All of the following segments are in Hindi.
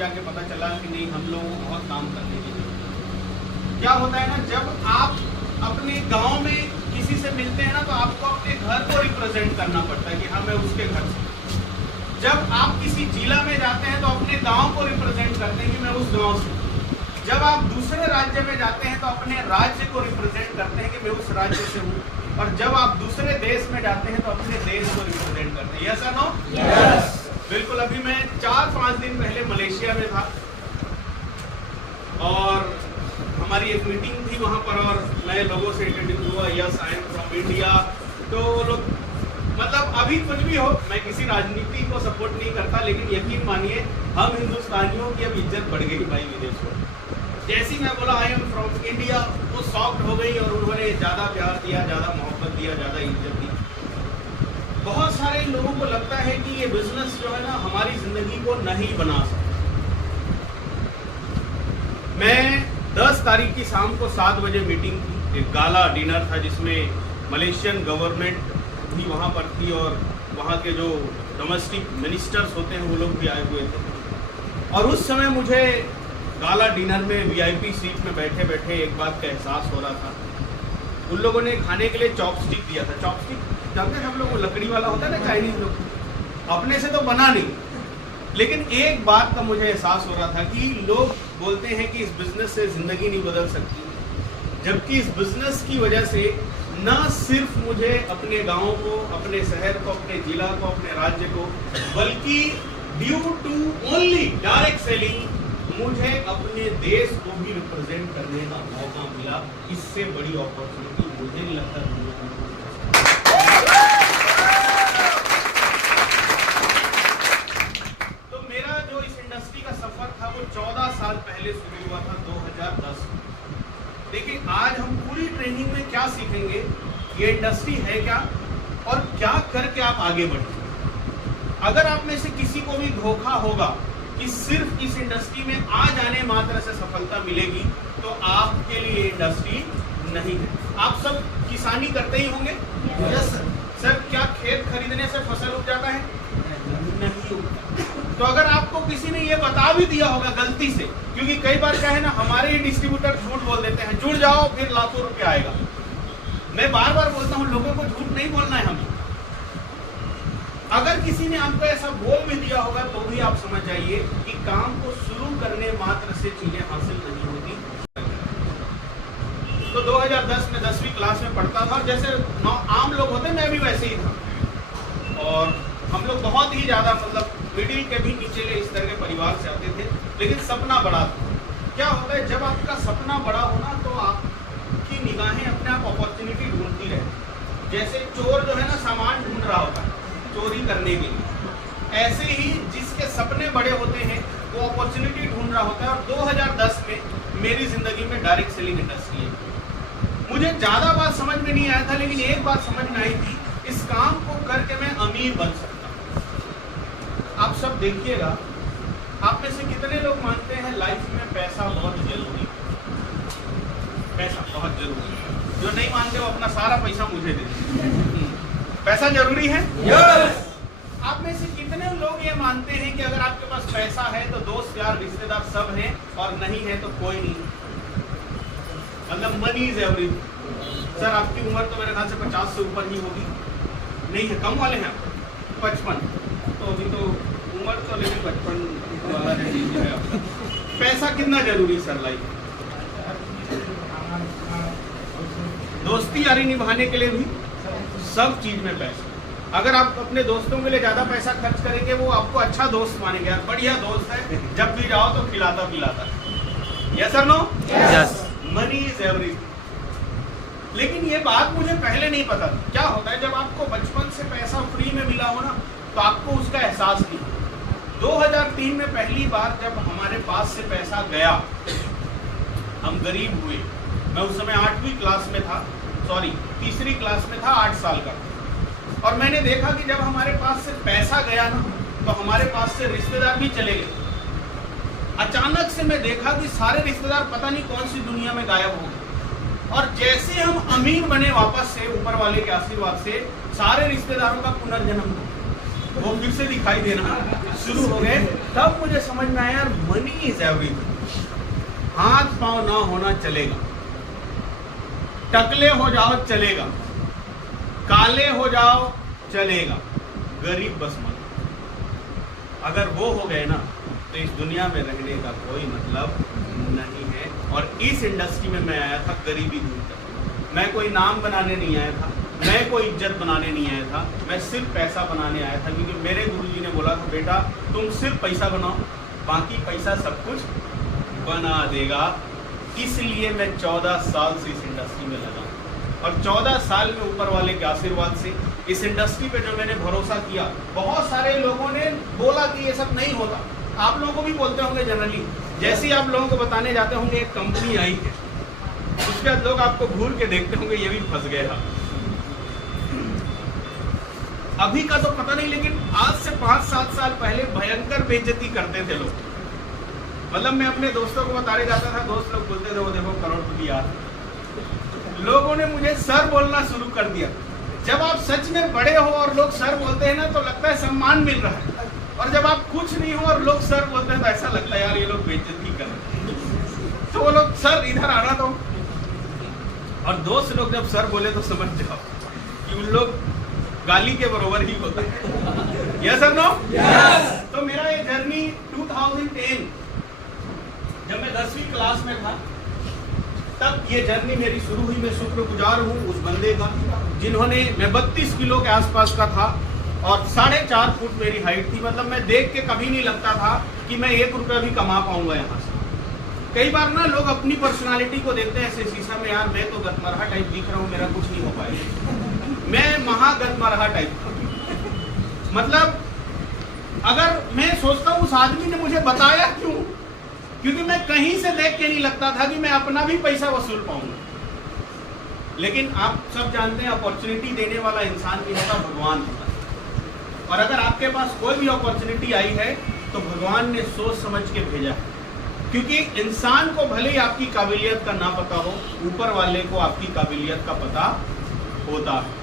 जाके पता चला कि नहीं, हम लोगों को बहुत काम करने की जरूरत। क्या होता है ना, जब आप अपने गांव में किसी से मिलते हैं ना, तो आपको अपने घर को रिप्रेजेंट करना पड़ता है कि हाँ मैं उसके घर से। जब आप किसी जिला में जाते हैं तो अपने गांव को रिप्रेजेंट करते हैं कि मैं उस गांव से। जब आप दूसरे राज्य में जाते हैं तो अपने राज्य को रिप्रेजेंट करते हैं कि मैं उस राज्य से हूँ। और जब आप दूसरे देश में जाते हैं तो अपने देश को रिप्रेजेंट करते हैं। यस और नो? यस। बिल्कुल। अभी मैं 4-5 दिन पहले मलेशिया में था और हमारी एक मीटिंग थी वहाँ पर, और नए लोगों से इंट्रोड्यूस हुआ, yes I am from India. तो लोग मतलब अभी कुछ भी हो, मैं किसी राजनीति को सपोर्ट नहीं करता, लेकिन यकीन मानिए हम हिंदुस्तानियों की अब इज्जत बढ़ गई भाई विदेशों में। जैसे ही मैं बोला आई एम फ्रॉम इंडिया, वो सॉफ्ट हो गई और उन्होंने ज़्यादा प्यार दिया, ज़्यादा मोहब्बत दिया, ज़्यादा इज्जत दी। बहुत सारे लोगों को लगता है कि ये बिजनेस जो है ना हमारी ज़िंदगी को नहीं बना सकता। मैं 10 तारीख की शाम को 7 बजे मीटिंग थी, एक गाला डिनर था जिसमें मलेशियन गवर्नमेंट भी वहाँ पर थी और वहाँ के जो डोमेस्टिक मिनिस्टर्स होते हैं वो लोग भी आए हुए थे। और उस समय मुझे गाला डिनर में वीआईपी सीट में बैठे बैठे एक बात का एहसास हो रहा था। उन लोगों ने खाने के लिए चॉपस्टिक दिया था। चॉपस्टिक जानते हैं हम लोग, वो लकड़ी वाला होता है ना, चाइनीज लोग, अपने से तो बना नहीं। लेकिन एक बात का मुझे एहसास हो रहा था कि लोग बोलते हैं कि इस बिजनेस से जिंदगी नहीं बदल सकती, जबकि इस बिजनेस की वजह से न सिर्फ मुझे अपने गाँव को, अपने शहर को, अपने जिला को, अपने राज्य को, बल्कि due to only direct selling मुझे अपने देश को भी रिप्रेजेंट करने का मौका मिला। इससे बड़ी अपॉर्चुनिटी मुझे नहीं लगता दुनिया में। तो मेरा जो इस इंडस्ट्री का सफर था वो 14 साल पहले शुरू हुआ था, 2010 में। देखिए आज हम पूरी ट्रेनिंग में क्या सीखेंगे, ये इंडस्ट्री है क्या और क्या करके आप आगे बढ़ेंगे। अगर आप में से किसी को भी धोखा होगा कि सिर्फ इस इंडस्ट्री में आ जाने मात्र से सफलता मिलेगी, तो आपके लिए इंडस्ट्री नहीं है। आप सब किसानी करते ही होंगे? Yes sir. सर क्या खेत खरीदने से फसल उग जाता है? नहीं उगता। तो अगर आपको किसी ने ये बता भी दिया होगा गलती से, क्योंकि कई बार क्या है ना, हमारे ही डिस्ट्रीब्यूटर झूठ बोल देते हैं, जुड़ जाओ फिर लाखों रुपए आएगा। मैं बार बार बोलता हूँ लोगों को झूठ नहीं बोलना है हमें। अगर किसी ने आपको ऐसा बोल भी दिया होगा तो भी आप समझ जाइए कि काम को शुरू करने मात्र से चीजें हासिल नहीं होती। तो 2010 में 10वीं क्लास में पढ़ता था, जैसे आम लोग होते मैं भी वैसे ही था। और हम लोग बहुत ही ज्यादा मतलब मिडिल के भी नीचे इस तरह के परिवार से आते थे, लेकिन सपना बड़ा था। क्या होता है जब आपका सपना बड़ा होना तो आपकी निगाहें अपने आप अपॉर्चुनिटी ढूंढती रहती। जैसे चोर जो है ना सामान ढूंढ रहा होता है चोरी करने के लिए, ऐसे ही जिसके सपने बड़े होते हैं वो अपॉर्चुनिटी ढूंढ रहा होता है। और 2010 में मेरी जिंदगी में डायरेक्ट सेलिंग इंडस्ट्री है। मुझे ज्यादा बात समझ में नहीं आया था, लेकिन एक बात समझ में आई थी, इस काम को करके मैं अमीर बन सकता हूँ। आप सब देखिएगा, आप में से कितने लोग मानते हैं लाइफ में पैसा बहुत जरूरी है? पैसा बहुत जरूरी है। जो नहीं मानते वो अपना सारा पैसा मुझे दे दें। पैसा जरूरी है? यस। आप में से कितने लोग ये मानते हैं कि अगर आपके पास पैसा है तो दोस्त यार रिश्तेदार सब हैं, और नहीं है तो कोई नहीं, मतलब मनी इज एवरीथिंग। सर आपकी उम्र तो मेरे ख्याल से 50 से ऊपर ही होगी, नहीं है? कम वाले हैं 55, तो अभी तो उम्र तो लेकिन 55 वाला है आपका। पैसा कितना जरूरी है सर लाइफ? दोस्ती यारी निभाने के लिए भी सब चीज में पैसा। अगर आप अपने दोस्तों के लिए ज्यादा पैसा खर्च करेंगे वो आपको अच्छा दोस्त मानेंगे, यार बढ़िया दोस्त है, जब भी जाओ तो खिलाता पिलाता। यस और no? Yes. Money is everything. लेकिन ये बात मुझे पहले नहीं पता था। क्या होता है जब आपको बचपन से पैसा फ्री में मिला हो ना, तो आपको उसका एहसास नहीं। 2003 में पहली बार जब हमारे पास से पैसा गया, हम गरीब हुए। मैं उस समय 8वीं क्लास में था, सॉरी 3री क्लास में था, 8 साल का। और मैंने देखा कि जब हमारे पास से पैसा गया ना, तो हमारे पास से रिश्तेदार भी चले गए। अचानक से मैं देखा कि सारे रिश्तेदार पता नहीं कौन सी दुनिया में गायब हो गए। और जैसे हम अमीर बने वापस से ऊपर वाले के आशीर्वाद से, सारे रिश्तेदारों का पुनर्जन्म हो। वो फिर से दिखाई देना शुरू हो गए। तब मुझे समझ में आया यार मनी इज एवरीथिंग। हाथ पांव ना होना चलेगा, टकले हो जाओ चलेगा, काले हो जाओ चलेगा, गरीब बस मत। अगर वो हो गए ना तो इस दुनिया में रहने का कोई मतलब नहीं है। और इस इंडस्ट्री में मैं आया था गरीबी दूर करने। मैं कोई नाम बनाने नहीं आया था, मैं कोई इज्जत बनाने नहीं आया था, मैं सिर्फ पैसा बनाने आया था। क्योंकि मेरे गुरुजी ने बोला था बेटा तुम सिर्फ पैसा बनाओ, बाकी पैसा सब कुछ बना देगा। इसलिए मैं 14 साल से इस इंडस्ट्री में लगा और 14 साल में ऊपर वाले के आशीर्वाद से इस इंडस्ट्री पे जो मैंने भरोसा किया, बहुत सारे लोगों ने बोला कि ये सब नहीं होता। आप लोगों को भी बोलते होंगे जनरली, जैसे ही आप लोगों को बताने जाते होंगे एक कंपनी आई है, उसके बाद लोग आपको घूर के देखते होंगे ये भी फंस गया। अभी का तो पता नहीं, लेकिन आज से 5-7 साल पहले भयंकर बेइज्जती करते थे लोग। मतलब मैं अपने दोस्तों को बताने जाता था, दोस्त लोग बोलते थे वो देखो करोड़पति यार। लोगों ने मुझे सर बोलना शुरू कर दिया। जब आप सच में बड़े हो और लोग सर बोलते हैं ना तो लगता है सम्मान मिल रहा है, और जब आप कुछ नहीं हो और लोग सर बोलते हैं तो ऐसा लगता है यार ये लोग बेइज्जती कर रहे हैं। तो वो लोग सर इधर आना दो, और दोस्त लोग जब सर बोले तो समझ जाओ कि उन लोग गाली के बराबर ही होता है। यस और नो? यस। तो मेरा ये जर्नी 2010 जब मैं 10वीं क्लास में था तब ये जर्नी मेरी शुरू हुई। मैं शुक्रगुजार हूँ उस बंदे का जिन्होंने, मैं 32 किलो के आसपास का था और 4.5 फुट मेरी हाइट थी। मतलब मैं देख के कभी नहीं लगता था कि मैं 1 रुपया भी कमा पाऊंगा यहाँ से। कई बार ना लोग अपनी पर्सनालिटी को देखते हैं ऐसे शीशा में, यार मैं तो गतमरहा टाइप दिख रहा हूँ, मेरा कुछ नहीं हो पाएगा। मैं महागतमरहा टाइप। मतलब अगर मैं सोचता हूँ उस आदमी ने मुझे बताया क्यों, क्योंकि मैं कहीं से देख के नहीं लगता था कि मैं अपना भी पैसा वसूल पाऊंगा। लेकिन आप सब जानते हैं अपॉर्चुनिटी देने वाला इंसान नहीं होता, भगवान होता है। और अगर आपके पास कोई भी अपॉर्चुनिटी आई है तो भगवान ने सोच समझ के भेजा है। क्योंकि इंसान को भले ही आपकी काबिलियत का ना पता हो, ऊपर वाले को आपकी काबिलियत का पता होता है।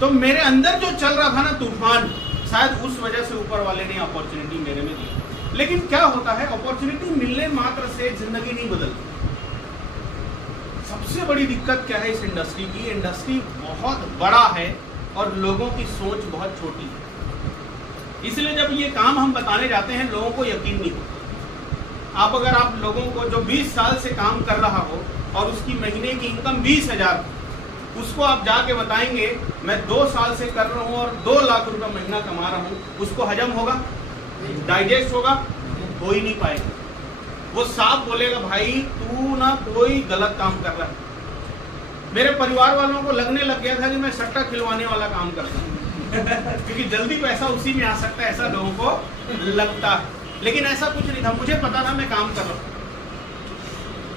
तो मेरे अंदर जो चल रहा था ना तूफान, शायद उस वजह से ऊपर वाले ने अपॉर्चुनिटी मेरे में दी। लेकिन क्या होता है, अपॉर्चुनिटी मिलने मात्र से जिंदगी नहीं बदलती। सबसे बड़ी दिक्कत क्या है इस इंडस्ट्री की, इंडस्ट्री बहुत बड़ा है और लोगों की सोच बहुत छोटी है। इसलिए जब ये काम हम बताने जाते हैं लोगों को यकीन नहीं होता। आप अगर आप लोगों को जो 20 साल से काम कर रहा हो और उसकी महीने की इनकम 20,000, उसको आप जाके बताएंगे मैं 2 साल से कर रहा हूँ और 2 लाख रुपए महीना कमा रहा हूँ, उसको हजम होगा, डाइजेस्ट होगा? हो ही नहीं पाएगा। वो साफ बोलेगा भाई तू ना कोई गलत काम कर रहा है। मेरे परिवार वालों को लगने लग गया था कि मैं सट्टा खिलवाने वाला काम करता हूँ क्योंकि जल्दी पैसा उसी में आ सकता है, ऐसा लोगों को लगता है। लेकिन ऐसा कुछ नहीं था, मुझे पता था मैं काम कर रहा हूँ।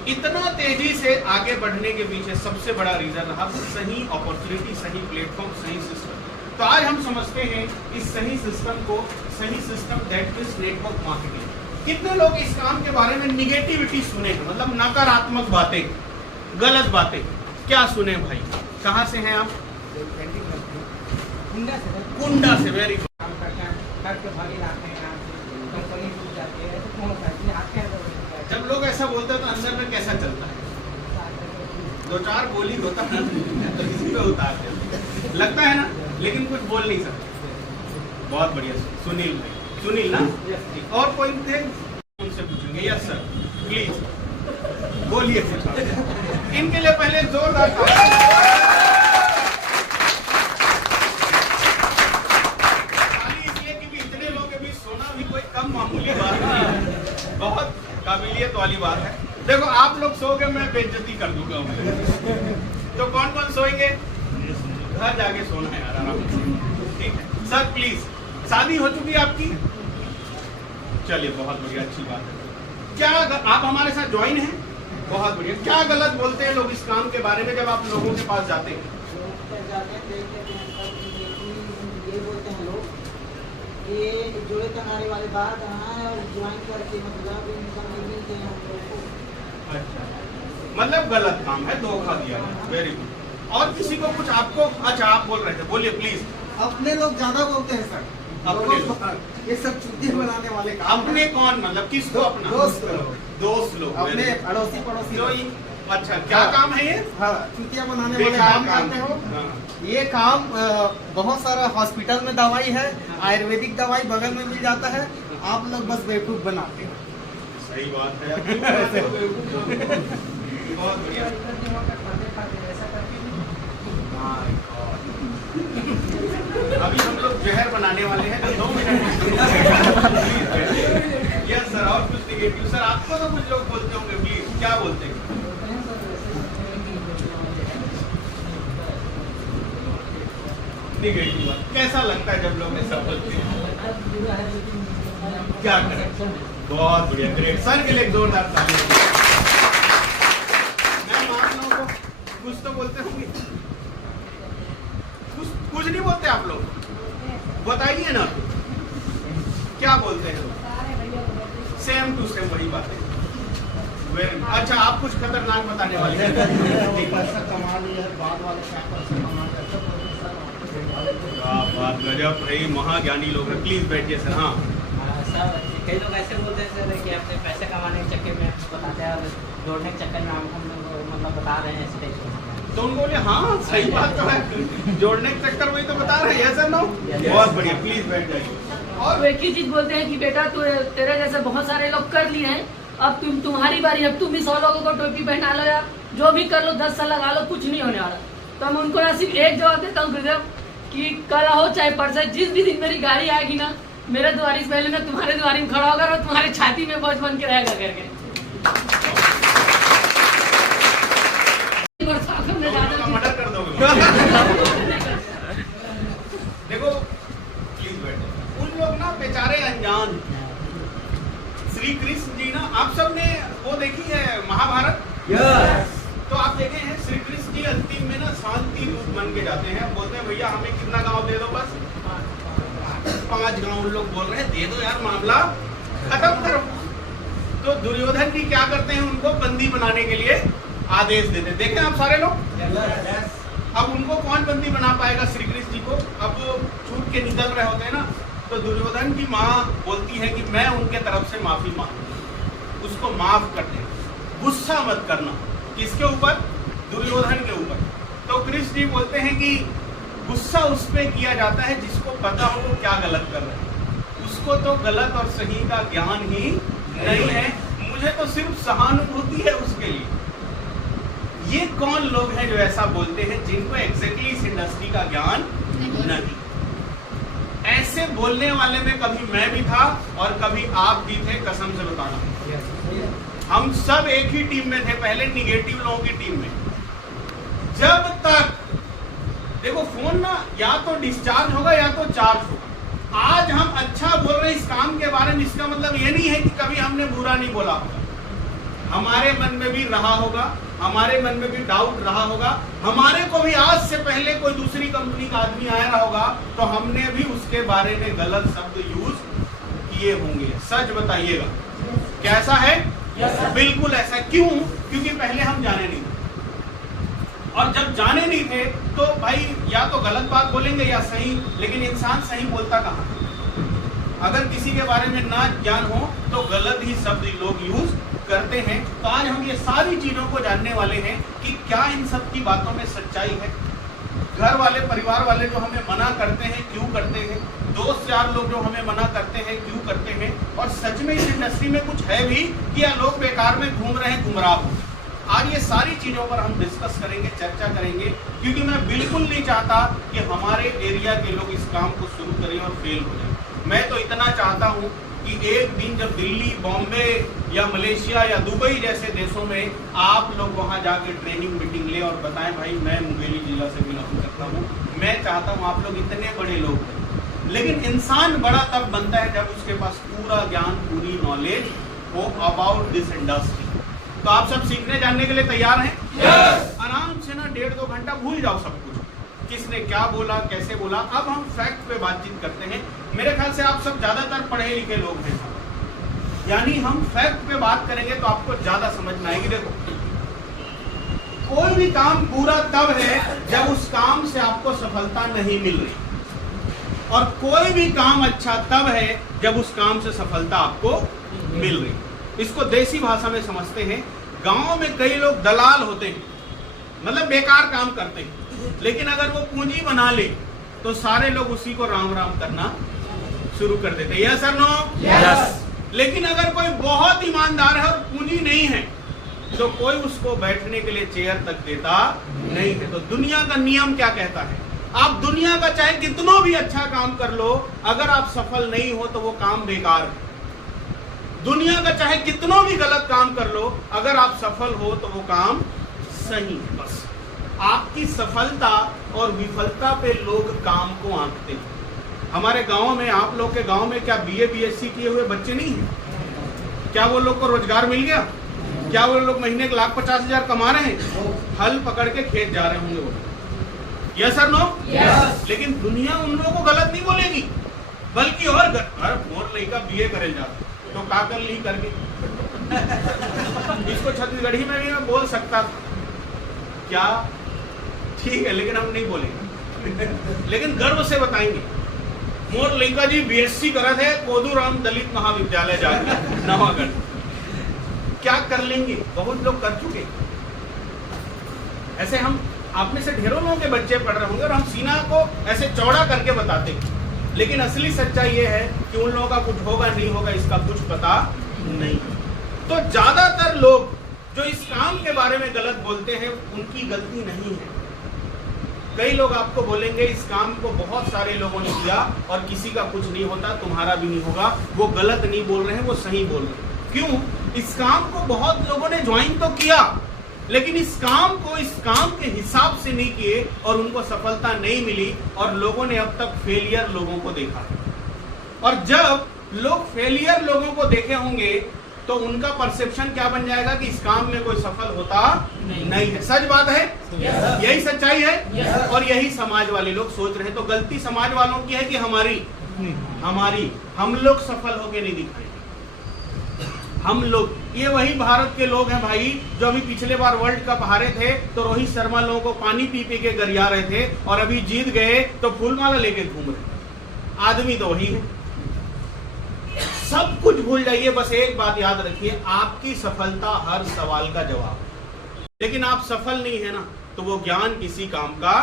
इतना तेजी से आगे बढ़ने के पीछे सबसे बड़ा रीजन रहा सही अपॉर्चुनिटी, सही प्लेटफॉर्म, सही सिस्टम। तो आज हम समझते हैं इस सही सिस्टम को, सही system that is network marketing. कितने लोग इस काम के बारे में निगेटिविटी सुने हैं, मतलब नकारात्मक बातें, गलत बातें क्या सुने भाई? कहाँ से हैं आप? कुंडा से। Very good. जब लोग ऐसा बोलते हैं तो अंदर में कैसा चलता है? 2-4 गोली होता है तो किसी पे उतारते लगता है ना, लेकिन कुछ बोल नहीं सकते। बहुत बढ़िया। सुनील भाई, सुनील ना? और कोई थे उनसे पूछेंगे। यस सर, प्लीज बोलिए कुछ। इनके लिए पहले जोरदार इसलिए क्योंकि इतने लोगों के बीच सोना भी कोई कम मामूली बात नहीं है, बहुत काबिलियत वाली बात है। देखो आप लोग सोओगे मैं बेइज्जती कर दूंगा तो कौन कौन सोएंगे? घर जाके सोना है यार आराम से, ठीक है? सर प्लीज, शादी हो चुकी है आपकी? चलिए बहुत बढ़िया, अच्छी बात है। क्या आप हमारे साथ ज्वाइन हैं? बहुत बढ़िया। क्या गलत बोलते हैं लोग इस काम के बारे में जब आप लोगों के पास जाते हैं? ये बोलते हैं लोग ये जोड़े तनारे वाली बात है और ज्वाइन करके मतलब इनकम नहीं मिलते हैं हम लोगों को। अच्छा, मतलब गलत काम है, धोखा दिया है। Very good. और किसी को कुछ आपको? अच्छा आप बोल रहे थे, बोलिए प्लीज। अपने लोग ज्यादा बोलते हैं सर। अपने लोग। ये सब चूतिया बनाने वाले काम अपने हैं। कौन मतलब किसको अपना? दोस्त लोग, दोस्त लोग अपने अड़ोसी पड़ोसी जो लोग। ये- अच्छा क्या हाँ। काम है ये? हाँ, चूतिया बनाने वाले बेकार काम काम करते हो। हाँ। ये काम बहुत सारा हॉस्पिटल में दवाई है, आयुर्वेदिक दवाई बगल में मिल जाता है, आप लोग बस बेवकूफ बनाते हैं। सही बात है। क्यों बनाते हो बेवकूफ? बहुत बढ़िया। My God। अभी हम लोग जहर बनाने वाले हैं तो 2 मिनट। यस सर, और कुछ निगेटिव सर आपको तो कुछ लोग बोलते होंगे, प्लीज क्या बोलते हैं? निगेटिव बात कैसा लगता है जब लोग ऐसा बोलते हैं? क्या करें? बहुत बढ़िया, ग्रेट सर के लिए एक जोरदार ताली। मैम आप लोगों को कुछ तो बोलते होंगे, कुछ नहीं बोलते आप लोग? बताइए ना क्या बोलते हैं? सेम टू सेम वही बात है। अच्छा आप कुछ खतरनाक बताने वाले हैं? पैसा कमा लिया, बाद वाले क्या पैसा कमा बात गजब भाई, महाज्ञानी लोग हैं। प्लीज बैठिए सर। हाँ सर कई लोग ऐसे बोलते हैं सर कि अपने पैसे कमाने के चक्कर में बताते हैं और दौड़ने के चक्कर में हम लोग मतलब बता रहे हैं इस टाइप से। तो उनको बोले हाँ सही बात तो है, जोड़ने के चक्कर वही तो बता रहे हैं सर। नो बहुत बढ़िया, प्लीज बैठ जाइए। और एक ही चीज बोलते हैं कि बेटा तू तेरे जैसे बहुत सारे लोग कर लिए हैं, अब तुम्हारी बारी, अब तुम भी 100 लोगों को टोपी पहना लो या जो भी कर लो, 10 साल लगा लो, कुछ नहीं होने वाला। तो हम उनको ना सिर्फ एक जवाब देता हूँ गुरुदेव कि कल हो चाहे परसों, जिस भी दिन मेरी गाड़ी आएगी ना, मेरे द्वारी से पहले मैं तुम्हारे द्वारी में खड़ा होगा और तुम्हारे छाती में बोझ बन के रहेगा करके। मर्डर कर दोगे। देखो प्लीज बैठो। उन लोग ना बेचारे अनजान। श्री कृष्ण जी ना, आप सब ने वो देखी है महाभारत? तो आप देखे हैं श्री कृष्ण जी अंतिम में ना शांति रूप बन के जाते हैं, बोलते हैं भैया हमें कितना गांव दे दो, बस 5 गांव। उन लोग बोल रहे हैं दे दो यार, मामला खत्म करो। तो दुर्योधन जी क्या करते हैं, उनको बंदी बनाने के लिए आदेश देते हैं। देखें आप सारे लोग। अब उनको कौन बंदी बना पाएगा श्री कृष्ण जी को? अब वो छूट के निकल रहे होते हैं ना, तो दुर्योधन की माँ बोलती है कि मैं उनके तरफ से माफी मांगू, उसको माफ कर दे, गुस्सा मत करना। किसके ऊपर? दुर्योधन के ऊपर। तो कृष्ण जी बोलते हैं कि गुस्सा उस पे किया जाता है जिसको पता हो वो क्या गलत कर रहे हैं, उसको तो गलत और सही का ज्ञान ही नहीं है, मुझे तो सिर्फ सहानुभूति है उसके लिए। ये कौन लोग हैं जो ऐसा बोलते हैं, जिनको एग्जैक्टली इस इंडस्ट्री का ज्ञान नहीं? ऐसे बोलने वाले में कभी मैं भी था और कभी आप भी थे, कसम से बताना। हम सब एक ही टीम में थे पहले, निगेटिव लोगों की टीम में। जब तक देखो फोन ना या तो डिस्चार्ज होगा या तो चार्ज होगा। आज हम अच्छा बोल रहे हैं इस काम के बारे में, इसका मतलब ये नहीं है कि कभी हमने बुरा नहीं बोला होगा। हमारे मन में भी रहा होगा, हमारे मन में भी डाउट रहा होगा, हमारे को भी आज से पहले कोई दूसरी कंपनी का आदमी आया रहा होगा तो हमने भी उसके बारे में गलत शब्द यूज किए होंगे। सच बताइएगा, कैसा है? बिल्कुल ऐसा। क्यों? क्योंकि पहले हम जाने नहीं थे, और जब जाने नहीं थे तो भाई या तो गलत बात बोलेंगे या सही, लेकिन इंसान सही बोलता कहाँ? अगर किसी के बारे में ना ज्ञान हो तो गलत ही शब्द लोग यूज करते हैं। तो आज हम ये सारी चीजों को जानने वाले हैं कि क्या इन सब की बातों में सच्चाई है। घर वाले, परिवार वाले जो हमें मना करते हैं क्यों करते हैं, दोस्त यार लोग जो हमें मना करते हैं क्यों करते हैं, और सच में इस इंडस्ट्री में कुछ है भी कि या लोग बेकार में घूम रहे हैं, गुमराह हो। आज ये सारी चीजों पर हम डिस्कस करेंगे, चर्चा करेंगे, क्योंकि मैं बिल्कुल नहीं चाहता कि हमारे एरिया के लोग इस काम को शुरू करें और फेल हो जाए। मैं तो इतना चाहता हूँ कि एक दिन जब दिल्ली, बॉम्बे या मलेशिया या दुबई जैसे देशों में आप लोग वहाँ जाके ट्रेनिंग मीटिंग ले और बताएं भाई मैं मुंगेली जिला से बिलोंग करता हूँ, मैं चाहता हूँ आप लोग इतने बड़े लोग हैं। लेकिन इंसान बड़ा तब बनता है जब उसके पास पूरा ज्ञान, पूरी नॉलेज हो अबाउट दिस इंडस्ट्री। तो आप सब सीखने जानने के लिए तैयार हैं? आराम से ना 1.5-2 घंटा भूल जाओ सब कुछ, किसने क्या बोला, कैसे बोला। अब हम फैक्ट पे बातचीत करते हैं। मेरे ख्याल से आप सब ज्यादातर पढ़े लिखे लोग हैं, यानी हम फैक्ट पे बात करेंगे तो आपको ज्यादा समझ में आएगी। देखो, कोई भी काम पूरा तब है जब उस काम से आपको सफलता नहीं मिल रही। और कोई भी काम अच्छा तब है जब उस काम से सफलता आपको मिल रही। इसको देसी भाषा में समझते हैं। गांव में कई लोग दलाल होते हैं, मतलब बेकार काम करते हैं, लेकिन अगर वो पूंजी बना ले तो सारे लोग उसी को राम राम करना शुरू कर देते हैं। यस और नो? यस। लेकिन अगर कोई बहुत ईमानदार है और पूंजी नहीं है तो कोई उसको बैठने के लिए चेयर तक देता नहीं है। तो दुनिया का नियम क्या कहता है? आप दुनिया का चाहे कितना भी अच्छा काम कर लो, अगर आप सफल नहीं हो तो वो काम बेकार है। दुनिया का चाहे कितना भी गलत काम कर लो, अगर आप सफल हो तो वो काम सही है। बस आपकी सफलता और विफलता पे लोग काम को आंकते हैं। हमारे गांव में, आप लोग के गांव में क्या बीए बीएससी किए हुए बच्चे नहीं हैं? क्या वो लोग को रोजगार मिल गया? क्या वो लोग महीने के 1,50,000 कमा रहे हैं? हल पकड़ के खेत जा रहे होंगे वो। यस और नो? यस। लेकिन दुनिया उन लोगों को गलत नहीं बोलेगी, बल्कि और मोर लड़का बीए करे जाता तो का कर ली करके इसको छत्तीसगढ़ी में भी मैं बोल सकता था क्या, ठीक है, लेकिन हम नहीं बोलेंगे लेकिन गर्व से बताएंगे मोर लड़का जी बीएससी करा थे कोदूराम दलित महाविद्यालय जाके नवागढ़। क्या कर लेंगे? बहुत लोग कर चुके। ऐसे हम आप में से ढेरों लोगों के बच्चे पढ़ रहे होंगे और हम सीना को ऐसे चौड़ा करके बताते हैं, लेकिन असली सच्चाई ये है कि उन लोगों का कुछ होगा नहीं होगा इसका कुछ पता नहीं। तो ज्यादातर लोग जो इस काम के बारे में गलत बोलते हैं उनकी गलती नहीं है। कई लोग आपको बोलेंगे इस काम को बहुत सारे लोगों ने किया और किसी का कुछ नहीं होता, तुम्हारा भी नहीं होगा। वो गलत नहीं बोल रहे हैं, वो सही बोल रहे हैं। क्यों? इस काम को बहुत लोगों ने ज्वाइन तो किया, लेकिन इस काम को इस काम के हिसाब से नहीं किए और उनको सफलता नहीं मिली, और लोगों ने अब तक फेलियर लोगों को देखा। और जब लोग फेलियर लोगों को देखे होंगे तो उनका परसेप्शन क्या बन जाएगा कि इस काम में कोई सफल होता नहीं है। सच बात है? यही सच्चाई है और यही समाज वाले लोग सोच रहे हैं। तो गलती समाज वालों की है कि हमारी हम लोग सफल होके नहीं दिखाएंगे। हम लोग, ये वही भारत के लोग हैं भाई जो अभी पिछले बार वर्ल्ड कप हारे थे तो रोहित शर्मा लोगों को पानी पी पी के गरिया रहे थे, और अभी जीत गए तो फूलमाला लेके घूम रहे। आदमी तो वही है। सब कुछ भूल जाइए, बस एक बात याद रखिए, आपकी सफलता हर सवाल का जवाब है। लेकिन आप सफल नहीं है ना, तो वो ज्ञान किसी काम का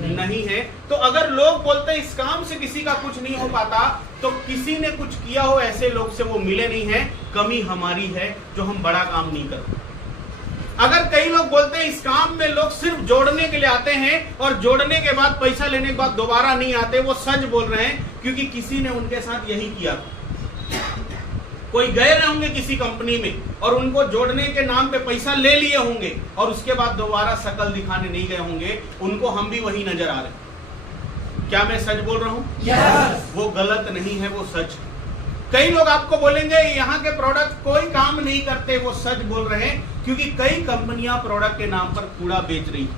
नहीं है। तो अगर लोग बोलते हैं इस काम से किसी का कुछ नहीं हो पाता, तो किसी ने कुछ किया हो ऐसे लोग से वो मिले नहीं है। कमी हमारी है जो हम बड़ा काम नहीं करते। अगर कई लोग बोलते हैं इस काम में लोग सिर्फ जोड़ने के लिए आते हैं और जोड़ने के बाद पैसा लेने के बाद दोबारा नहीं आते, वो सच बोल रहे हैं, क्योंकि किसी ने उनके साथ यही किया था। कोई गए रहे होंगे किसी कंपनी में और उनको जोड़ने के नाम पे पैसा ले लिए होंगे और उसके बाद दोबारा शकल दिखाने नहीं गए होंगे। उनको हम भी वही नजर आ रहे हैं। क्या मैं सच बोल रहा हूं? यस। वो गलत नहीं है, वो सच है। कई लोग आपको बोलेंगे यहाँ के प्रोडक्ट कोई काम नहीं करते, वो सच बोल रहे हैं, क्योंकि कई कंपनियां प्रोडक्ट के नाम पर कूड़ा बेच रही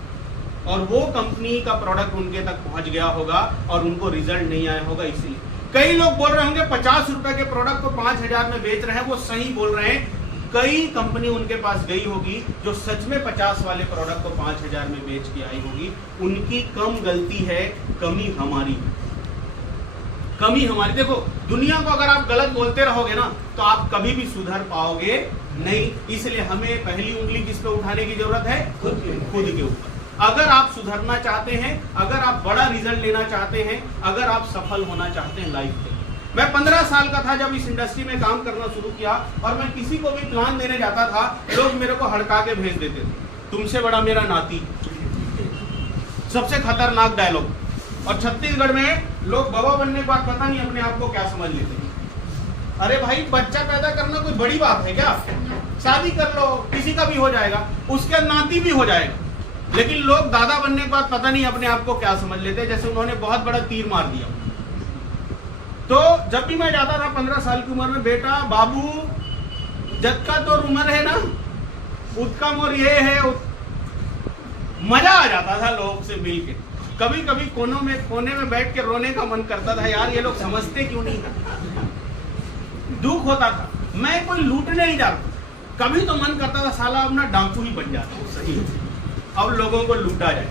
और वो कंपनी का प्रोडक्ट उनके तक पहुंच गया होगा और उनको रिजल्ट नहीं आया होगा। इसलिए कई लोग बोल रहे होंगे 50 रुपए के प्रोडक्ट को 5,000 में बेच रहे हैं, वो सही बोल रहे हैं। कई कंपनी उनके पास गई होगी जो सच में 50 वाले प्रोडक्ट को 5,000 में बेच के आई होगी। उनकी कम गलती है, कमी हमारी। कमी हमारी। देखो, दुनिया को अगर आप गलत बोलते रहोगे ना तो आप कभी भी सुधर पाओगे नहीं। इसलिए हमें पहली उंगली किस पे उठाने की जरूरत है? खुद के ऊपर। अगर आप सुधरना चाहते हैं, अगर आप बड़ा रिजल्ट लेना चाहते हैं, अगर आप सफल होना चाहते हैं लाइफ में। मैं 15 साल का था जब इस इंडस्ट्री में काम करना शुरू किया और मैं किसी को भी प्लान देने जाता था, लोग मेरे को हड़का के भेज देते थे, तुमसे बड़ा मेरा नाती। सबसे खतरनाक डायलॉग। और छत्तीसगढ़ में लोग बाबा बनने के बाद पता नहीं अपने आप को क्या समझ लेते हैं। अरे भाई, बच्चा पैदा करना कोई बड़ी बात है क्या? शादी कर लो, किसी का भी हो जाएगा, उसके नाती भी हो जाएगा। लेकिन लोग दादा बनने के बाद पता नहीं अपने आप को क्या समझ लेते, जैसे उन्होंने बहुत बड़ा तीर मार दिया। तो जब भी मैं जाता था 15 साल की उम्र में, बेटा बाबू जद का तो उम्र है ना, उसका मोर ये है। मजा आ जाता था लोग से मिल के। कभी कभी कोने में बैठ के रोने का मन करता था, यार ये लोग समझते क्यों नहीं है। दुख होता था। मैं कोई लूटने नहीं जाता, कभी तो मन करता था साला अपना डाकू ही बन जाता हूँ, सही अब लोगों को लूटा जाए।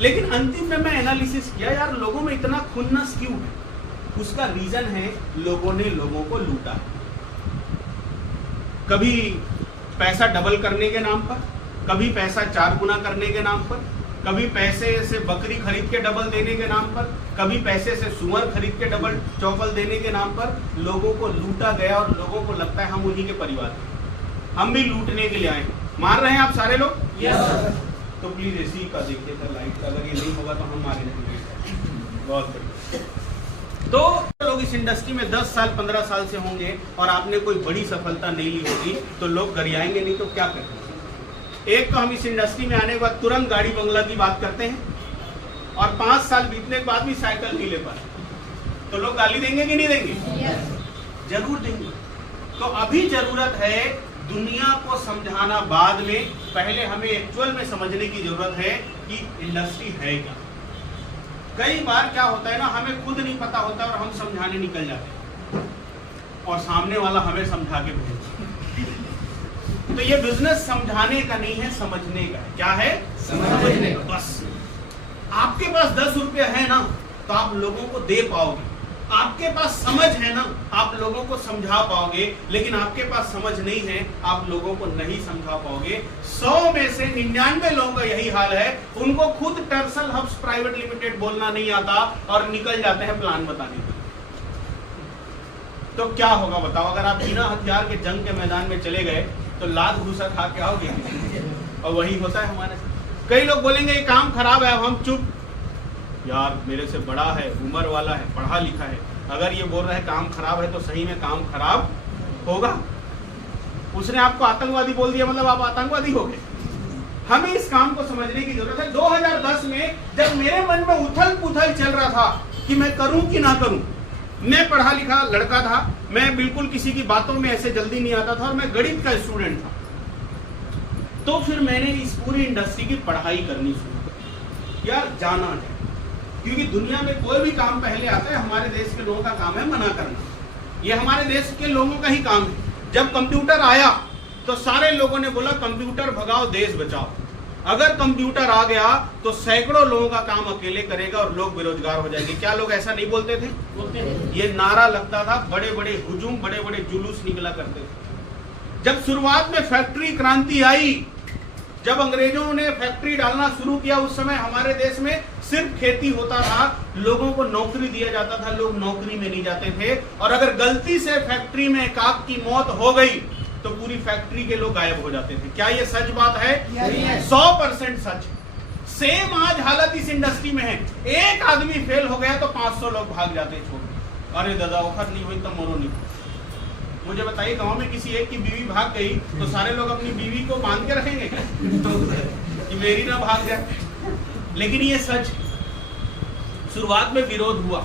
लेकिन अंतिम में मैं एनालिसिस किया, यार लोगों में इतना खुन्नस क्यों है? उसका रीजन है लोगों ने लोगों को लूटा। कभी पैसा डबल करने के नाम पर, कभी पैसा 4 गुना करने के नाम पर, कभी पैसे से बकरी खरीद के डबल देने के नाम पर, कभी पैसे से सुअर खरीद के डबल चौपल देने के नाम पर लोगों को लूटा गया और लोगों को लगता है हम उन्हीं के परिवार हैं, हम भी लूटने के लिए आए। मार रहे हैं आप सारे लोग? यस। तो प्लीज इसी का देखिए था लाइट, अगर ये नहीं होगा तो हम मारे जाएंगे। बहुत बढ़िया। तो लोग इस इंडस्ट्री में 10 साल 15 साल से होंगे और आपने कोई बड़ी सफलता नहीं ली होगी तो लोग गरियाएंगे नहीं तो क्या करेंगे। एक तो हम इस इंडस्ट्री में आने के बाद तुरंत गाड़ी बंगला की बात करते हैं और 5 साल बीतने के बाद भी साइकिल नहीं ले पाते तो लोग गाली देंगे कि नहीं देंगे? जरूर देंगे। तो अभी जरूरत है दुनिया को समझाना, बाद में पहले हमें एक्चुअल में समझने की जरूरत है कि इंडस्ट्री है क्या। कई बार क्या होता है ना, हमें खुद नहीं पता होता और हम समझाने निकल जाते हैं और सामने वाला हमें समझा के भेजता है। तो ये बिजनेस समझाने का नहीं है, समझने का है। क्या है? समझने का। बस आपके पास 10 रुपये है ना तो आप लोगों को दे पाओगे, आपके पास समझ है ना आप लोगों को समझा पाओगे, लेकिन आपके पास समझ नहीं है आप लोगों को नहीं समझा पाओगे। 100 में से 99 लोगों का यही हाल है, उनको खुद टर्सल हब्स प्राइवेट लिमिटेड बोलना नहीं आता और निकल जाते हैं प्लान बताने के लिए। तो क्या होगा बताओ? अगर आप बिना हथियार के जंग के मैदान में चले गए तो लात घूसा खा के आओगे और वही होता है हमारे साथ। कई लोग बोलेंगे ये काम खराब है, अब हम चुप, यार मेरे से बड़ा है, उम्र वाला है, पढ़ा लिखा है, अगर ये बोल रहा है काम खराब है तो सही में काम खराब होगा। उसने आपको आतंकवादी बोल दिया मतलब आप आतंकवादी हो गए। हमें इस काम को समझने की जरूरत है। 2010 में जब मेरे मन में उथल पुथल चल रहा था कि मैं करूं कि ना करूं, मैं पढ़ा लिखा लड़का था, मैं बिल्कुल किसी की बातों में ऐसे जल्दी नहीं आता था और मैं गणित का स्टूडेंट था, तो फिर मैंने इस पूरी इंडस्ट्री की पढ़ाई करनी शुरू की। यार जाना है, क्योंकि दुनिया में कोई भी काम पहले आता है, हमारे देश के लोगों का काम है मना करना, ये हमारे देश के लोगों का ही काम है। जब कंप्यूटर आया तो सारे लोगों ने बोला कंप्यूटर भगाओ देश बचाओ। अगर कंप्यूटर आ गया तो सैकड़ों लोगों का काम अकेले करेगा और लोग बेरोजगार हो जाएंगे। क्या लोग ऐसा नहीं बोलते थे? बोलते थे। ये नारा लगता था, बड़े बड़े हुजूम, बड़े बड़े जुलूस निकला करते थे। जब शुरुआत में फैक्ट्री क्रांति आई, जब अंग्रेजों ने फैक्ट्री डालना शुरू किया, उस समय हमारे देश में सिर्फ खेती होता था, लोगों को नौकरी दिया जाता था, लोग नौकरी में नहीं जाते थे। और अगर गलती से फैक्ट्री में एक आग की मौत हो गई तो पूरी फैक्ट्री के लोग गायब हो जाते थे। क्या ये सच बात है? 100% सच। सेम आज हालत इस इंडस्ट्री में है। एक आदमी फेल हो गया तो 500 लोग भाग जाते छोड़, अरे दादा औखत नहीं हुई तो मरो नहीं। मुझे बताइए, गांव में किसी एक की बीवी भाग गई तो सारे लोग अपनी बीवी को बांध के रखेंगे कि मेरी ना भाग जाए? लेकिन ये सच। शुरुआत में विरोध हुआ,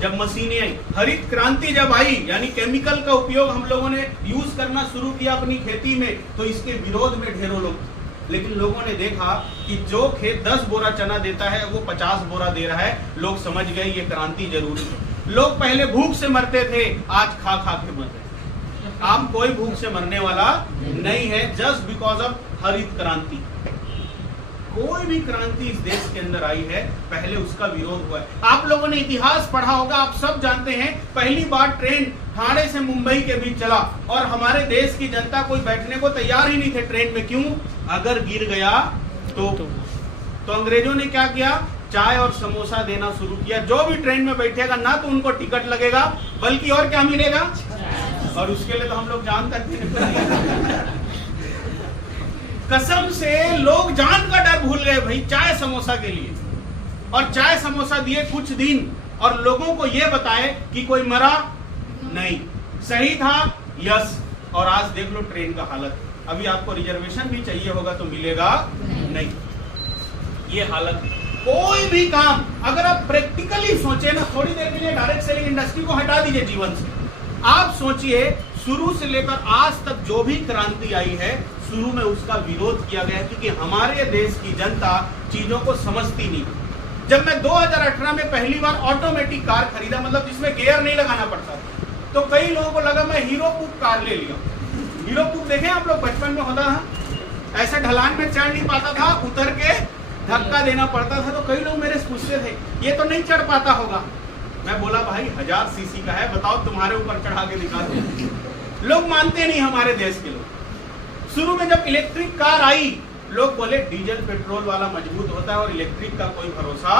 जब मशीनें आई, हरित क्रांति जब आई, यानी केमिकल का उपयोग हम लोगों ने यूज करना शुरू किया अपनी खेती में, तो इसके विरोध में ढेरों लोग। लेकिन लोगों ने देखा कि जो खेत 10 बोरा चना देता है वो 50 बोरा दे रहा है, लोग समझ गए ये क्रांति जरूरी है। लोग पहले भूख से मरते थे, आज खा खा के मर रहे हैं। आप कोई भूख से मरने वाला नहीं है, जस्ट बिकॉज ऑफ हरित क्रांति। कोई भी क्रांति इस देश के अंदर आई है, पहले उसका विरोध हुआ है। आप लोगों ने इतिहास पढ़ा होगा, आप सब जानते हैं, पहली बार ट्रेन ठाणे से मुंबई के बीच चला और हमारे देश की जनता कोई बैठने को तैयार ही नहीं थे ट्रेन में। क्यों? अगर गिर गया तो अंग्रेजों ने क्या किया? चाय और समोसा देना शुरू किया। जो भी ट्रेन में बैठेगा ना तो उनको टिकट लगेगा, बल्कि और क्या मिलेगा? और उसके लिए तो हम लोग जान करते हैं। कसम से लोग जान का डर भूल गए भाई चाय समोसा के लिए, और चाय समोसा दिए कुछ दिन और लोगों को यह बताए कि कोई मरा नहीं, सही था, यस। और आज देख लो ट्रेन का हालत। अभी आपको रिजर्वेशन भी चाहिए होगा तो मिलेगा नहीं, ये हालत। कोई भी काम अगर आप प्रैक्टिकली सोचे ना, थोड़ी देर के लिए डायरेक्ट सेलिंग इंडस्ट्री को हटा दीजिए जीवन से, आप सोचिए शुरू से लेकर आज तक जो भी क्रांति आई है, शुरू में उसका विरोध किया गया, क्योंकि हमारे देश की जनता चीजों को समझती नहीं। जब मैं 2018 में पहली बार ऑटोमेटिक कार खरीदा, मतलब जिसमें गियर नहीं लगाना पड़ता, तो कई लोगों को लगा मैं हीरो पुक कार ले लिया। हीरो पुक देखे आप लोग? बचपन में होता था, ऐसे ढलान में चढ़ नहीं पाता था, उतर के धक्का देना पड़ता था। तो कई लोग मेरे से पूछते थे ये तो नहीं चढ़ पाता होगा, मैं बोला भाई 1000 सीसी का है, बताओ तुम्हारे ऊपर चढ़ा के दिखा दो। लोग मानते नहीं हमारे देश के लोग। शुरू में जब इलेक्ट्रिक कार आई, लोग बोले डीजल पेट्रोल वाला मजबूत होता है और इलेक्ट्रिक का कोई भरोसा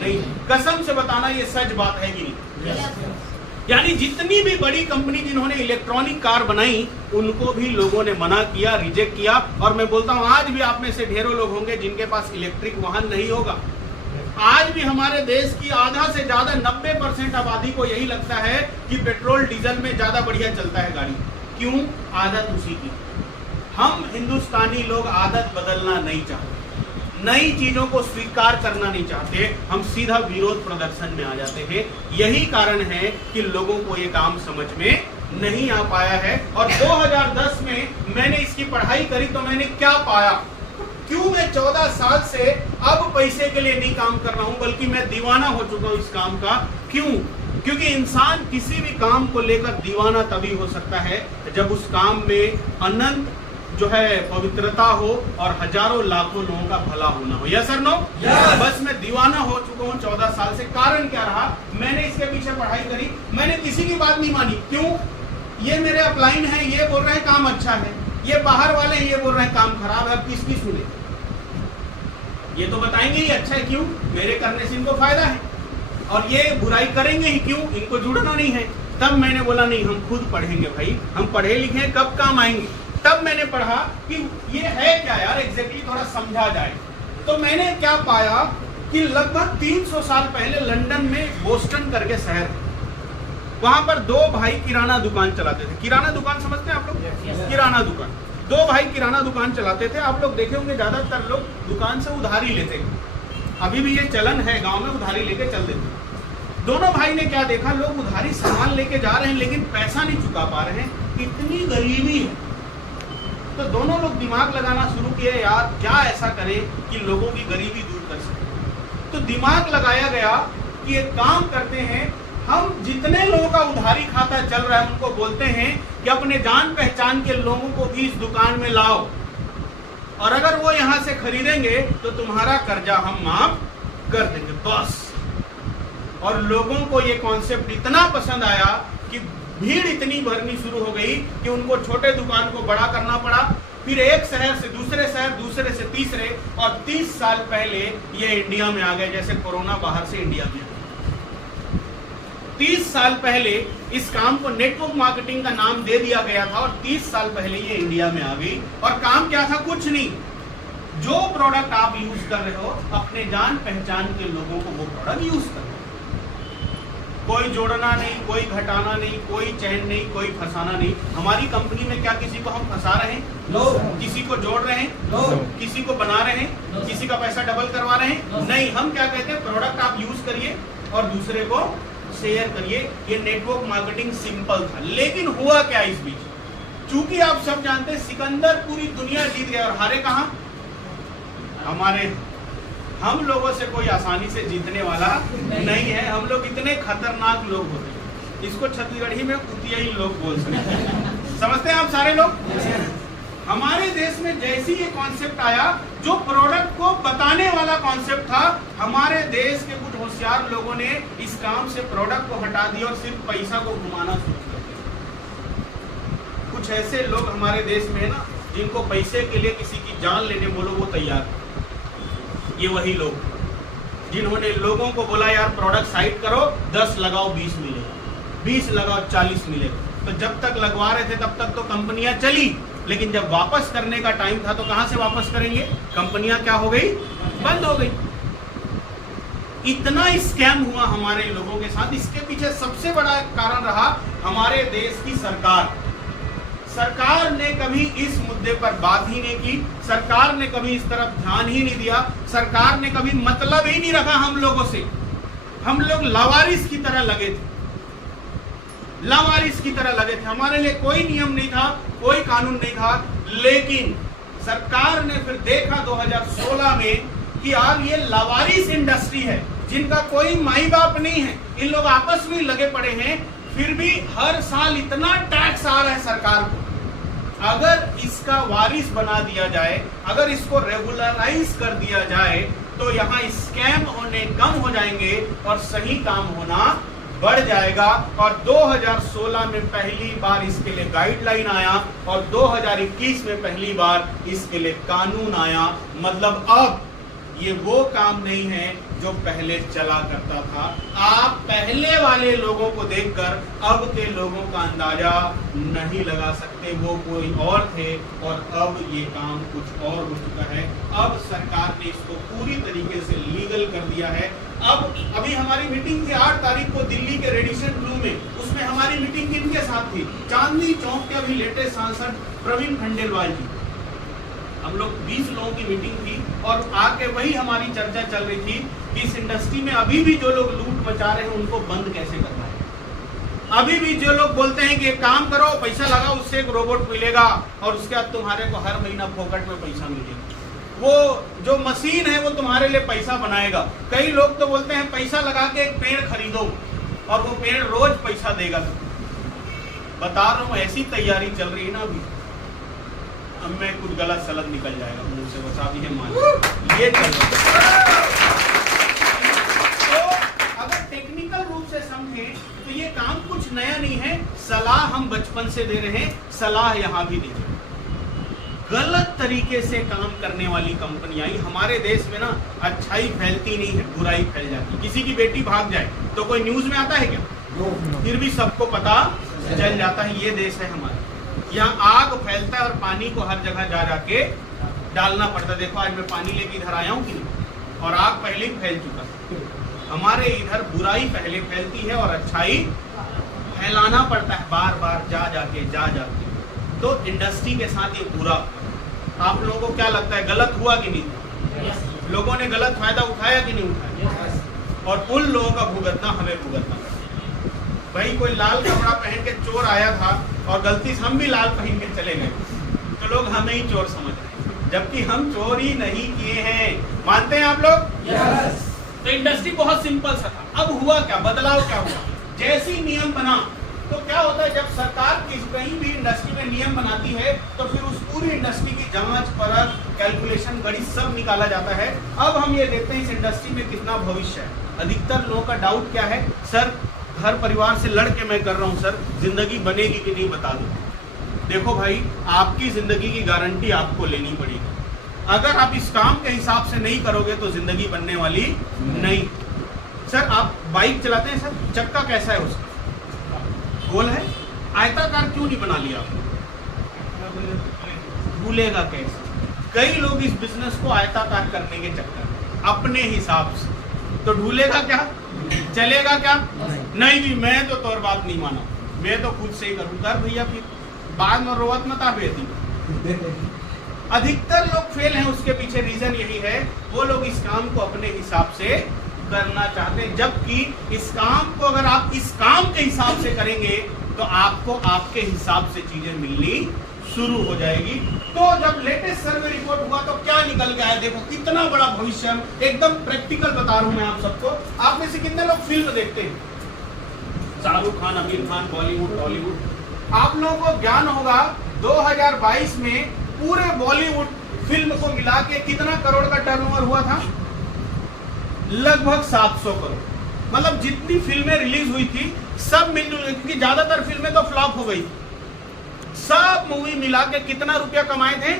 नहीं। कसम से बताना ये सच बात है कि नहीं? यानी जितनी भी बड़ी कंपनी जिन्होंने इलेक्ट्रॉनिक कार बनाई, उनको भी लोगों ने मना किया, रिजेक्ट किया। और मैं बोलता हूं आज भी आप में से ढेरों लोग होंगे जिनके पास इलेक्ट्रिक वाहन नहीं होगा। आज भी हमारे देश की आधा से ज्यादा 90% आबादी को यही लगता है कि पेट्रोल डीजल में ज्यादा बढ़िया चलता है गाड़ी। क्यों? आदत उसी की। हम हिंदुस्तानी लोग आदत बदलना नहीं चाहते, नई चीजों को स्वीकार करना नहीं चाहते, हम सीधा विरोध प्रदर्शन में आ जाते हैं। यही कारण है कि लोगों को ये काम समझ में नहीं आ पाया है। और 2010 में मैंने इसकी पढ़ाई करी तो मैंने क्या पाया, क्यों मैं 14 साल से अब पैसे के लिए नहीं काम कर रहा हूं, बल्कि मैं दीवाना हो चुका हूं इस काम का। क्यों? क्योंकि इंसान किसी भी काम को लेकर दीवाना तभी हो सकता है जब उस काम में अनंत जो है पवित्रता हो और हजारों लाखों लोगों का भला होना हो। Yes sir no? बस मैं दीवाना हो चुका हूँ 14 साल से। कारण क्या रहा? मैंने इसके पीछे पढ़ाई करी, मैंने किसी की बात नहीं मानी। क्यों? ये मेरे अपलाइन है, ये बोल रहे हैं काम अच्छा है, ये बाहर वाले हैं, ये बोल रहे हैं काम खराब है। अब किसकी सुने? ये तो बताएंगे ही अच्छा है। क्यों? मेरे करने से इनको फायदा है। और ये बुराई करेंगे ही क्यों? इनको जुड़ना नहीं है। तब मैंने बोला नहीं, हम खुद पढ़ेंगे भाई, हम पढ़े लिखे हैं, कब काम आएंगे। तब मैंने पढ़ा कि ये है क्या यार एग्जैक्टली, थोड़ा समझा जाए। तो मैंने क्या पाया कि लगभग 300 साल पहले लंदन में बोस्टन करके शहर है, वहां पर दो भाई किराना दुकान चलाते थे। किराना दुकान समझते हैं आप लोग? किराना दुकान, दो भाई किराना दुकान चलाते थे। आप लोग देखे होंगे ज्यादातर लोग दुकान से उधारी लेते हैं, अभी भी ये चलन है गांव में, उधारी लेके चल देते। दोनों भाई ने क्या देखा, लोग उधारी सामान लेके जा रहे हैं लेकिन पैसा नहीं चुका पा रहे हैं, इतनी गरीबी है। तो दोनों लोग दिमाग लगाना शुरू किए, यार क्या ऐसा करें कि लोगों की गरीबी दूर कर सके। तो दिमाग लगाया गया कि एक काम करते हैं, हम जितने लोगों का उधारी खाता चल रहा है उनको बोलते हैं कि अपने जान पहचान के लोगों को भी इस दुकान में लाओ, और अगर वो यहां से खरीदेंगे तो तुम्हारा कर्जा हम माफ कर देंगे बस। और लोगों को ये कॉन्सेप्ट इतना पसंद आया कि भीड़ इतनी भरनी शुरू हो गई कि उनको छोटे दुकान को बड़ा करना पड़ा। फिर एक शहर से दूसरे शहर, दूसरे से तीसरे, और 30 साल पहले ये इंडिया में आ गए, जैसे कोरोना बाहर से इंडिया में। 30 साल पहले इस काम को नेटवर्क मार्केटिंग का नाम दे दिया गया था और 30 साल पहले ये इंडिया में आ गई। और काम क्या था? कुछ नहीं, जो प्रोडक्ट आप यूज कर रहे हो अपने जान पहचान के लोगों को वो प्रोडक्ट यूज करो। कोई जोड़ना नहीं, कोई घटाना नहीं, कोई चैन नहीं, कोई फंसाना नहीं। हमारी कंपनी में क्या किसी को हम फंसा रहे हैं? नो। किसी को जोड़ रहे हैं? नो। किसी को बना रहे हैं? किसी का पैसा डबल करवा रहे हैं? नहीं। हम क्या कहते हैं, प्रोडक्ट आप यूज करिए और दूसरे को शेयर करिए। ये नेटवर्क मार्केटिंग सिंपल था, लेकिन हुआ क्या इस बीच? चूंकि आप सब जानते हैं सिकंदर पूरी दुनिया जीत गया और हारे कहां? हमारे। हम लोगों से कोई आसानी से जीतने वाला नहीं है। हम लोग इतने खतरनाक लोग होते हैं, इसको छत्तीसगढ़ी में कुतियाई लोग बोल सकते हैं। समझते हैं आप सारे लोग? हमारे देश में जैसी ये कॉन्सेप्ट आया, जो प्रोडक्ट को बताने वाला कॉन्सेप्ट था, हमारे देश के कुछ होशियार लोगों ने इस काम से प्रोडक्ट को हटा दिया और सिर्फ पैसा को घुमाना शुरू कर दिया। कुछ ऐसे लोग हमारे देश में है ना, जिनको पैसे के लिए किसी की जान लेने बोलो वो तैयार। ये वही लोग जिन्होंने लोगों को बोला यार प्रोडक्ट साइड करो, 10 लगाओ 20 मिलेगा, 20 लगाओ 40 मिलेगा। तो जब तक लगवा रहे थे तब तक तो कंपनियां चली, लेकिन जब वापस करने का टाइम था तो कहां से वापस करेंगे? कंपनियां क्या हो गई? बंद हो गई। इतना स्कैम हुआ हमारे लोगों के साथ। इसके पीछे सबसे बड़ा कारण रहा हमारे देश की सरकार। सरकार ने कभी इस मुद्दे पर बात ही नहीं की, सरकार ने कभी इस तरफ ध्यान ही नहीं दिया, सरकार ने कभी मतलब ही नहीं रखा हम लोगों से। हम लोग लावारिस की तरह लगे थे, लावारिस की तरह लगे थे। हमारे लिए कोई नियम नहीं था, कोई कानून नहीं था। लेकिन सरकार ने फिर देखा 2016 में कि यार ये लावारिस इंडस्ट्री है, जिनका कोई माई बाप नहीं है, इन लोग आपस में लगे पड़े हैं, फिर भी हर साल इतना टैक्स आ रहा है सरकार को। अगर इसका वारिस बना दिया जाए, अगर इसको रेगुलराइज कर दिया जाए, तो यहाँ स्कैम होने कम हो जाएंगे और सही काम होना बढ़ जाएगा। और 2016 में पहली बार इसके लिए गाइडलाइन आया और 2021 में पहली बार इसके लिए कानून आया। मतलब अब ये वो काम नहीं है जो पहले चला करता था। आप पहले वाले लोगों को देखकर अब के लोगों का अंदाजा नहीं लगा सकते, वो कोई और थे और अब ये काम कुछ और हो चुका है। अब सरकार ने इसको पूरी तरीके से लीगल कर दिया है। अब अभी हमारी मीटिंग थी 8 तारीख को दिल्ली के रेडिसन ब्लू में, उसमें हमारी मीटिंग किनके साथ थी? चांदनी चौक के अभी लेटेस्ट सांसद प्रवीण खंडेलवाल जी। हम लोग 20 लोगों की मीटिंग थी और आके वही हमारी चर्चा चल रही थी कि इस इंडस्ट्री में अभी भी जो लोग लूट मचा रहे हैं उनको बंद कैसे करना है। अभी भी जो लोग बोलते हैं कि एक काम करो, पैसा लगाओ, उससे एक रोबोट मिलेगा और उसके बाद तुम्हारे को हर महीना फोकट में पैसा मिलेगा। वो जो मशीन है वो तुम्हारे लिए पैसा बनाएगा। कई लोग तो बोलते हैं पैसा लगा के एक पेड़ खरीदो और वो पेड़ रोज पैसा देगा। बता रहा हूँ ऐसी तैयारी चल रही है ना अभी। अब मैं कुछ गलत सलत निकल जाएगा मुंह से, बस आप ये मान ये चल रहा है। तो अगर टेक्निकल रूप से समझें तो ये काम कुछ नया नहीं है। सलाह हम बचपन से दे रहे हैं, सलाह यहाँ भी दीजिए। गलत तरीके से काम करने वाली कंपनियां हमारे देश में ना, अच्छाई फैलती नहीं है, बुराई फैल जाती। किसी की बेटी भाग जाए तो कोई न्यूज में आता है क्या? फिर भी सबको पता चल जाता है। ये देश है हमारा, यहाँ आग फैलता है और पानी को हर जगह जा जाके डालना पड़ता है। देखो आज मैं पानी लेके इधर आया हूँ कि नहीं, और आग पहले ही फैल चुका है। हमारे इधर बुराई पहले फैलती है और अच्छाई फैलाना पड़ता है बार बार जा जाके। तो इंडस्ट्री के साथ ये बुरा, आप लोगों को क्या लगता है गलत हुआ कि नहीं? लोगों ने गलत फायदा उठाया कि नहीं उठाया? और उन लोगों का भुगतना हमें भुगतना। भाई कोई लाल कपड़ा पहन के चोर आया था और गलती से हम भी लाल पहन के चले गए तो लोग हमें ही चोर समझ रहे हैं, जबकि हम चोर ही नहीं किए हैं। मानते हैं आप लोग? yes. तो इंडस्ट्री बहुत सिंपल सा था। अब हुआ क्या, बदलाव क्या हुआ? जैसी नियम बना तो क्या होता है, जब सरकार कहीं भी इंडस्ट्री में नियम बनाती है तो फिर उस पूरी इंडस्ट्री की जांच परख कैलकुलेशन गणित सब निकाला जाता है। अब हम ये देखते हैं इस इंडस्ट्री में कितना भविष्य है। अधिकतर लोगों का डाउट क्या है, सर घर परिवार से लड़ के मैं कर रहा हूँ सर, जिंदगी बनेगी कि नहीं बता दो। देखो भाई, आपकी जिंदगी की गारंटी आपको लेनी पड़ेगी। अगर आप इस काम के हिसाब से नहीं करोगे तो जिंदगी बनने वाली नहीं। सर आप बाइक चलाते हैं सर, चक्का कैसा है उसका? गोल है, आयताकार क्यों नहीं बना लिया आपने? भूलेगा कैसे? कई लोग इस बिजनेस को आयताकार करने के चक्कर अपने हिसाब से, तो ढूलेगा क्या, चलेगा क्या? नहीं जी मैं तो तोर बात नहीं माना, मैं तो खुद से ही करूँ। कर भैया, फिर बाद में रोवत मत आप। अधिकतर लोग फेल हैं, उसके पीछे रीजन यही है, वो लोग इस काम को अपने हिसाब से करना चाहते हैं। जबकि इस काम को अगर आप इस काम के हिसाब से करेंगे तो आपको आपके हिसाब से चीजें मिलनी शुरू हो जाएगी। तो जब लेटेस्ट सर्वे रिपोर्ट हुआ तो क्या निकल गया है, देखो कितना बड़ा भविष्य, एकदम प्रैक्टिकल बता रहा हूं मैं आप सबको। आप में से कितने लोग फिल्म देखते हैं? शाहरुख खान, आमिर खान, बॉलीवुड, टॉलीवुड। आप लोगों को ज्ञान होगा 2022 में पूरे बॉलीवुड फिल्म को मिला के कितना करोड़ का टर्नओवर हुआ था? लगभग 700 करोड़। मतलब जितनी फिल्में रिलीज हुई थी सब मिलजुल, क्योंकि ज्यादातर फिल्में तो फ्लॉप हो गई, सब मूवी मिला के कितना रुपया कमाए थे?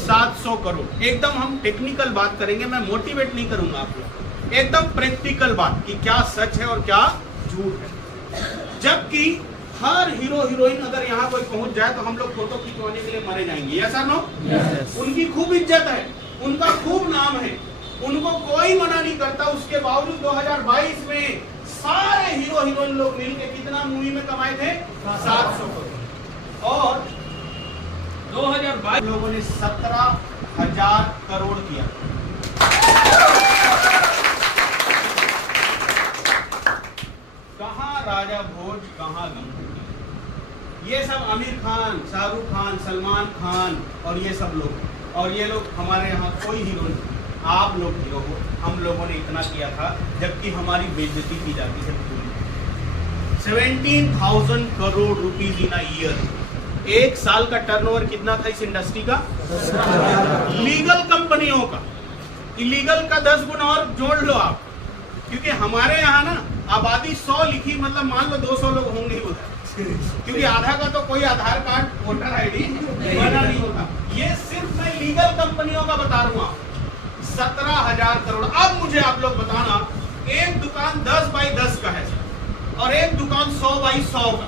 700 करोड़। एकदम हम टेक्निकल बात करेंगे, मैं मोटिवेट नहीं करूंगा आप लोग, एकदम प्रैक्टिकल बात कि क्या सच है और क्या झूठ है। जबकि हर हीरो हीरोइन अगर यहाँ कोई पहुंच जाए तो हम लोग फोटो खिंचवाने के लिए मरे जाएंगे, यस और नो? उनकी खूब इज्जत है, उनका खूब नाम है, उनको कोई मना नहीं करता। उसके बावजूद 2022 में सारे हीरो हीरोइन लोग मिलकर कितना मूवी में कमाए थे? 700 करोड़। और 2022 लोगों ने 17,000 करोड़ किया। कहाँ राजा भोज, कहाँ गंगू। ये सब आमिर खान, शाहरुख खान, सलमान खान और ये सब लोग, और ये लोग हमारे यहाँ कोई हीरो नहीं। आप लोग हीरो हो, हम लोगों ने इतना किया था जबकि हमारी बेइज्जती की जाती है। 17,000 crore rupees in a year. एक साल का टर्नओवर कितना था इस इंडस्ट्री का? लीगल कंपनियों का, इलीगल का 10 गुना और जोड़ लो आप, क्योंकि हमारे यहाँ ना आबादी 100 लिखी, मतलब मान लो 200 लोग होंगे उधर, क्योंकि आधा का तो कोई आधार कार्ड वोटर आईडी बना नहीं होता। ये सिर्फ मैं लीगल कंपनियों का बता रहा हूँ, 17,000 करोड़। अब मुझे आप लोग बताना, एक दुकान 10 बाई 10 का है और एक दुकान 100 बाई 100 का।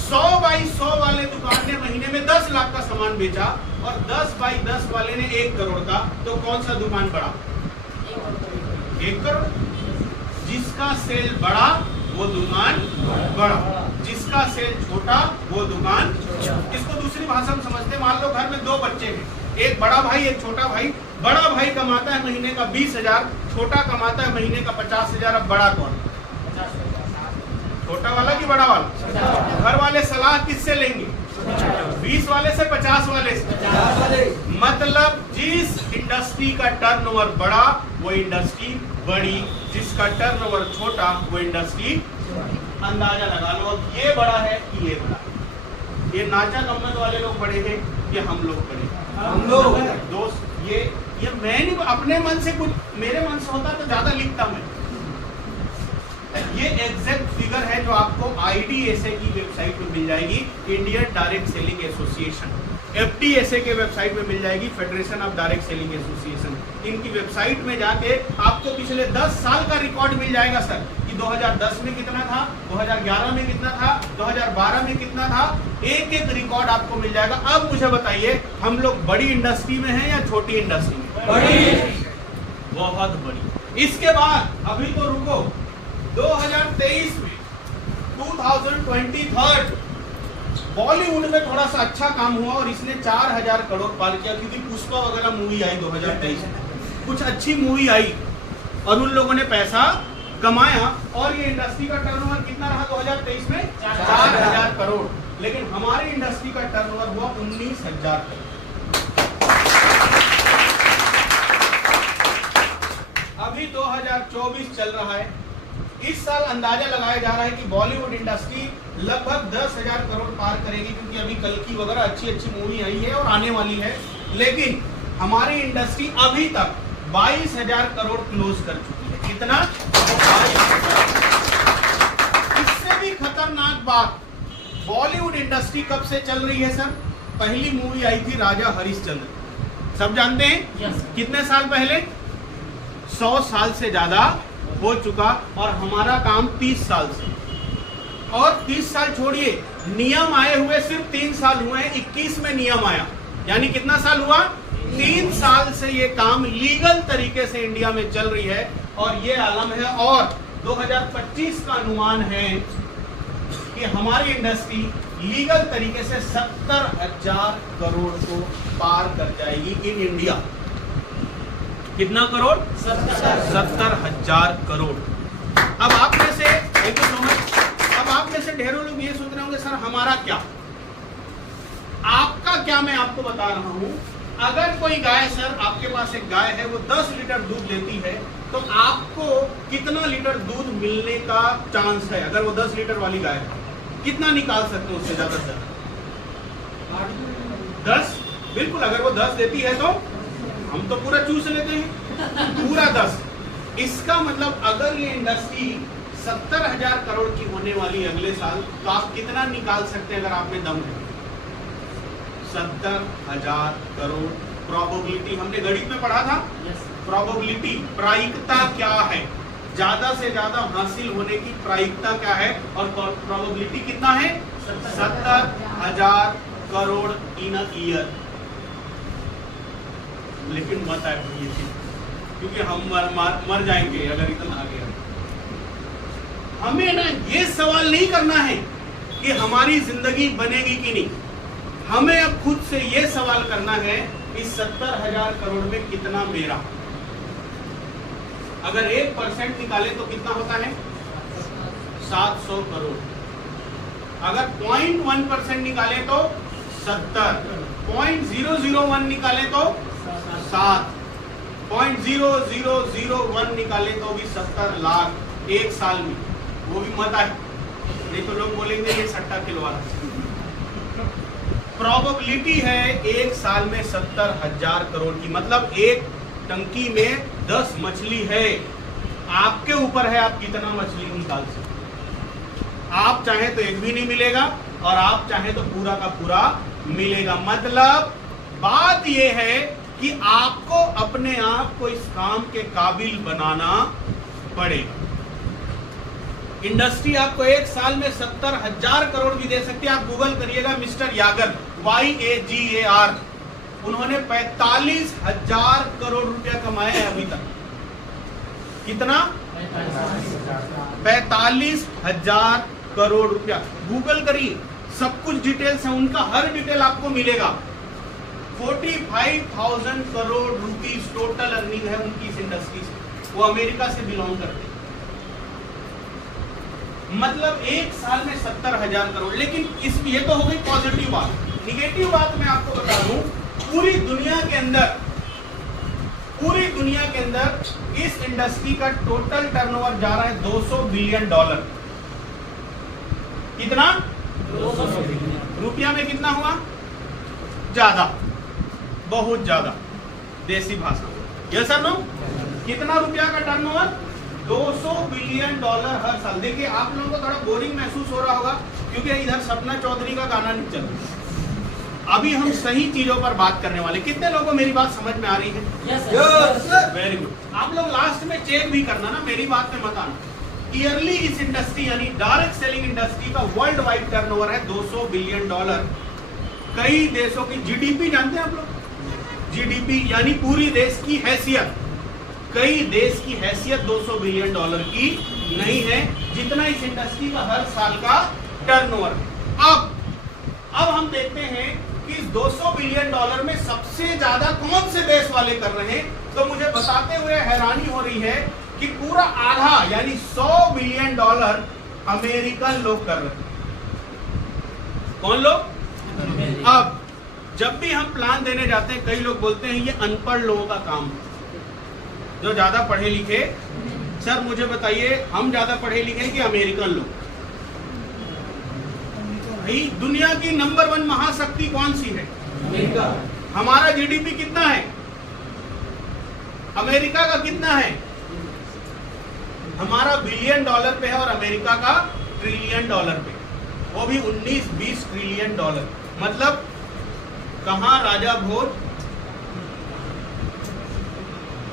100 बाई 100 वाले दुकान ने महीने में 10 लाख का सामान बेचा और 10 बाई 10 वाले ने 1 करोड़ का, तो कौन सा दुकान बड़ा? 1 करोड़। जिसका सेल बड़ा वो दुकान बड़ा, जिसका सेल छोटा वो दुकान। इसको दूसरी भाषा में समझते हैं, मान लो घर में 2 बच्चे हैं, एक बड़ा भाई एक छोटा भाई। बड़ा भाई कमाता है महीने का 20,000, छोटा कमाता है महीने का 50,000। अब बड़ा कौन? छोटा वाला कि बड़ा वाला? घर वाले सलाह किससे लेंगे? 20 वाले से, 50 वाले से। मतलब जिस इंडस्ट्री का टर्नओवर बड़ा वो इंडस्ट्री बड़ी, जिसका टर्नओवर छोटा वो इंडस्ट्री। अंदाजा लगा लो अब ये बड़ा है कि ये बड़ा है। ये नाचा गम्मत वाले लोग बड़े हैं कि हम लोग बड़े? हम लोग। दोस्त ये मैं नहीं, अपने मन से कुछ, मेरे मन से होता तो ज्यादा लिखता मैं। ये एग्जैक्ट फिगर है जो आपको IDSA की वेबसाइट पे मिल जाएगी, Indian direct selling association. FDSA के वेबसाइट पे मिल जाएगी, federation of direct selling association. इनकी वेबसाइट में जाके आपको पिछले 10 साल का रिकॉर्ड मिल जाएगा सर, कि 2010 में कितना था, 2011 में कितना था, 2012 में कितना था। एक एक रिकॉर्ड आपको मिल जाएगा। अब मुझे बताइए, हम लोग बड़ी इंडस्ट्री में हैं या छोटी इंडस्ट्री में? बड़ी, बहुत बड़ी। इसके बाद अभी तो रुको, 2023 में 2023 बॉलीवुड में थोड़ा सा अच्छा काम हुआ और इसने 4,000 करोड़ पार किया, क्योंकि पुष्पा वगैरह मूवी आई 2023 में, कुछ अच्छी मूवी आई और उन लोगों ने पैसा कमाया। और ये इंडस्ट्री का टर्नओवर कितना रहा 2023 में? 4,000 करोड़। लेकिन हमारी इंडस्ट्री का टर्नओवर हुआ 19,000 करोड़। अभी 2024 चल रहा है। इस साल अंदाजा लगाया जा रहा है कि बॉलीवुड इंडस्ट्री लगभग 10,000 करोड़ पार करेगी, क्योंकि अभी कल की वगैरह अच्छी अच्छी मूवी आई है और आने वाली है। लेकिन हमारी इंडस्ट्री अभी तक 22,000 करोड़ क्लोज कर चुकी है। कितना? इससे भी खतरनाक बात, बॉलीवुड इंडस्ट्री कब से चल रही है सर? पहली मूवी आई थी राजा हरिश्चंद्र, सब जानते हैं। कितने साल पहले? 100 साल से ज्यादा हो चुका। और हमारा काम 30 साल से, और 30 साल छोड़िए, नियम आए हुए सिर्फ 3 साल हुए हैं। 21 में नियम आया, यानी कितना साल हुआ? 3 साल से ये काम लीगल तरीके से इंडिया में चल रही है और ये आलम है। और 2025 का अनुमान है कि हमारी इंडस्ट्री लीगल तरीके से 70,000 करोड़ को पार कर जाएगी इन इंडिया। कितना करोड़? 70,000 करोड़। अब आप में से अब आप में से ढेरों लोग ये सोच रहे होंगे, सर हमारा क्या, आपका क्या? मैं आपको बता रहा हूं, अगर कोई गाय, सर आपके पास एक गाय है, वो 10 लीटर दूध देती है, तो आपको कितना लीटर दूध मिलने का चांस है? अगर वो 10 लीटर वाली गाय है, कितना निकाल सकते हो उससे ज्यादा से? 10। बिल्कुल, अगर वो 10 देती है तो हम तो पूरा चूस लेते हैं, पूरा 10। इसका मतलब अगर ये इंडस्ट्री 70,000 करोड़ की होने वाली अगले साल, तो आप कितना निकाल सकते हैं अगर आप में दम है? 70,000 करोड़। प्रोबेबिलिटी हमने गणित में पढ़ा था। प्रोबेबिलिटी, प्रायिकता क्या है, ज्यादा से ज्यादा हासिल होने की प्रायिकता क्या है, और प्रोबेबिलिटी कितना है? 70,000 करोड़ इन अ ईयर। लेकिन मत आए, क्योंकि हम मर जाएंगे अगर इतना आ गया। हमें ना ये सवाल नहीं करना है कि हमारी जिंदगी बनेगी कि नहीं, हमें अब खुद से ये सवाल करना है, इस 70,000 करोड़ में कितना मेरा? अगर 1% निकाले तो कितना होता है? 700 करोड़। अगर 0.1% निकाले तो 70, 0.001 निकाले तो 7, 0.0001 निकाले तो भी 70 लाख एक साल में। वो भी मत आए, नहीं तो लोग बोलेंगे ये सट्टा खिलवा रहा। प्रोबेबिलिटी है एक साल में 70,000 करोड़ की, मतलब एक टंकी में 10 मछली है। आपके ऊपर है आप कितना मछली निकाल सकते। आप चाहे तो एक भी नहीं मिलेगा और आप चाहे तो पूरा का पूरा मिलेगा। मतलब बात यह है कि आपको अपने आप को इस काम के काबिल बनाना पड़ेगा। इंडस्ट्री आपको एक साल में 70,000 करोड़ भी दे सकती है। आप गूगल करिएगा मिस्टर यागर, YAGAR, उन्होंने 45,000 करोड़ रुपया कमाए हैं अभी तक। कितना? 45,000 करोड़ रुपया। गूगल करिए, सब कुछ डिटेल्स है उनका, हर डिटेल आपको मिलेगा। 45,000 करोड़ रुपीस टोटल अर्निंग है उनकी इस इंडस्ट्री से। वो अमेरिका से बिलोंग करते हैं। मतलब एक साल में 70,000 करोड़। लेकिन ये तो हो गई पॉजिटिव बात। निगेटिव बात मैं आपको बता दूं, पूरी दुनिया के अंदर इस इंडस्ट्री का टोटल टर्नओवर जा रहा है $200 बिलियन। कितना? 200 बिलियन। रुपया में कितना हुआ? ज्यादा, बहुत ज्यादा, देसी भाषा। Yes sir no? कितना रुपया का टर्नओवर? $200 बिलियन हर साल। देखिए आप लोगों को थोड़ा बोरिंग महसूस हो रहा होगा क्योंकि इधर सपना चौधरी का गाना नहीं चल रहा। अभी हम सही चीजों पर बात करने वाले। कितने लोगों को मेरी बात समझ में आ रही है? Yes sir. Very good. आप लोग लास्ट में चेक भी करना ना, मेरी बात में मत आना। ईयरली इस इंडस्ट्री यानी डायरेक्ट सेलिंग इंडस्ट्री का वर्ल्ड वाइड टर्नओवर है $200 बिलियन। कई देशों की जीडीपी जानते हैं आप लोग? जीडीपी यानी पूरी देश की हैसियत, कई देश की हैसियत $200 बिलियन की नहीं है जितना इस इंडस्ट्री का हर साल का टर्नओवर है। अब हम देखते हैं कि इस $200 बिलियन में सबसे ज्यादा कौन से देश वाले कर रहे हैं। तो मुझे बताते हुए हैरानी हो रही है कि पूरा आधा यानी $100 बिलियन अमेरिकन लोग कर रहे हैं। कौन लोग? अब जब भी हम प्लान देने जाते हैं, कई लोग बोलते हैं ये अनपढ़ लोगों का काम है। जो ज्यादा पढ़े लिखे, सर मुझे बताइए हम ज्यादा पढ़े लिखे हैं कि अमेरिकन लोग? भाई दुनिया की नंबर 1 महाशक्ति कौन सी है? अमेरिका। हमारा जीडीपी कितना है? अमेरिका का कितना है? हमारा बिलियन डॉलर पे है और अमेरिका का ट्रिलियन डॉलर पे, वो भी 19-20 ट्रिलियन डॉलर। मतलब कहां राजा भोज,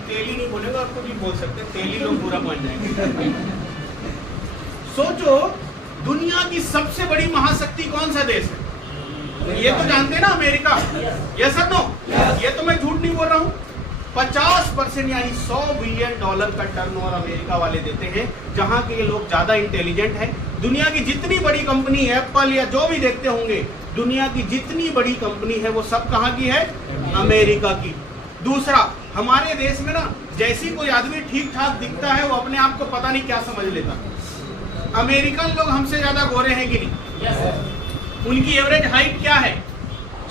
तेली नहीं बोलेगा, आपको नहीं बोल सकते, तेली लोग पूरा मान जाएंगे। सोचो दुनिया की सबसे बड़ी महाशक्ति कौन सा देश है? ये तो जानते हैं ना, अमेरिका। Yes sir no? ये तो मैं झूठ नहीं बोल रहा हूं। 50% यानी $100 बिलियन का टर्नओवर अमेरिका वाले देते हैं, जहां के ये लोग ज्यादा इंटेलिजेंट हैं। दुनिया की जितनी बड़ी कंपनी है, एप्पल या जो भी देखते होंगे, दुनिया की जितनी बड़ी कंपनी है वो सब कहां की है? अमेरिका की। दूसरा, हमारे देश में ना जैसी कोई आदमी ठीक ठाक दिखता है वो अपने आप को पता नहीं क्या समझ लेता। अमेरिकन लोग हमसे ज्यादा गोरे हैं कि नहीं? यस। उनकी एवरेज हाइट क्या है?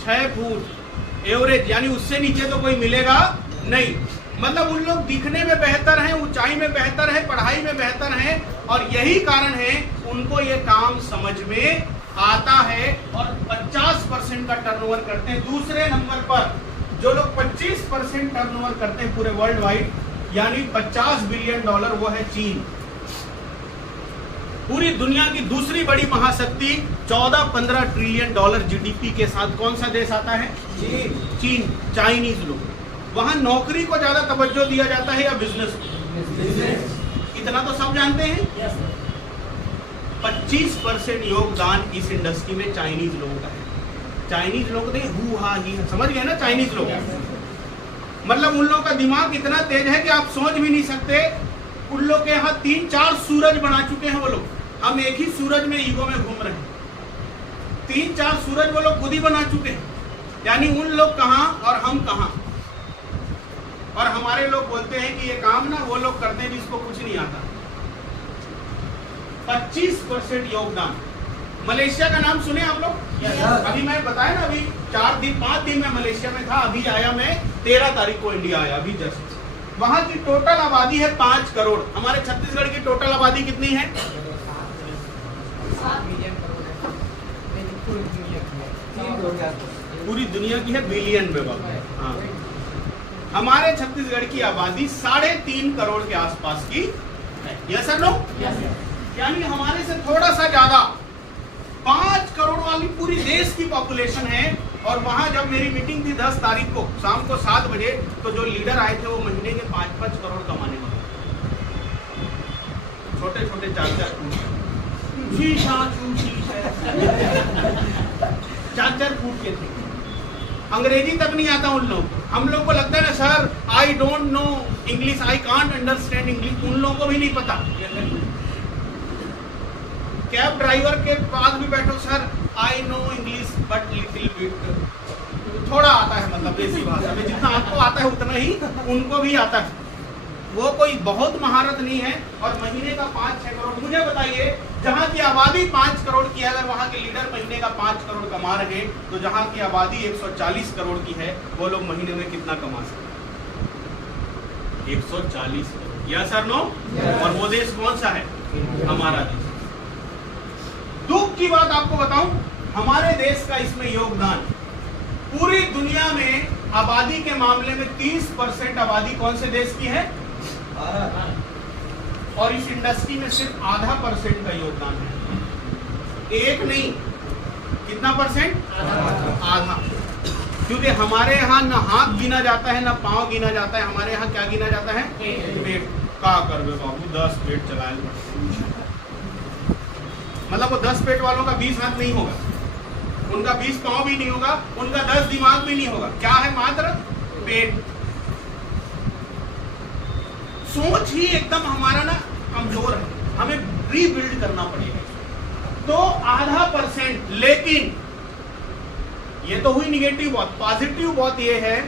6 फुट एवरेज, यानी उससे नीचे तो कोई मिलेगा नहीं। मतलब उन लोग दिखने में बेहतर हैं, ऊंचाई में बेहतर है, पढ़ाई में बेहतर हैं, और यही कारण है उनको ये काम समझ में आता है और 50% का टर्नओवर करते हैं। दूसरे नंबर पर जो लोग 25% टर्नओवर करते हैं पूरे वर्ल्ड वाइड यानी $50 बिलियन, वो है चीन। पूरी दुनिया की दूसरी बड़ी महाशक्ति 14-15 ट्रिलियन डॉलर जीडीपी के साथ कौन सा देश आता है? चीन। चाइनीज लोग। वहां नौकरी को ज्यादा तवज्जो दिया जाता है या बिजनेस को? इतना तो सब जानते हैं। यस। 25% योगदान इस इंडस्ट्री में चाइनीज लोगों का है। चाइनीज लोग नहीं, हु हा ही, समझ गए ना? चाइनीज लोग मतलब उन लोगों का दिमाग इतना तेज है कि आप सोच भी नहीं सकते। उन लोग के यहाँ 3-4 सूरज बना चुके हैं वो लोग। हम एक ही सूरज में ईगो में घूम रहे हैं। 3-4 सूरज वो लोग खुद ही बना चुके हैं। यानी उन लोग कहाँ और हम कहाँ। और हमारे लोग बोलते हैं कि ये काम ना वो लोग करते हैं जिसको कुछ नहीं आता। 25% योगदान। मलेशिया का नाम सुने आप लोग? अभी मैं बताया ना, अभी 5 दिन में मलेशिया में था। अभी आया मैं 13 तारीख को इंडिया आया अभी जस्ट। वहां की टोटल आबादी है 5 करोड़। हमारे छत्तीसगढ़ की टोटल आबादी कितनी है? 7 मिलियन करोड़ है। पूरी दुनिया की है बिलियन में बाबा। हाँ, हमारे छत्तीसगढ़ की आबादी 3.5 करोड़ के आसपास की यस सर नो? यानी हमारे से थोड़ा सा ज्यादा 5 करोड़ वाली पूरी देश की पॉपुलेशन है। और वहां जब मेरी मीटिंग थी 10 तारीख को शाम को 7 बजे, तो जो लीडर आए थे वो महीने के 5-5 करोड़ कमाने वाले, छोटे छोटे 4-4 फूट के थे। अंग्रेजी तक नहीं आता उन लोगों को। हम लोग को लगता है ना sir I don't know English, I can't understand English, उन लोगों को भी नहीं पता। कैब ड्राइवर के पास भी बैठो, sir I know English but little bit, थोड़ा आता है, मतलब देसी भाषा में जितना आपको आता है उतना ही उनको भी आता है। वो कोई बहुत महारत नहीं है। और महीने का 5-6 करोड़, मुझे बताइए जहाँ की आबादी 5 करोड़ की है, अगर वहाँ के लीडर महीने का 5 करोड़ कमा रहे, तो जहाँ की आबादी 140 करोड़ की है, वो लोग महीने में कितना कमा सकते हैं? 140 करोड़। या सर नो? और वो देश कौन सा है? हमारा देश। दुख की बात आपको बताऊं, हमारे देश का इसमें योगदान, पूरी दुनिया में आबादी के मामले में 30% आबादी कौन से देश की है? और इस इंडस्ट्री में सिर्फ 0.5% का योगदान है। एक नहीं, कितना परसेंट? आधा। क्योंकि हमारे यहाँ ना हाथ गिना जाता है ना पांव गिना जाता है, हमारे यहाँ क्या गिना जाता है? पेट। का कर बाबू 10 पेट चलाए, मतलब वो 10 पेट वालों का 20 हाथ नहीं होगा, उनका 20 पांव भी नहीं होगा, उनका 10 दिमाग भी नहीं होगा। क्या है? मात्र पेट। सोच ही एकदम हमारा ना कमजोर है, हमें रीबिल्ड करना पड़ेगा। तो 0.5%। लेकिन ये तो हुई निगेटिव बात। पॉजिटिव बात ये है,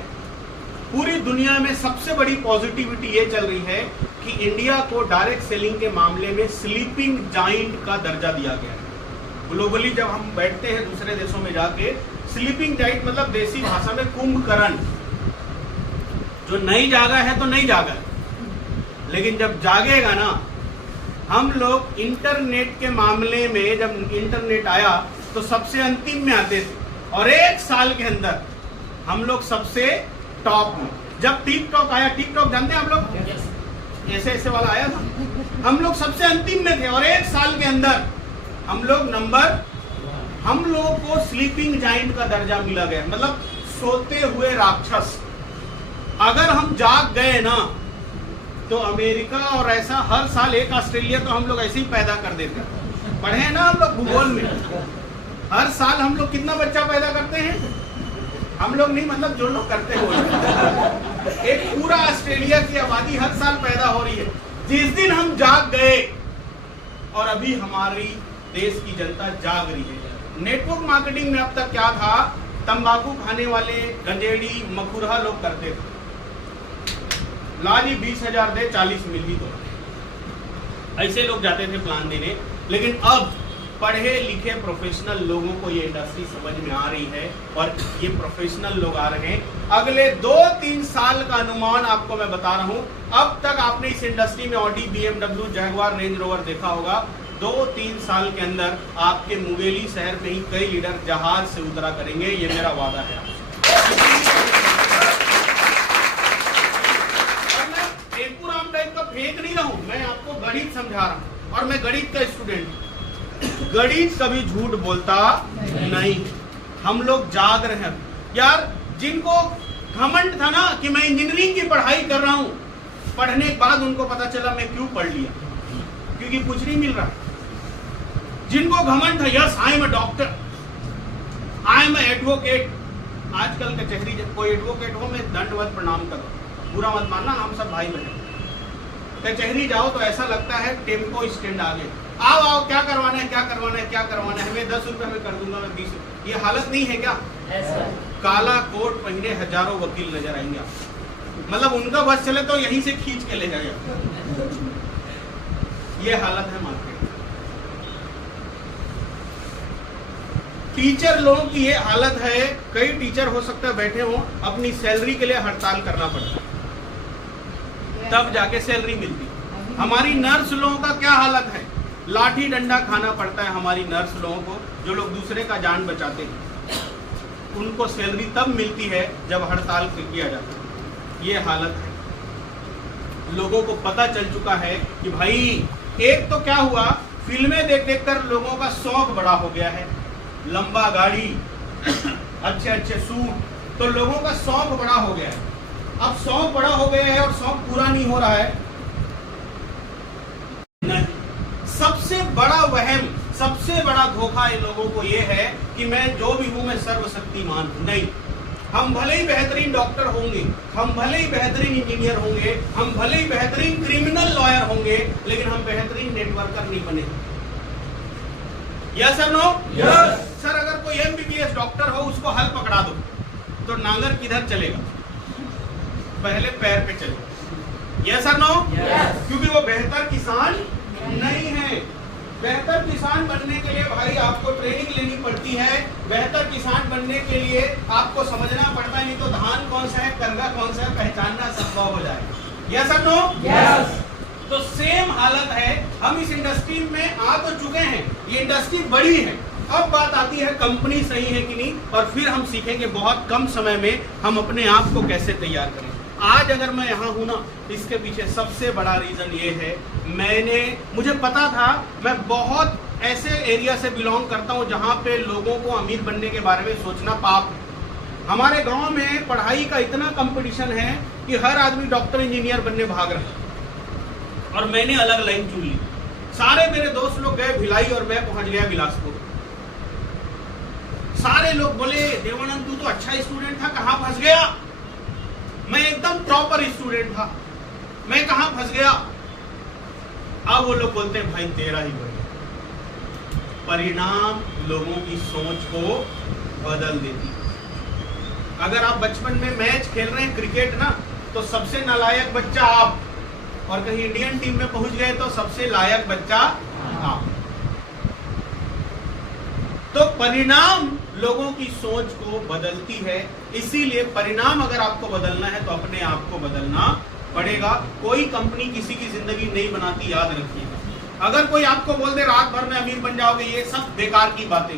पूरी दुनिया में सबसे बड़ी पॉजिटिविटी ये चल रही है कि इंडिया को डायरेक्ट सेलिंग के मामले में स्लीपिंग जाइंट का दर्जा दिया गया है। ग्लोबली जब हम बैठते हैं दूसरे देशों में जाके, स्लीपिंग जाइंट मतलब देसी भाषा में कुंभकर्ण, जो नहीं जागा है तो नहीं जागा है, लेकिन जब जागेगा ना, हम लोग इंटरनेट के मामले में जब इंटरनेट आया तो सबसे अंतिम में आते थे, और 1 साल के अंदर हम लोग सबसे टॉप में। जब टिकटॉक आया, टिकटॉक जानते हैं आप लोग? ऐसे वाला आया था, हम लोग सबसे अंतिम में थे, और 1 साल के अंदर हम लोगों को स्लीपिंग जाइंट का दर्जा मिला गया, मतलब सोते हुए राक्षस। अगर हम जाग गए ना, तो अमेरिका और ऐसा हर साल एक ऑस्ट्रेलिया तो हम लोग ऐसे ही पैदा कर देते हैं। पढ़े हैं ना हम लोग भूगोल में, हर साल हम लोग कितना बच्चा पैदा करते हैं? हम लोग नहीं, मतलब जो लोग करते हैं। एक पूरा ऑस्ट्रेलिया की आबादी हर साल पैदा हो रही है। जिस दिन हम जाग गए, और अभी हमारी देश की जनता जाग रही है। नेटवर्क मार्केटिंग में अब तक क्या था? तंबाकू खाने वाले गंजेड़ी मखुरहा लोग करते थे, लाजी 20,000 दे 40 मिल ही दो, ऐसे लोग जाते थे प्लान देने। लेकिन अब पढ़े लिखे प्रोफेशनल लोगों को ये इंडस्ट्री समझ में आ रही है, और ये प्रोफेशनल लोग आ रहे हैं। अगले 2-3 साल का अनुमान आपको मैं बता रहा हूं। अब तक आपने इस इंडस्ट्री में Audi, BMW, Jaguar, range rover देखा होगा। 2-3 साल के अंदर आपके मुंगेली शहर में ही कई लीडर जहाज से उतरा करेंगे, ये मेरा वादा है। और मैं टेकुराम टाइप का फेंक नहीं रहा हूं, मैं आपको गणित समझा रहा हूं, और मैं गणित का स्टूडेंट हूं। गणित कभी झूठ बोलता नहीं। हम लोग जाग रहे हैं यार। जिनको घमंड था ना कि मैं इंजीनियरिंग की पढ़ाई कर रहा हूं, पढ़ने के बाद उनको पता चला मैं क्यों पढ़ लिया, क्योंकि कुछ नहीं मिल रहा। जिनको घमंड था, yes I am a doctor, I am a advocate. आजकल कचहरी कोई एडवोकेट हो, मैं दंडवत प्रणाम करो, बुरा मत मानना, हम सब भाई बहन। कचहरी जाओ तो ऐसा लगता है टेम्पो स्टैंड आगे, आओ आओ क्या करवाना है, क्या करवाना है, क्या करवाना है, मैं 10 रुपए में कर दूंगा, मैं 20 रुपए। ये हालत नहीं है क्या? काला कोट पहने हजारों वकील नजर आएंगे आपको, मतलब उनका बस चले तो यहीं से खींच के ले जाएगा। ये हालत है मार्केट। टीचर लोगों की ये हालत है। कई टीचर हो सकता है बैठे हो, अपनी सैलरी के लिए हड़ताल करना पड़ता है, तब जाके सैलरी मिलती। हमारी नर्स लोगों का क्या हालत है? लाठी डंडा खाना पड़ता है हमारी नर्स लोगों को, जो लोग दूसरे का जान बचाते हैं। उनको सैलरी तब मिलती है जब हड़ताल किया जाता है। ये हालत है। लोगों को पता चल चुका है कि भाई एक तो क्या हुआ, फिल्में देख देख कर लोगों का शौक बड़ा हो गया है, लंबा गाड़ी, अच्छे अच्छे सूट, तो लोगों का शौक बड़ा हो गया है। अब शौक बड़ा हो गया है और शौक पूरा नहीं हो रहा है। नहीं, सबसे बड़ा वहम, सबसे बड़ा धोखा इन लोगों को यह है कि मैं जो भी हूं मैं सर्वशक्तिमान हूं। नहीं, हम भले ही बेहतरीन डॉक्टर होंगे, हम भले ही बेहतरीन इंजीनियर होंगे, हम भले ही बेहतरीन क्रिमिनल लॉयर होंगे, लेकिन हम बेहतरीन नेटवर्कर नहीं बने। Yes sir, no yes sir. अगर कोई एमबीबीएस डॉक्टर हो, उसको हल पकड़ा दो तो नांगर किधर चलेगा? पहले पैर पे चलेगा। Yes sir, no yes. क्योंकि वो बेहतर किसान नहीं है। बेहतर किसान बनने के लिए भाई आपको ट्रेनिंग लेनी पड़ती है। बेहतर किसान बनने के लिए आपको समझना पड़ता है, नहीं तो धान कौन सा है, करगा कौन सा है, पहचानना संभव हो जाए। Yes sir, no yes. तो सेम हालत है, हम इस इंडस्ट्री में आ तो चुके हैं, ये इंडस्ट्री बड़ी है। अब बात आती है कंपनी सही है कि नहीं, और फिर हम सीखेंगे बहुत कम समय में हम अपने आप को कैसे तैयार करें। आज अगर मैं यहाँ हूँ ना, इसके पीछे सबसे बड़ा रीजन ये है, मुझे पता था, मैं बहुत ऐसे एरिया से बिलोंग करता हूँ जहाँ पे लोगों को अमीर बनने के बारे में सोचना पाप है। हमारे गांव में पढ़ाई का इतना कंपटीशन है कि हर आदमी डॉक्टर इंजीनियर बनने भाग रहा है, और मैंने अलग लाइन चुन ली। सारे मेरे दोस्त लोग गए भिलाई और मैं पहुंच गया बिलासपुर। सारे लोग बोले, देवानंद तू तो अच्छा स्टूडेंट था, कहाँ फंस गया? मैं एकदम प्रॉपर स्टूडेंट था, मैं कहां फंस गया? अब वो लोग बोलते हैं भाई तेरा ही बढ़िया। परिणाम लोगों की सोच को बदल देती है। अगर आप बचपन में मैच खेल रहे हैं क्रिकेट ना, तो सबसे नालायक बच्चा आप, और कहीं इंडियन टीम में पहुंच गए तो सबसे लायक बच्चा आप। तो परिणाम लोगों की सोच को बदलती है। इसीलिए परिणाम अगर आपको बदलना है तो अपने आप को बदलना पड़ेगा। कोई कंपनी किसी की जिंदगी नहीं बनाती, याद रखिएगा। अगर कोई आपको बोल दे रात भर में अमीर बन जाओगे, ये सब बेकार की बातें,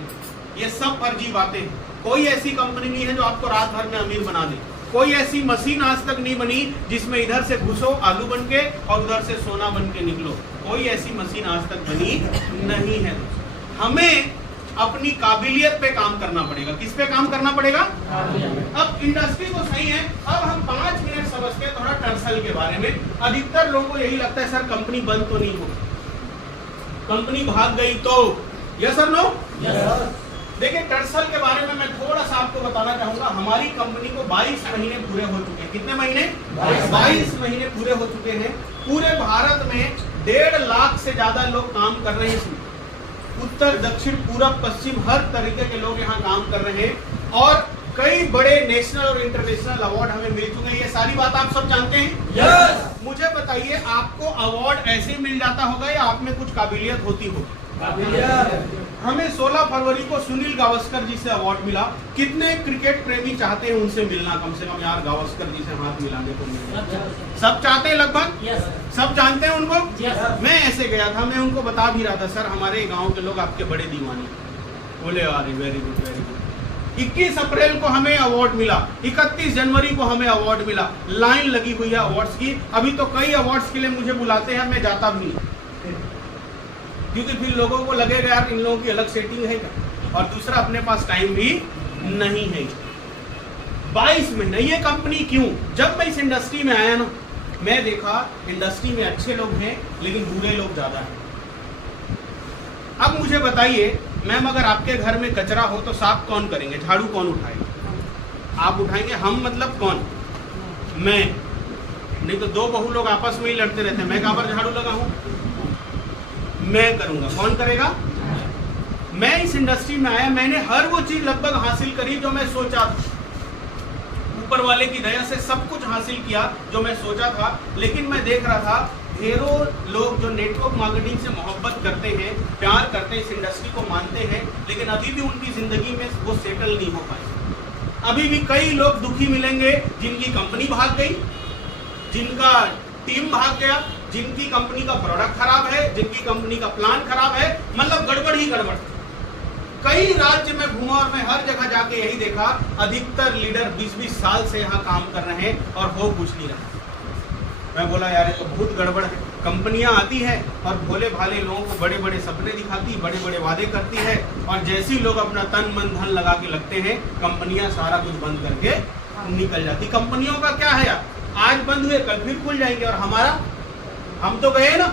ये सब फर्जी बातें। कोई ऐसी कंपनी नहीं है जो आपको रात भर में अमीर बना दे। कोई ऐसी मशीन आज तक नहीं बनी जिसमें इधर से घुसो आलू बन के और उधर से सोना बन के निकलो। कोई ऐसी मशीन आज तक बनी नहीं है। हमें अपनी काबिलियत पे काम करना पड़ेगा। किस पे काम करना पड़ेगा? अब इंडस्ट्री तो सही है, अब हम 5 मिनट समझते हैं थोड़ा टर्सल के बारे में। अधिकतर लोगों को यही लगता है सर कंपनी बंद तो नहीं हो, कंपनी भाग गई तो। Yes sir, no yes. देखिए टर्सल के बारे में मैं थोड़ा सा आपको बताना चाहूंगा। हमारी कंपनी को 22 महीने पूरे हो चुके हैं। कितने महीने? 22 महीने पूरे हो चुके हैं। पूरे भारत में 1.5 लाख से ज्यादा लोग काम कर रहे हैं इसमें। उत्तर दक्षिण पूरब पश्चिम हर तरीके के लोग यहाँ काम कर रहे हैं, और कई बड़े नेशनल और इंटरनेशनल अवार्ड हमें मिल चुके हैं। ये सारी बात आप सब जानते हैं। यस। मुझे बताइए, आपको अवार्ड ऐसे मिल जाता होगा या आप में कुछ काबिलियत होती होगी? हमें 16 फरवरी को सुनील गावस्कर जी से अवार्ड मिला। कितने क्रिकेट प्रेमी चाहते हैं उनसे मिलना? कम से कम यार गावस्कर जी से हाथ मिलाने को मिले। सब चाहते हैं लगभग? सब जानते हैं उनको? मैं ऐसे गया था, मैं उनको बता भी रहा था सर हमारे गांव के लोग आपके बड़े दीवाने। बोले अरे वेरी गुड वेरी गुड। 21 अप्रैल को हमें अवार्ड मिला, 31 जनवरी को हमें अवार्ड मिला। लाइन लगी हुई है अवार्ड्स की। अभी तो कई अवार्ड्स के लिए मुझे बुलाते हैं, मैं जाता भी नहीं, क्योंकि फिर लोगों को लगेगा यार इन लोगों की अलग सेटिंग है क्या, और दूसरा अपने पास टाइम भी नहीं है। 22 महीने ये कंपनी क्यों? जब मैं इस इंडस्ट्री में आया ना, मैं देखा इंडस्ट्री में अच्छे लोग हैं लेकिन बुरे लोग ज्यादा हैं। अब मुझे बताइए मैम, अगर आपके घर में कचरा हो तो साफ कौन करेंगे? झाड़ू कौन उठाएगा? आप उठाएंगे? हम मतलब कौन? मैं नहीं तो 2 बहू लोग आपस में ही लड़ते रहते हैं, मैं कहाँ पर झाड़ू लगाऊं? मैं करूंगा। कौन करेगा? मैं इस इंडस्ट्री में आया, मैंने हर वो चीज लगभग हासिल करी जो मैं सोचा था। ऊपर वाले की दया से सब कुछ हासिल किया जो मैं सोचा था। लेकिन मैं देख रहा था ढेरों लोग जो नेटवर्क मार्केटिंग से मोहब्बत करते हैं, प्यार करते हैं, इस इंडस्ट्री को मानते हैं, लेकिन अभी भी उनकी जिंदगी में वो सेटल नहीं हो पाए। अभी भी कई लोग दुखी मिलेंगे जिनकी कंपनी भाग गई, जिनका टीम भाग गया, जिनकी कंपनी का प्रोडक्ट खराब है, जिनकी कंपनी का प्लान खराब है, मतलब गड़बड़ ही गड़बड़। कई राज्य में घूमा और मैं हर जगह जाके यही देखा, अधिकतर लीडर 20-20 साल से यहाँ काम कर रहे हैं और हो कुछ नहीं रहा। मैं बोला यार ये तो बहुत गड़बड़ है। कंपनियां आती है और भोले भाले लोगों को बड़े बड़े सपने दिखाती, बड़े बड़े वादे करती है, और जैसे ही लोग अपना तन मन धन लगा के लगते हैं, कंपनियां सारा कुछ बंद करके निकल जाती। कंपनियों का क्या है यार, आज बंद हुए कल फिर खुल जाएंगे, और हमारा, हम तो गए ना,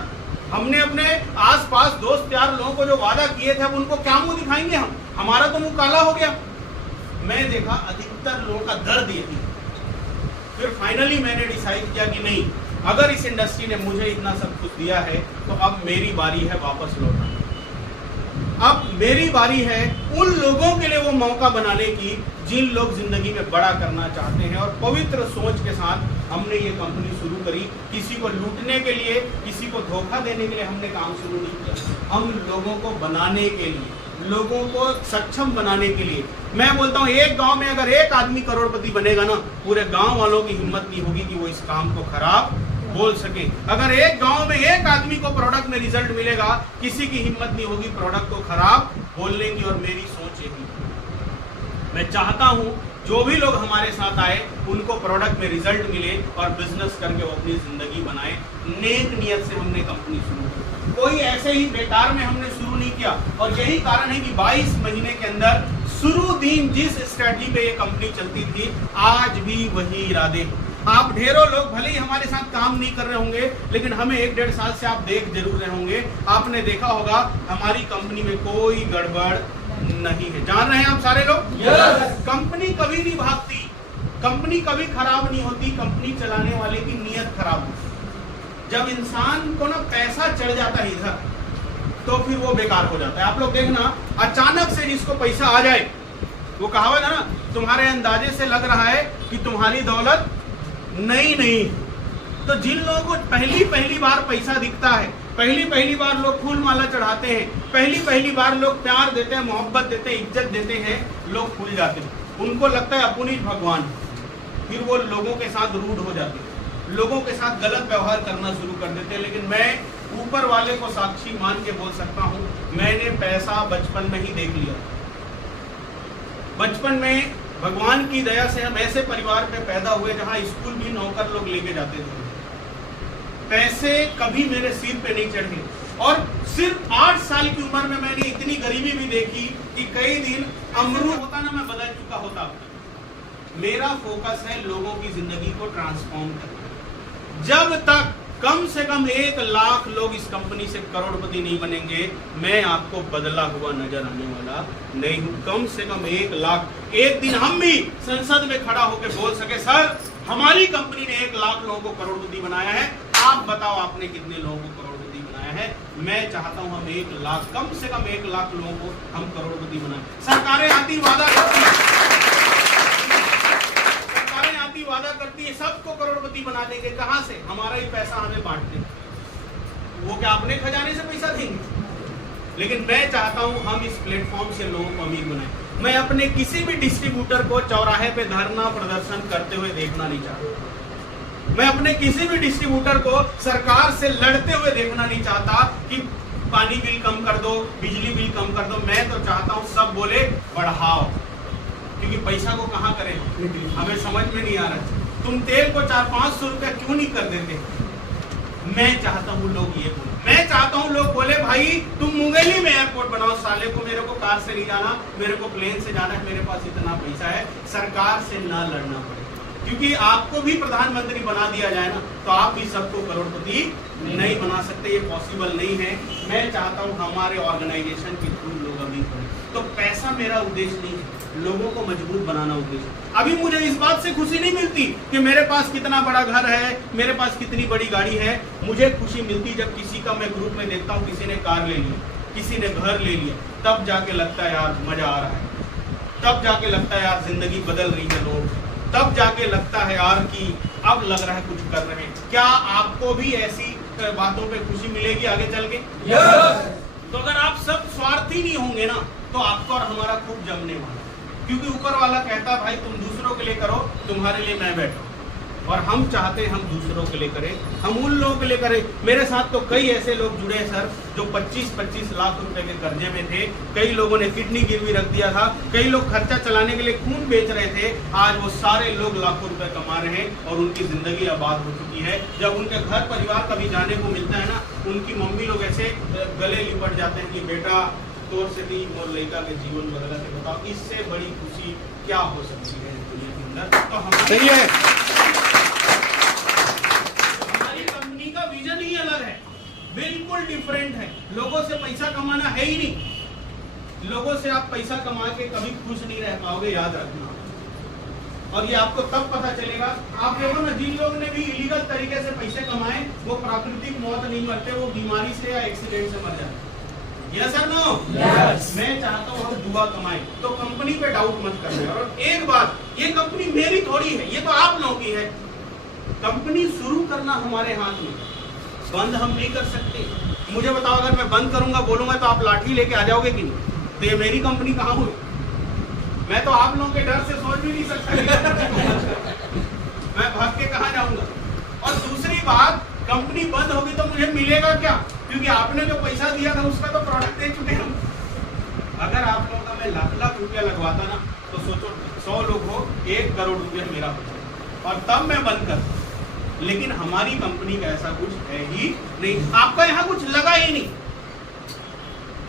हमने अपने आसपास दोस्त यार लोगों को जो वादा किए थे, अब उनको क्या मुंह दिखाएंगे हम, हमारा तो मुंह काला हो गया। मैं देखा अधिकतर लोगों का दर्द यही है। फिर फाइनली मैंने डिसाइड किया कि नहीं, अगर इस इंडस्ट्री ने मुझे इतना सब कुछ दिया है तो अब मेरी बारी है वापस लौटना। अब मेरी बारी है उन लोगों के लिए वो मौका बनाने की जिन लोग जिंदगी में बड़ा करना चाहते हैं, और पवित्र सोच के साथ हमने ये कंपनी शुरू करी। किसी को लूटने के लिए, किसी को धोखा देने के लिए हमने काम शुरू नहीं किया, हम लोगों को बनाने के लिए, लोगों को सक्षम बनाने के लिए। मैं बोलता हूँ एक गांव में अगर एक आदमी करोड़पति बनेगा ना, पूरे गांव वालों की हिम्मत नहीं होगी कि वो इस काम को खराब बोल सके। अगर एक गांव में एक आदमी को प्रोडक्ट में रिजल्ट मिलेगा, किसी की हिम्मत नहीं होगी प्रोडक्ट को खराब बोलने की। और मेरी सोच यही है, मैं चाहता हूं जो भी लोग हमारे साथ आए उनको प्रोडक्ट में रिजल्ट मिले और बिजनेस करके वो अपनी जिंदगी बनाए। नेक नियत से हमने कंपनी शुरू की, कोई ऐसे ही बेकार में हमने शुरू नहीं किया। और यही कारण है कि 22 महीने के अंदर शुरू दिन जिस स्ट्रेटजी पे ये कंपनी चलती थी, आज भी वही इरादे। आप ढेरों लोग भले ही हमारे साथ काम नहीं कर रहे होंगे, लेकिन हमें 1-1.5 साल से आप देख जरूर रहे होंगे। आपने देखा होगा हमारी कंपनी में कोई गड़बड़ नहीं है। जान रहे हैं आप सारे लोग? कंपनी कभी नहीं भागती, कंपनी कभी खराब नहीं होती, कंपनी चलाने वाले की नीयत खराब होती। जब इंसान को ना पैसा चढ़ जाता है इधर, तो फिर वो बेकार हो जाता है। आप लोग देखना, अचानक से जिसको पैसा आ जाए, वो कहावत है ना, तुम्हारे अंदाजे से लग रहा है कि तुम्हारी दौलत नहीं। तो जिन लोगों को पहली बार पैसा दिखता है, पहली बार लोग फूल माला चढ़ाते हैं, पहली बार लोग प्यार देते हैं, मोहब्बत देते हैं, इज्जत देते हैं, लोग भूल जाते हैं। उनको लगता है अपन ही भगवान। फिर वो लोगों के साथ रूड हो जाते हैं, लोगों के साथ गलत व्यवहार करना शुरू कर देते हैं। लेकिन मैं ऊपर वाले को साक्षी मान के बोल सकता हूँ, मैंने पैसा बचपन में ही देख लिया। बचपन में भगवान की दया से हम ऐसे परिवार पे पैदा हुए जहाँ स्कूल भी नौकर लोग लेके जाते थे। पैसे कभी मेरे सिर पे नहीं चढ़े, और सिर्फ 8 साल की उम्र में मैंने इतनी गरीबी भी देखी कि कई दिन अमरूद होता ना, मैं बदल चुका होता। मेरा फोकस है लोगों की जिंदगी को ट्रांसफॉर्म करना। जब तक कम से कम 1 लाख लोग इस कंपनी से करोड़पति नहीं बनेंगे, मैं आपको बदला हुआ नजर आने वाला नहीं हूं। कम से कम 1 लाख, एक दिन हम भी संसद में खड़ा होकर बोल सके, सर हमारी कंपनी ने 1 लाख लोगों को करोड़पति बनाया है। आप बताओ आपने कितने लोगों को करोड़पति बनाया है? मैं चाहता हूं हम 1 लाख, कम से कम 1 लाख लोगों को हम करोड़पति बनाए। सरकारें आती वादा करती है सबको करोड़पति बना देंगे। कहां से? हमारा ही पैसा हमें बांटते, वो क्या अपने खजाने से पैसा देंगे? लेकिन मैं चाहता हूं हम इस प्लेटफॉर्म से लोगों को अमीर बनाएं। मैं अपने किसी भी डिस्ट्रीब्यूटर को चौराहे पे धरना प्रदर्शन करते हुए देखना नहीं चाहता। मैं अपने किसी भी डिस्ट्रीब्यूटर को सरकार से लड़ते हुए देखना नहीं चाहता कि पानी बिल कम कर दो, बिजली बिल कम कर दो। मैं तो चाहता हूं सब बोले बढ़ाओ, क्योंकि पैसा को कहां करें हमें समझ में नहीं आ रहा। तुम तेल को 400-500 रुपया क्यों नहीं कर देते? मैं चाहता हूँ लोग ये बोले, मैं चाहता हूँ लोग बोले भाई तुम मुंगेली में एयरपोर्ट बनाओ, साले को मेरे को कार से नहीं जाना, मेरे को प्लेन से जाना है, मेरे पास इतना पैसा है। सरकार से ना लड़ना पड़े, क्योंकि आपको भी प्रधानमंत्री बना दिया जाए ना, तो आप भी सबको करोड़पति नहीं बना सकते, ये पॉसिबल नहीं है। मैं चाहता हूँ हमारे ऑर्गेनाइजेशन के थ्रू लोग अभी करें। तो पैसा मेरा उद्देश्य नहीं है, लोगों को मजबूत बनाना उद्देश्य। अभी मुझे इस बात से खुशी नहीं मिलती कि मेरे पास कितना बड़ा घर है, मेरे पास कितनी बड़ी गाड़ी है। मुझे खुशी मिलती जब किसी का मैं ग्रुप में देखता हूँ, किसी ने कार ले लिया, किसी ने घर ले लिया, तब जाके लगता है यार मजा आ रहा है, तब जाके लगता है यार जिंदगी बदल रही है लोग, तब जाके लगता है यार कि अब लग रहा है कुछ कर रहे हैं। क्या आपको भी ऐसी बातों पे खुशी मिलेगी आगे चल के? तो अगर आप सब स्वार्थी नहीं होंगे ना, तो आपको और हमारा खूब जमने वाला, क्योंकि ऊपर वाला कहता है भाई तुम दूसरों के लिए करो, तुम्हारे लिए मैं बैठा। और हम चाहते हैं हम दूसरों के लिए करें, हम उन लोगों के लिए करें। मेरे साथ तो कई ऐसे लोग जुड़े हैं सर जो 25-25 लाख रुपए के कर्जे में थे, कई लोगों ने किडनी गिरवी रख दिया था, कई लोग खर्चा चलाने के लिए खून बेच रहे थे। आज वो सारे लोग लाखों रुपए कमा रहे हैं और उनकी जिंदगी आबाद हो चुकी है। जब उनके घर परिवार कभी जाने को मिलता है ना, उनकी मम्मी लोग ऐसे गले लिपट जाते हैं कि बेटा तोर से भी मोर लड़का के जीवन बदला के बताओ, इससे बड़ी खुशी क्या हो सकती है दुनिया के अंदर। तो हमारी कंपनी का विजन ही अलग है, बिल्कुल डिफरेंट है। लोगों से पैसा कमाना है ही नहीं, लोगों से आप पैसा कमा के कभी खुश नहीं रह पाओगे, याद रखना। और ये आपको तब पता चलेगा, आप देखो ना, जिन लोगों ने भी इलीगल तरीके से पैसे कमाए वो प्राकृतिक मौत नहीं मरते, वो बीमारी से या एक्सीडेंट से मर जाते। यस और नो? यस। मैं चाहता हूँ हम दुआ कमाएं, तो कंपनी पे डाउट मत करना। और एक बात, ये कंपनी मेरी थोड़ी है, ये तो आप लोगों की है। कंपनी शुरू करना हमारे हाथ में, बंद हम नहीं कर सकते। मुझे बताओ, अगर मैं बंद करूंगा बोलूंगा तो आप लाठी लेके आ जाओगे कि नहीं? तो ये मेरी कंपनी कहाँ हुई? मैं तो आप लोगों के डर से सोच भी नहीं सकता मैं भाग के कहाँ जाऊंगा। और दूसरी बात, कंपनी बंद होगी तो मुझे मिलेगा क्या? क्योंकि आपने जो पैसा दिया था उसका तो प्रोडक्ट दे चुके हम। अगर आप लोगों का मैं लाख रुपया लगवाता ना, तो सोचो 100 लोग हो, 1 करोड़ रुपया मेरा होता, और तब मैं बंद करता। लेकिन हमारी कंपनी का ऐसा कुछ है ही नहीं, आपका यहाँ कुछ लगा ही नहीं।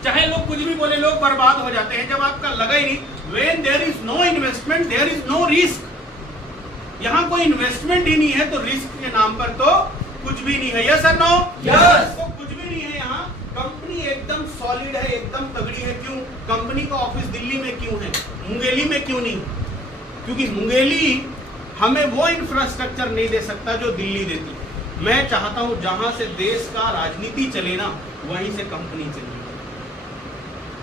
चाहे लोग कुछ भी बोले, लोग बर्बाद हो जाते हैं जब आपका लगा ही नहीं। When there is no investment, there is no risk. यहाँ कोई इन्वेस्टमेंट ही नहीं है तो रिस्क के नाम पर तो कुछ भी नहीं है। यस और नो? यस। तो कुछ भी नहीं है यहाँ। कंपनी एकदम सॉलिड है, एकदम तगड़ी है। क्यों? कंपनी का ऑफिस दिल्ली में क्यों है, मुंगेली में क्यों नहीं? क्योंकि मुंगेली हमें वो इंफ्रास्ट्रक्चर नहीं दे सकता जो दिल्ली देती। मैं चाहता हूं जहां से देश का राजनीति चले ना, वहीं से कंपनी चले,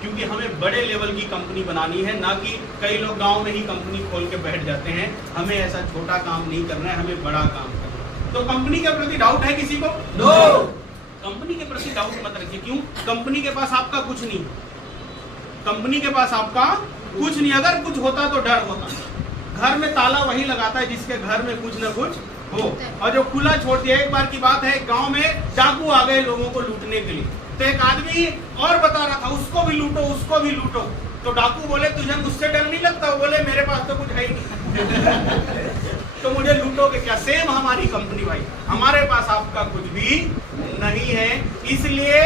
क्योंकि हमें बड़े लेवल की कंपनी बनानी है, ना कि कई लोग गांव में ही कंपनी खोल के बैठ जाते हैं। हमें ऐसा छोटा काम नहीं करना है, हमें बड़ा काम करना है। तो कंपनी के प्रति डाउट है किसी को? नो। कंपनी के प्रति डाउट मत रखिए। क्यों? कंपनी के पास आपका कुछ नहीं, कंपनी के पास आपका कुछ नहीं। अगर कुछ होता तो डर होता। घर में ताला वही लगाता है जिसके घर में कुछ न कुछ हो, और जो खुला छोड़ दिया। एक बार की बात है, गांव में डाकू आ गए लोगों को लूटने के लिए, तो एक आदमी और बता रहा था उसको भी लूटो, उसको भी लूटो। तो डाकू बोले तुझे मुझसे डर नहीं लगता? बोले मेरे पास तो कुछ है ही नहीं तो मुझे लूटोगे क्या? सेम हमारी कंपनी भाई, हमारे पास आपका कुछ भी नहीं है। इसलिए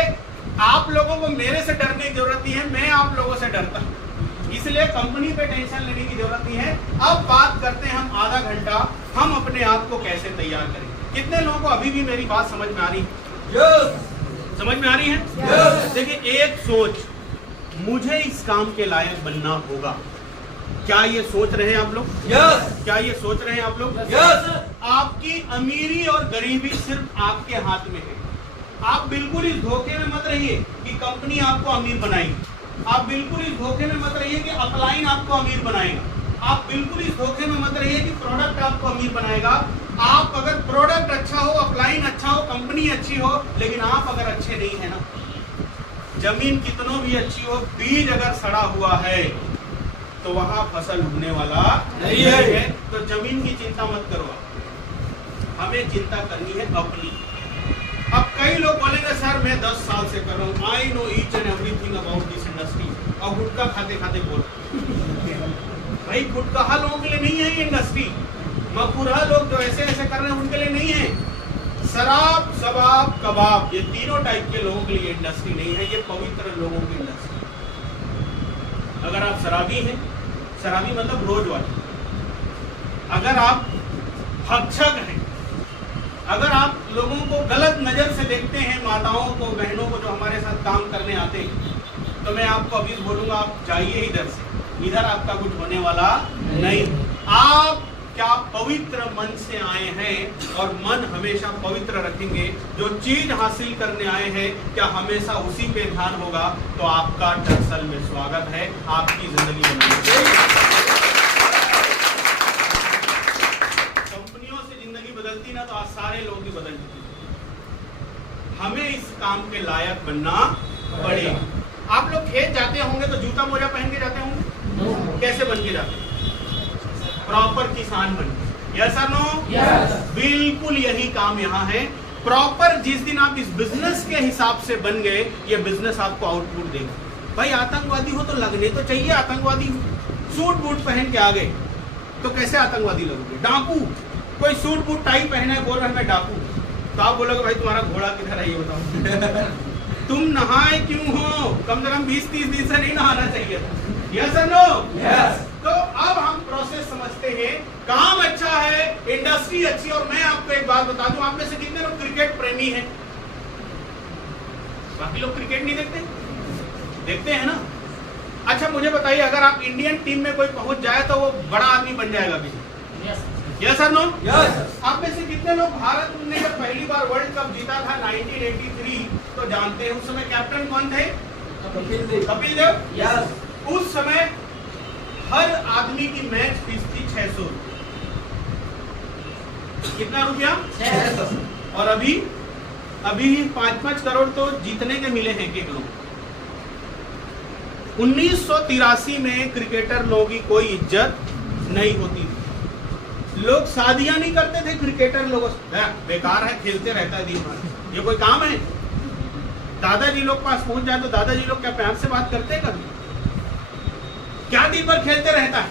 आप लोगों को मेरे से डरने की जरूरत नहीं है, मैं आप लोगों से डरता हूँ। इसलिए कंपनी पे टेंशन लेने की जरूरत नहीं है। अब बात करते हैं हम आधा घंटा, हम अपने आप को कैसे तैयार करें। कितने लोगों को अभी भी मेरी बात समझ में आ रही है? समझ में आ रही है? देखिए, एक सोच, मुझे इस काम के लायक बनना होगा। क्या ये सोच रहे हैं आप लोग? यस। क्या ये सोच रहे हैं आप लोग? यस। आपकी अमीरी और गरीबी सिर्फ आपके हाथ में है। आप बिल्कुल इस धोखे में मत रहिए कि कंपनी आपको अमीर बनाएगी। आप बिल्कुल इस धोखे में मत रहिए कि अपलाइन आपको अमीर बनाएगा। आप बिल्कुल इस धोखे में मत रहिए कि प्रोडक्ट आपको अमीर बनाएगा। आप अगर प्रोडक्ट अच्छा हो, अपलाइन अच्छा हो, कंपनी अच्छी हो, लेकिन आप अगर अच्छे नहीं है ना, जमीन कितनों भी अच्छी हो, बीज अगर सड़ा हुआ है तो वहां फसल उगने वाला नहीं है। तो जमीन की चिंता मत करो, हमें चिंता करनी है अपनी। अब कई लोग बोलेंगे सर मैं 10 साल से कर रहा हूँ, I know each and everything about this industry, और गुटखा खाते खाते बोल भाई गुटखा लोगों के लिए नहीं है ये इंडस्ट्री। मकुरहा लोग जो ऐसे ऐसे कर रहे हैं उनके लिए नहीं है। शराब, शबाब, कबाब, ये तीनों टाइप के लोगों के लिए इंडस्ट्री नहीं है, ये पवित्र लोगों की इंडस्ट्री। अगर आप शराबी हैं, शराबी मतलब रोज वाले, अगर आप भक्षक हैं, अगर आप लोगों को गलत नजर से देखते हैं, माताओं को, बहनों को जो हमारे साथ काम करने आते हैं, तो मैं आपको अभी बोलूंगा आप जाइए इधर से, इधर आपका कुछ होने वाला नहीं। आप क्या पवित्र मन से आए हैं और मन हमेशा पवित्र रखेंगे। जो चीज हासिल करने आए हैं क्या हमेशा उसी पे ध्यान होगा, तो आपका टक्सल में स्वागत है, आपकी जिंदगी बनाएंगे। कंपनियों से जिंदगी बदलती ना तो आज सारे लोगों की बदल जाती। हमें इस काम के लायक बनना पड़ेगा। आप लोग खेत जाते होंगे तो जूता मोजा पहन के जाते होंगे, कैसे बन के जाते हैं? प्रॉपर किसान बन के। यस और नो? Yes. बिल्कुल यही काम यहाँ है। प्रॉपर जिस दिन आप इस बिजनेस के हिसाब से बन गए, ये बिजनेस आपको आउटपुट देगा। भाई आतंकवादी हो तो लगने तो चाहिए आतंकवादी। सूट बूट पहन के आ गए तो कैसे आतंकवादी लगोगे? डाकू, कोई सूट बूट टाई पहने बोल रहा है मैं डाकू, तो आप बोलोगे भाई तुम्हारा घोड़ा किधर है ये बताओ। तुम नहाए क्यों हो? कम से कम 20-30 दिन से नहीं नहाना चाहिए था। यस और नो? Yes. तो अब हम प्रोसेस समझते हैं। काम अच्छा है, इंडस्ट्री अच्छी। और मैं आपको एक बात बता दूं, आप में से कितने लोग क्रिकेट प्रेमी हैं? बाकी लोग क्रिकेट नहीं देखते? देखते हैं ना? अच्छा मुझे बताइए, अगर आप इंडियन टीम में कोई पहुंच जाए तो वो बड़ा आदमी बन जाएगा भी? यस और नो? आप में से कितने लोग भारत ने जब पहली बार वर्ल्ड कप जीता था 1983 तो जानते हैं उस समय कैप्टन कौन थे? कपिल देव। उस समय हर आदमी की मैच फीस थी 600 रुपये। कितना रुपया? 600। और अभी 5-5 करोड़ तो जीतने के मिले हैं एक लोग। 1983 में क्रिकेटर लोगों की कोई इज्जत नहीं होती थी। लोग शादियां नहीं करते थे क्रिकेटर लोगों से, बेकार है, खेलते रहता है दिन भर, ये कोई काम है? दादाजी लोग पास पहुंच जाए तो दादाजी लोग क्या प्यार से बात करते हैं कभी? क्या दिन भर खेलते रहता है?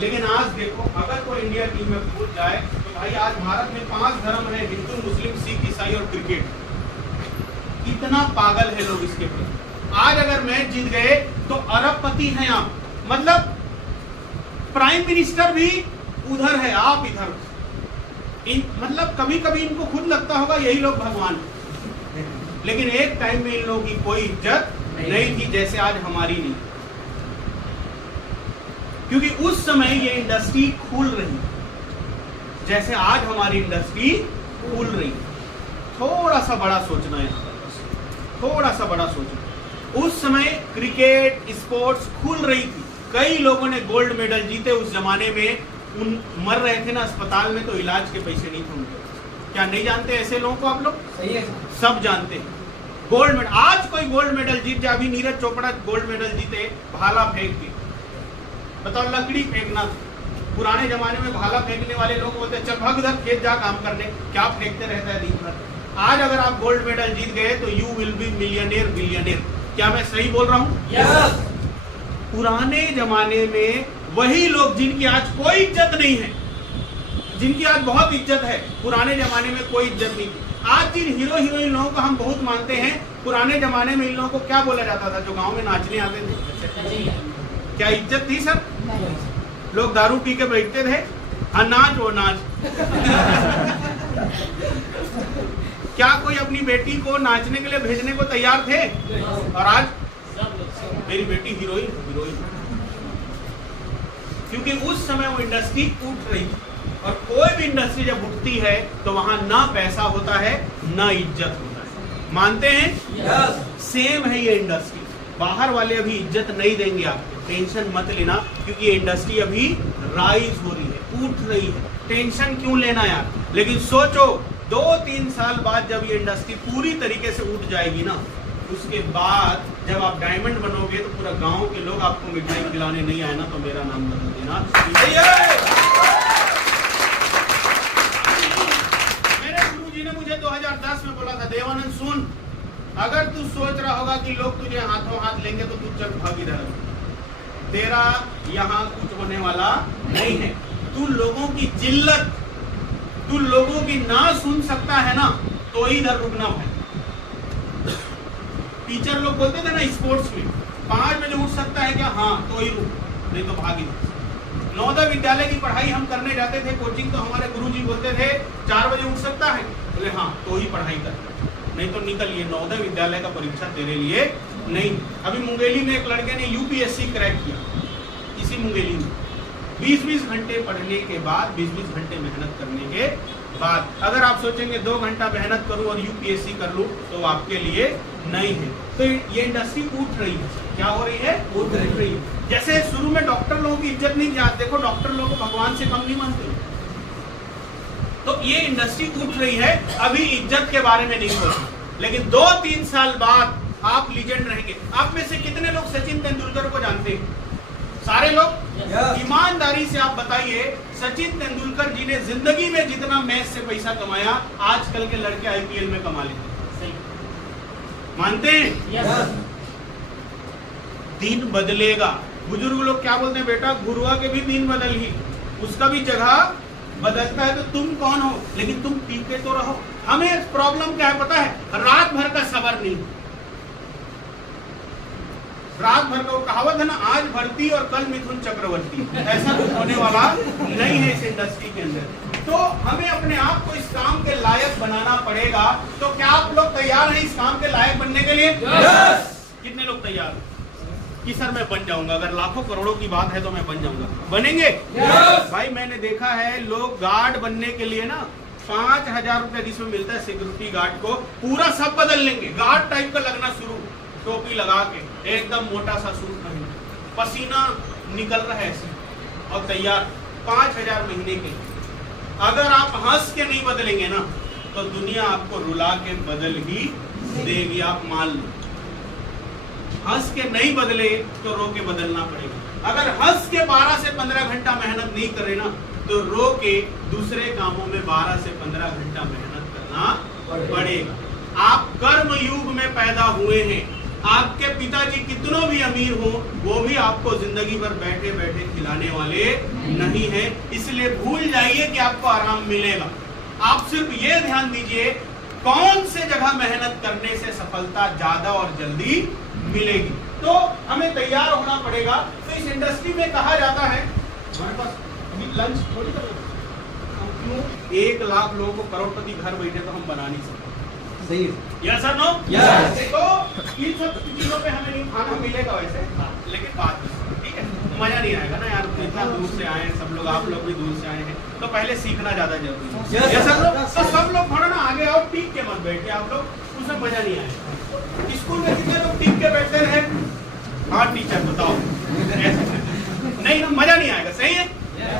लेकिन आज देखो, अगर कोई इंडिया टीम में पहुंच जाए तो भाई आज भारत में 5 धर्म है, हिंदू, मुस्लिम, सिख, ईसाई और क्रिकेट। इतना पागल है लोग इसके प्रति। आज अगर मैच जीत गए तो अरबपति हैं आप, मतलब प्राइम मिनिस्टर भी उधर है, आप इधर। मतलब कभी कभी इनको खुद लगता होगा यही लोग भगवान, लेकिन एक टाइम में इन लोगों की कोई इज्जत नहीं थी जैसे आज हमारी नहीं। क्योंकि उस समय ये इंडस्ट्री खुल रही, जैसे आज हमारी इंडस्ट्री खुल रही। थोड़ा सा बड़ा सोचना है, थोड़ा सा बड़ा सोचना। उस समय क्रिकेट स्पोर्ट्स खुल रही थी, कई लोगों ने गोल्ड मेडल जीते। उस जमाने में मर रहे थे ना अस्पताल में, तो इलाज के पैसे नहीं थे उनके। क्या नहीं जानते ऐसे लोगों को आप लोग? सही है, सब जानते हैं। गोल्ड मेडल, आज कोई गोल्ड मेडल जीत जाए, अभी नीरज चोपड़ा गोल्ड मेडल जीते भाला फेंक के, बताओ लकड़ी फेंकना। पुराने जमाने में भाला फेंकने वाले लोग बोलते चल भाग उधर खेत जा काम करने, क्या फेंकते रहता है दिन भर। आज अगर आप गोल्ड मेडल जीत गए तो you will be millionaire, billionaire. क्या मैं सही बोल रहा हूँ? Yes. पुराने जमाने में वही लोग जिनकी आज कोई इज्जत नहीं है, जिनकी आज बहुत इज्जत है, पुराने जमाने में कोई इज्जत नहीं थी। आज जिन हीरो हीरोइन लोगों को हम बहुत मानते हैं, पुराने जमाने में इन लोगों को क्या बोला जाता था जो गांव में नाचने आते थे? क्या इज्जत थी सर? लोग दारू पी के बैठते थे, हाँ नाच वो नाच। क्या कोई अपनी बेटी को नाचने के लिए भेजने को तैयार थे? और आज मेरी बेटी हीरोइन हीरोइन। क्योंकि उस समय वो इंडस्ट्री उठ रही थी, और कोई भी इंडस्ट्री जब उठती है तो वहां ना पैसा होता है ना इज्जत होता है। मानते हैं? सेम है ये इंडस्ट्री। बाहर वाले अभी इज्जत नहीं देंगे आपको, टेंशन मत लेना, क्योंकि ये इंडस्ट्री अभी राइज हो रही है, उठ रही है। टेंशन क्यों लेना यार? लेकिन सोचो 2-3 साल बाद जब ये इंडस्ट्री पूरी तरीके से उठ जाएगी ना, उसके बाद जब आप डायमंड बनोगे तो पूरा गांव के लोग आपको मिठाई खिलाने नहीं आए ना तो मेरा नाम बदल देना। मेरे गुरुजी ने मुझे 2010 में बोला था, देवानंद सुन, अगर तू सोच रहा होगा कि लोग तुझे हाथों हाथ लेंगे तो तू चल भाग इधर, तेरा यहाँ कुछ होने वाला नहीं है। तू लोगों की जिल्लत, तू लोगों की ना सुन सकता है ना तो इधर रुकना है। टीचर लोग बोलते थे ना स्पोर्ट्स में 5 बजे उठ सकता है क्या? हाँ तो ही रुक, नहीं तो भागी। नवोदय विद्यालय की पढ़ाई हम करने जाते थे कोचिंग, तो हमारे गुरुजी बोलते थे 4 बजे उठ सकता है? बोले हाँ तो ही पढ़ाई कर, नहीं तो निकल। ये नवोदय विद्यालय का परीक्षा तेरे लिए नहीं। अभी मुंगेली में एक लड़के ने यूपीएससी क्रैक किया, इसी मुंगेली में 20-20 घंटे पढ़ने के बाद, 20-20 घंटे मेहनत करने के बाद। अगर आप सोचेंगे 2 घंटा मेहनत करूं और यूपीएससी कर लूं तो आपके लिए नहीं है। तो ये इंडस्ट्री उठ रही है। क्या हो रही है? उठ रही है। जैसे शुरू में डॉक्टर लोगों की इज्जत नहीं दी, देखो डॉक्टर लोगों को भगवान से कम नहीं मानते, तो ये इंडस्ट्री उठ रही है। अभी इज्जत के बारे में नहीं सोचना, लेकिन 2-3 साल बाद आप लीजेंड रहेंगे। आप में से कितने लोग सचिन तेंदुलकर को जानते हैं? सारे लोग ईमानदारी से आप बताइए, सचिन तेंदुलकर जी ने जिंदगी में जितना मैच से पैसा कमाया आजकल के लड़के आईपीएल में कमा लेते हैं। मानते हैं? दिन बदलेगा। बुजुर्ग लोग क्या बोलते हैं, बेटा गुरुआ के भी दिन बदल ही, उसका भी जगह बदलता है, तो तुम कौन हो, लेकिन तुम टीके तो रहो। हमें प्रॉब्लम क्या है पता है, रात भर का सबर नहीं। रात भर का वो कहावत है ना, आज भर्ती और कल मिथुन चक्रवर्ती, ऐसा कुछ होने वाला नहीं है इस इंडस्ट्री के अंदर। तो हमें अपने आप को इस काम के लायक बनाना पड़ेगा। तो क्या आप लोग तैयार हैं इस काम के लायक बनने के लिए? कितने लोग तैयार हैं कि सर मैं बन जाऊंगा, अगर लाखों करोड़ों की बात है तो मैं बन जाऊंगा? बनेंगे? भाई मैंने देखा है लोग गार्ड बनने के लिए ना 5,000 रुपए जिसमें मिलता है सिक्योरिटी गार्ड को, पूरा सब बदल लेंगे, गार्ड टाइप का लगना शुरू, टोपी लगा के एकदम मोटा सा सूट पहन, पसीना निकल रहा है ऐसे, और तैयार 5,000 महीने के। अगर आप हंस के नहीं बदलेंगे ना तो दुनिया आपको रुला के बदल ही देगी, आप मान लो। हंस के नहीं बदले तो रो के बदलना पड़ेगा। अगर हंस के 12 से 15 घंटा मेहनत नहीं करे ना तो रो के दूसरे कामों में 12 से 15 घंटा मेहनत करना पड़ेगा। आप कर्म युग में पैदा हुए हैं। आपके पिताजी कितनों भी अमीर हो, वो भी आपको जिंदगी भर बैठे बैठे खिलाने वाले नहीं है, इसलिए भूल जाइए कि आपको आराम मिलेगा। आप सिर्फ ये ध्यान दीजिए कौन से जगह मेहनत करने से सफलता ज्यादा और जल्दी मिलेगी। तो हमें तैयार होना पड़ेगा। तो इस इंडस्ट्री में कहा जाता है, हमारे पास लंच थोड़ी कर, 1 लाख लोगों को करोड़पति घर बैठे तो हम बना नहीं सकते। सही यस सर नो? यस। तो इन सब चीजों पे हमें नहीं खाना मिलेगा वैसे, लेकिन बात ठीक है, मजा नहीं आएगा ना यार, इतना दूर से आए हैं सब लोग, आप लोग भी दूर से आए हैं, तो पहले सीखना ज्यादा जरूरी है। Yes sir. तो सब लोग थोड़ा ना आगे आओ, टीक के मत बैठे आप लोग, उसमें मजा नहीं आएगा। स्कूल में कितने लोग टीक के बैठते हैं? हाँ टीचर बताओ, नहीं ना मजा नहीं आएगा। सही है?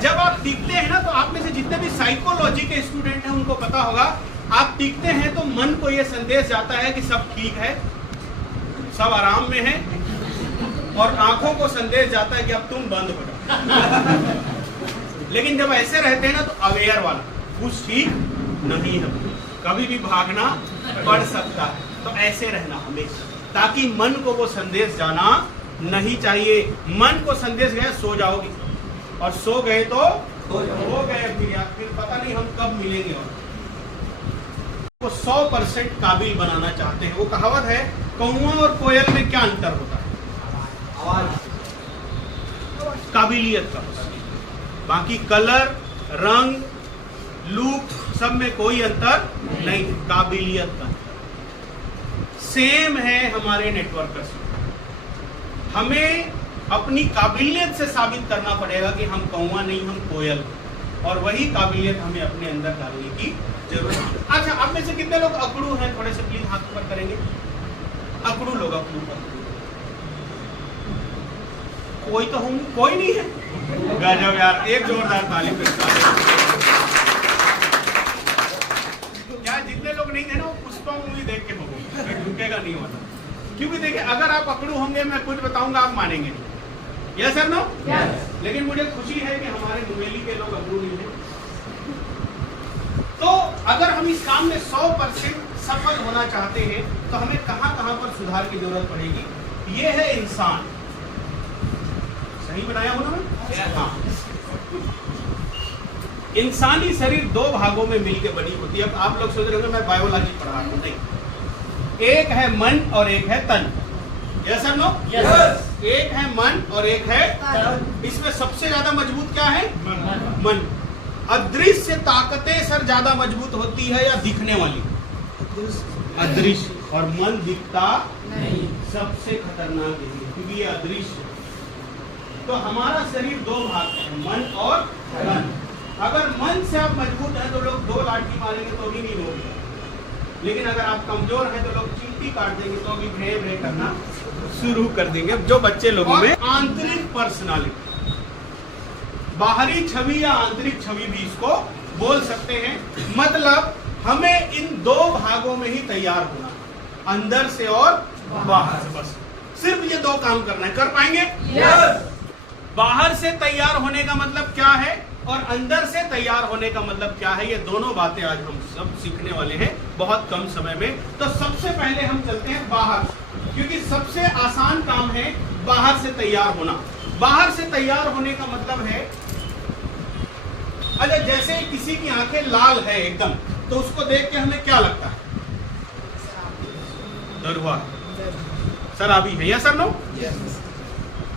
जब आप टिकते हैं ना तो आप में से जितने भी साइकोलॉजी के स्टूडेंट हैं उनको पता होगा, आप टिकते हैं तो मन को यह संदेश जाता है कि सब ठीक है, सब आराम में है, और आंखों को संदेश जाता है कि अब तुम बंद हो जाओ। लेकिन जब ऐसे रहते हैं ना तो अवेयर वाला कुछ ठीक नहीं है, कभी भी भागना पड़ सकता है। तो ऐसे रहना हमेशा, ताकि मन को वो संदेश जाना नहीं चाहिए। मन को संदेश गया सो जाओगे, और सो गए तो हो गए, फिर पता नहीं हम कब मिलेंगे। और वो 100% काबिल बनाना चाहते हैं। वो कहावत है, कौवा और कोयल में क्या अंतर होता है? आवाज, काबिलियत का। बाकी कलर, रंग, लुक सब में कोई अंतर नहीं, काबिलियत का। सेम है हमारे नेटवर्कर्स। हमें अपनी काबिलियत से साबित करना पड़ेगा कि हम कौवा नहीं, हम कोयल, और वही काबिलियत हमें अपने अंदर डालने की जरूरत है। अच्छा, आप में से कितने लोग अकड़ू हैं? थोड़े से प्लीज हाथ ऊपर करेंगे। अकड़ू लोग, अकड़ू कोई तो होंगे, कोई नहीं है? गजब यार, एक जोरदार ताली पे। क्या जितने लोग नहीं थे ना वो पुष्पा मूवी देख के होंगे, झुकेगा नहीं होता। क्योंकि देखिए, अगर आप अकड़ू होंगे, मैं कुछ बताऊंगा आप मानेंगे नहीं। Yes sir no? यस। लेकिन मुझे खुशी है कि हमारे नुवेली के लोग अकड़ू नहीं है। तो अगर हम इस काम में 100% सफल होना चाहते हैं तो हमें कहां कहां पर सुधार की जरूरत पड़ेगी? ये है इंसान। सही बनाया हूं ना मैं? हाँ। इंसानी शरीर 2 भागों में मिलकर बनी होती है। अब आप लोग सोच रहे होंगे मैं बायोलॉजी पढ़ा रहा हूं, नहीं। एक है मन और एक है तन। Yes sir no? यस। एक है मन और एक है तन। इसमें सबसे ज्यादा मजबूत क्या है? मन। अदृश्य ताकतें सर ज्यादा मजबूत होती है या दिखने वाली? अदृश्य। और मन दिखता नहीं, सबसे खतरनाक है क्योंकि ये अदृश्य। तो हमारा शरीर 2 भाग है, मन और तन। अगर मन से आप मजबूत हैं तो लोग 2 लाठी मारेंगे तो भी नहीं होगा, लेकिन अगर आप कमजोर हैं तो लोग चींटी काट देंगे तो भी भे भे करना शुरू कर देंगे। जो बच्चे लोगों में आंतरिक पर्सनालिटी, बाहरी छवि या आंतरिक छवि भी इसको बोल सकते हैं। मतलब हमें इन 2 भागों में ही तैयार होना, अंदर से और बाहर से। बस सिर्फ ये 2 काम करना है। कर पाएंगे? यस। बाहर से तैयार होने का मतलब क्या है और अंदर से तैयार होने का मतलब क्या है, ये दोनों बातें आज हम सब सीखने वाले हैं बहुत कम समय में। तो सबसे पहले हम चलते हैं बाहर, क्योंकि सबसे आसान काम है बाहर से तैयार होना। बाहर से तैयार होने का मतलब है, अच्छा जैसे किसी की आंखें लाल है एकदम, तो उसको देख के हमें क्या लगता है? डर हुआ, शराबी है या सर नो?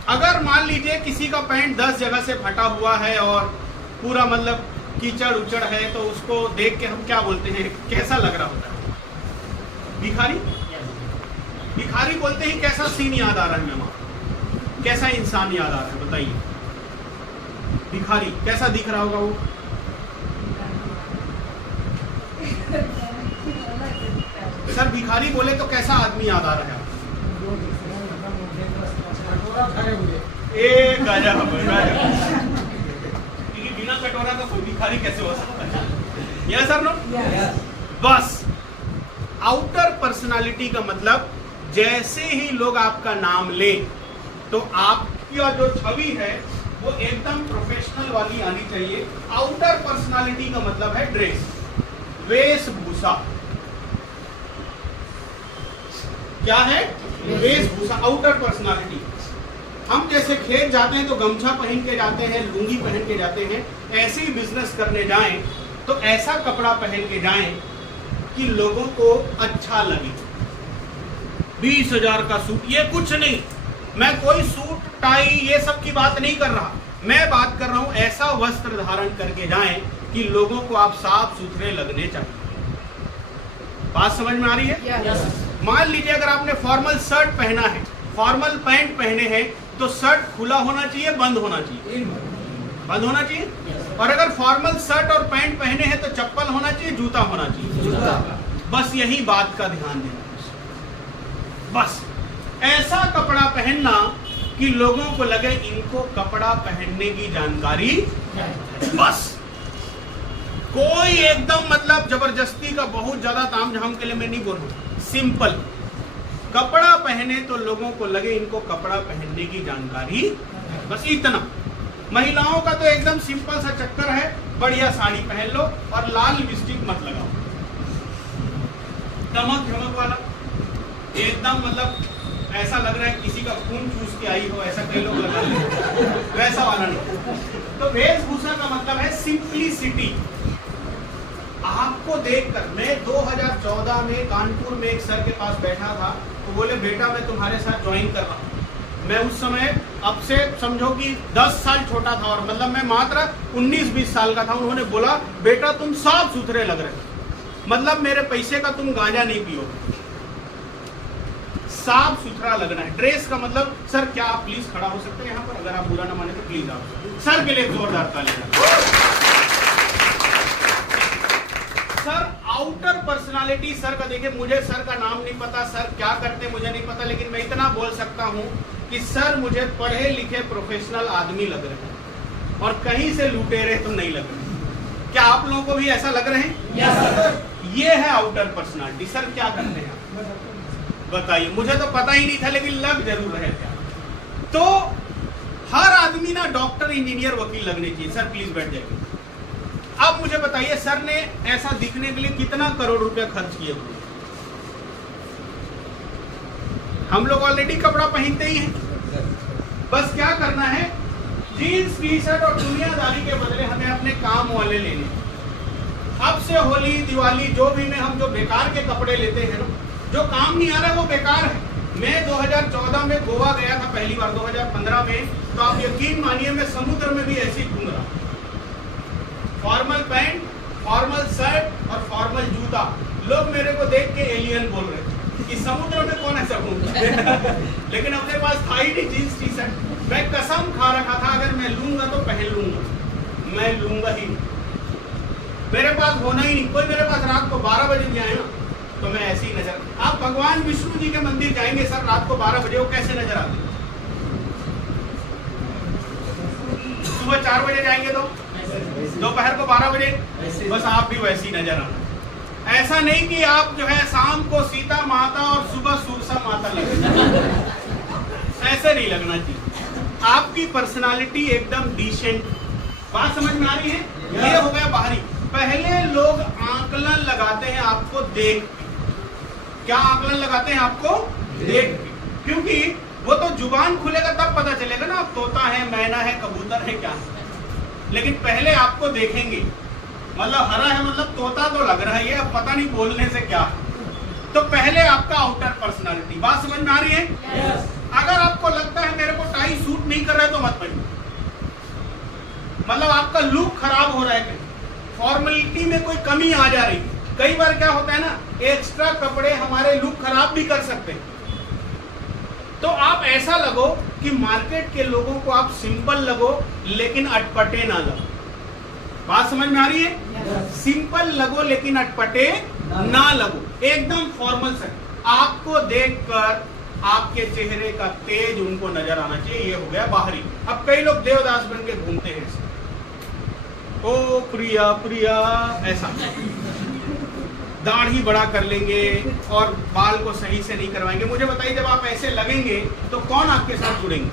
अगर मान लीजिए किसी का पैंट 10 जगह से फटा हुआ है और पूरा मतलब कीचड़ उचड़ है, तो उसको देख के हम क्या बोलते हैं, कैसा लग रहा होता है? भिखारी। भिखारी बोलते ही कैसा सीन याद आ रहा है मेहमान, कैसा इंसान याद आ रहा है बताइए? भिखारी कैसा दिख रहा होगा वो? सर भिखारी बोले तो कैसा आदमी याद आ रहा है? एक गजब, क्योंकि बिना कटोरा का कोई भिखारी कैसे हो सकता है? Yes sir no? बस आउटर पर्सनालिटी का मतलब जैसे ही लोग आपका नाम ले तो आपकी जो छवि है वो एकदम प्रोफेशनल वाली आनी चाहिए। आउटर पर्सनालिटी का मतलब है ड्रेस, वेशभूषा। क्या है? वेशभूषा, आउटर पर्सनालिटी। हम जैसे खेत जाते हैं तो गमछा पहन के जाते हैं, लुंगी पहन के जाते हैं, ऐसे ही बिजनेस करने जाएं तो ऐसा कपड़ा पहन के जाएं कि लोगों को अच्छा लगे। 20,000 का सूट, ये कुछ नहीं, मैं कोई सूट टाई ये सब की बात नहीं कर रहा, मैं बात कर रहा हूं ऐसा वस्त्र धारण करके जाएं कि लोगों को आप साफ सुथरे लगने चाहिए। बात समझ में आ रही है? मान लीजिए अगर आपने फॉर्मल शर्ट पहना है, फॉर्मल पैंट पहने हैं, तो शर्ट खुला होना चाहिए, बंद होना चाहिए? बंद होना चाहिए। और अगर फॉर्मल शर्ट और पैंट पहने हैं तो चप्पल होना चाहिए, जूता होना चाहिए? बस यही बात का ध्यान देना, बस ऐसा कपड़ा पहनना कि लोगों को लगे इनको कपड़ा पहनने की जानकारी। बस कोई एकदम मतलब जबरदस्ती का बहुत ज्यादा तामझाम के लिए मैं नहीं बोल रहा, सिंपल कपड़ा पहने तो लोगों को लगे इनको कपड़ा पहनने की जानकारी, बस इतना। महिलाओं का तो एकदम सिंपल सा चक्कर है, बढ़िया साड़ी पहन लो और लाल लिपस्टिक मत लगाओ, चमक झमक वाला एकदम मतलब ऐसा लग रहा है किसी का खून चूस के आई हो, ऐसा कई लोग लगा लेते, वैसा वाला नहीं। तो वेशभूषा का मतलब है सिंपलिसिटी। आपको देखकर, मैं 2014 में कानपुर में एक सर के पास बैठा था, तो बोले बेटा मैं तुम्हारे साथ ज्वाइन कर रहा हूँ। मैं उस समय अब से समझो कि 10 साल छोटा था और मतलब मैं मात्र 19-20 साल का था। उन्होंने बोला बेटा तुम साफ सुथरे लग रहे हो, मतलब मेरे पैसे का तुम गांजा नहीं पियोगे, साफ सुथरा लगना है। ड्रेस का मतलब, सर क्या आप प्लीज खड़ा हो सकते हैं यहाँ पर, अगर आप बुरा ना माने तो प्लीज आप सर के लिए जोरदार ताली। सर आउटर पर्सनालिटी सर का देखिए, मुझे सर का नाम नहीं पता, सर क्या करते मुझे नहीं पता, लेकिन मैं इतना बोल सकता हूँ कि सर मुझे पढ़े लिखे प्रोफेशनल आदमी लग रहे हैं और कहीं से लुटेरे तो नहीं लग रहे। क्या आप लोगों को भी ऐसा लग रहे हैं? यस। ये है आउटर पर्सनालिटी। सर क्या करते हैं बताइए? मुझे तो पता ही नहीं था, लेकिन लग जरूर रहे थे। तो हर आदमी ना डॉक्टर, इंजीनियर, वकील लगने चाहिए। सर प्लीज बैठ जाइए। अब मुझे बताइए सर ने ऐसा दिखने के लिए कितना करोड़ रुपया खर्च किए हुए? हम लोग ऑलरेडी कपड़ा पहनते ही हैं, बस क्या करना है, जीन्स टी शर्ट और दुनियादारी के बदले हमें अपने काम वाले लेने। अब से होली दिवाली जो भी में हम जो बेकार के कपड़े लेते हैं ना, जो काम नहीं आ रहा है वो बेकार है। मैं 2014 में गोवा गया था पहली बार, 2015 में, तो आप यकीन मानिए मैं समुद्र में भी ऐसे ही घूम रहा, फॉर्मल पैंट, फॉर्मल शर्ट और फॉर्मल जूता। लोग मेरे को देख के एलियन बोल रहे थे कि समुद्र में कौन ऐसा घूमता है। लेकिन अपने पास था ही नहीं जीन्स टी शर्ट। मैं कसम खा रखा था अगर मैं लूंगा तो पहन लूंगा, मैं लूंगा ही, मेरे पास होना ही नहीं। कोई मेरे पास रात को 12 बजे भी आए ना तो मैं ऐसी नजर। आप भगवान विष्णु जी के मंदिर जाएंगे सर रात को 12 बजे, वो कैसे नजर आते? सुबह 4 बजे जाएंगे तो दोपहर को 12 बजे, बस आप भी वैसी नजर आना। ऐसा नहीं कि आप जो है शाम को सीता माता और सुबह सुरसा माता लगे, ऐसे नहीं लगना चाहिए। आपकी पर्सनालिटी एकदम डिसेंट। बात समझ में आ रही है? ये हो गया बाहरी। पहले लोग आकलन लगाते हैं आपको देख के। क्या आकलन लगाते हैं? आपको देख के। क्योंकि वो तो जुबान खुलेगा तब पता चलेगा ना आप तोता है, मैना है, कबूतर है, क्या है। लेकिन पहले आपको देखेंगे, मतलब हरा है मतलब तोता तो लग रहा है ये, अब पता नहीं बोलने से क्या है। तो पहले आपका आउटर पर्सनालिटी। बात समझ में आ रही है? Yes. अगर आपको लगता है मेरे को टाई सूट नहीं कर रहा है तो मत पहनिए, मतलब आपका लुक खराब हो रहा है, कहीं फॉर्मेलिटी में कोई कमी आ जा रही। कई बार क्या होता है ना, एक्स्ट्रा कपड़े हमारे लुक खराब भी कर सकते हैं। तो आप ऐसा लगो कि मार्केट के लोगों को आप सिंपल लगो लेकिन अटपटे ना लगो। बात समझ में आ रही है? सिंपल लगो लेकिन अटपटे ना लगो, एकदम फॉर्मल से। आपको देखकर आपके चेहरे का तेज उनको नजर आना चाहिए। ये हो गया बाहरी। अब कई लोग देवदास बन के घूमते हैं ऐसे, ओ प्रिया प्रिया, ऐसा दाढ़ी बड़ा कर लेंगे और बाल को सही से नहीं करवाएंगे। मुझे बताइए, जब आप ऐसे लगेंगे तो कौन आपके साथ जुड़ेंगे?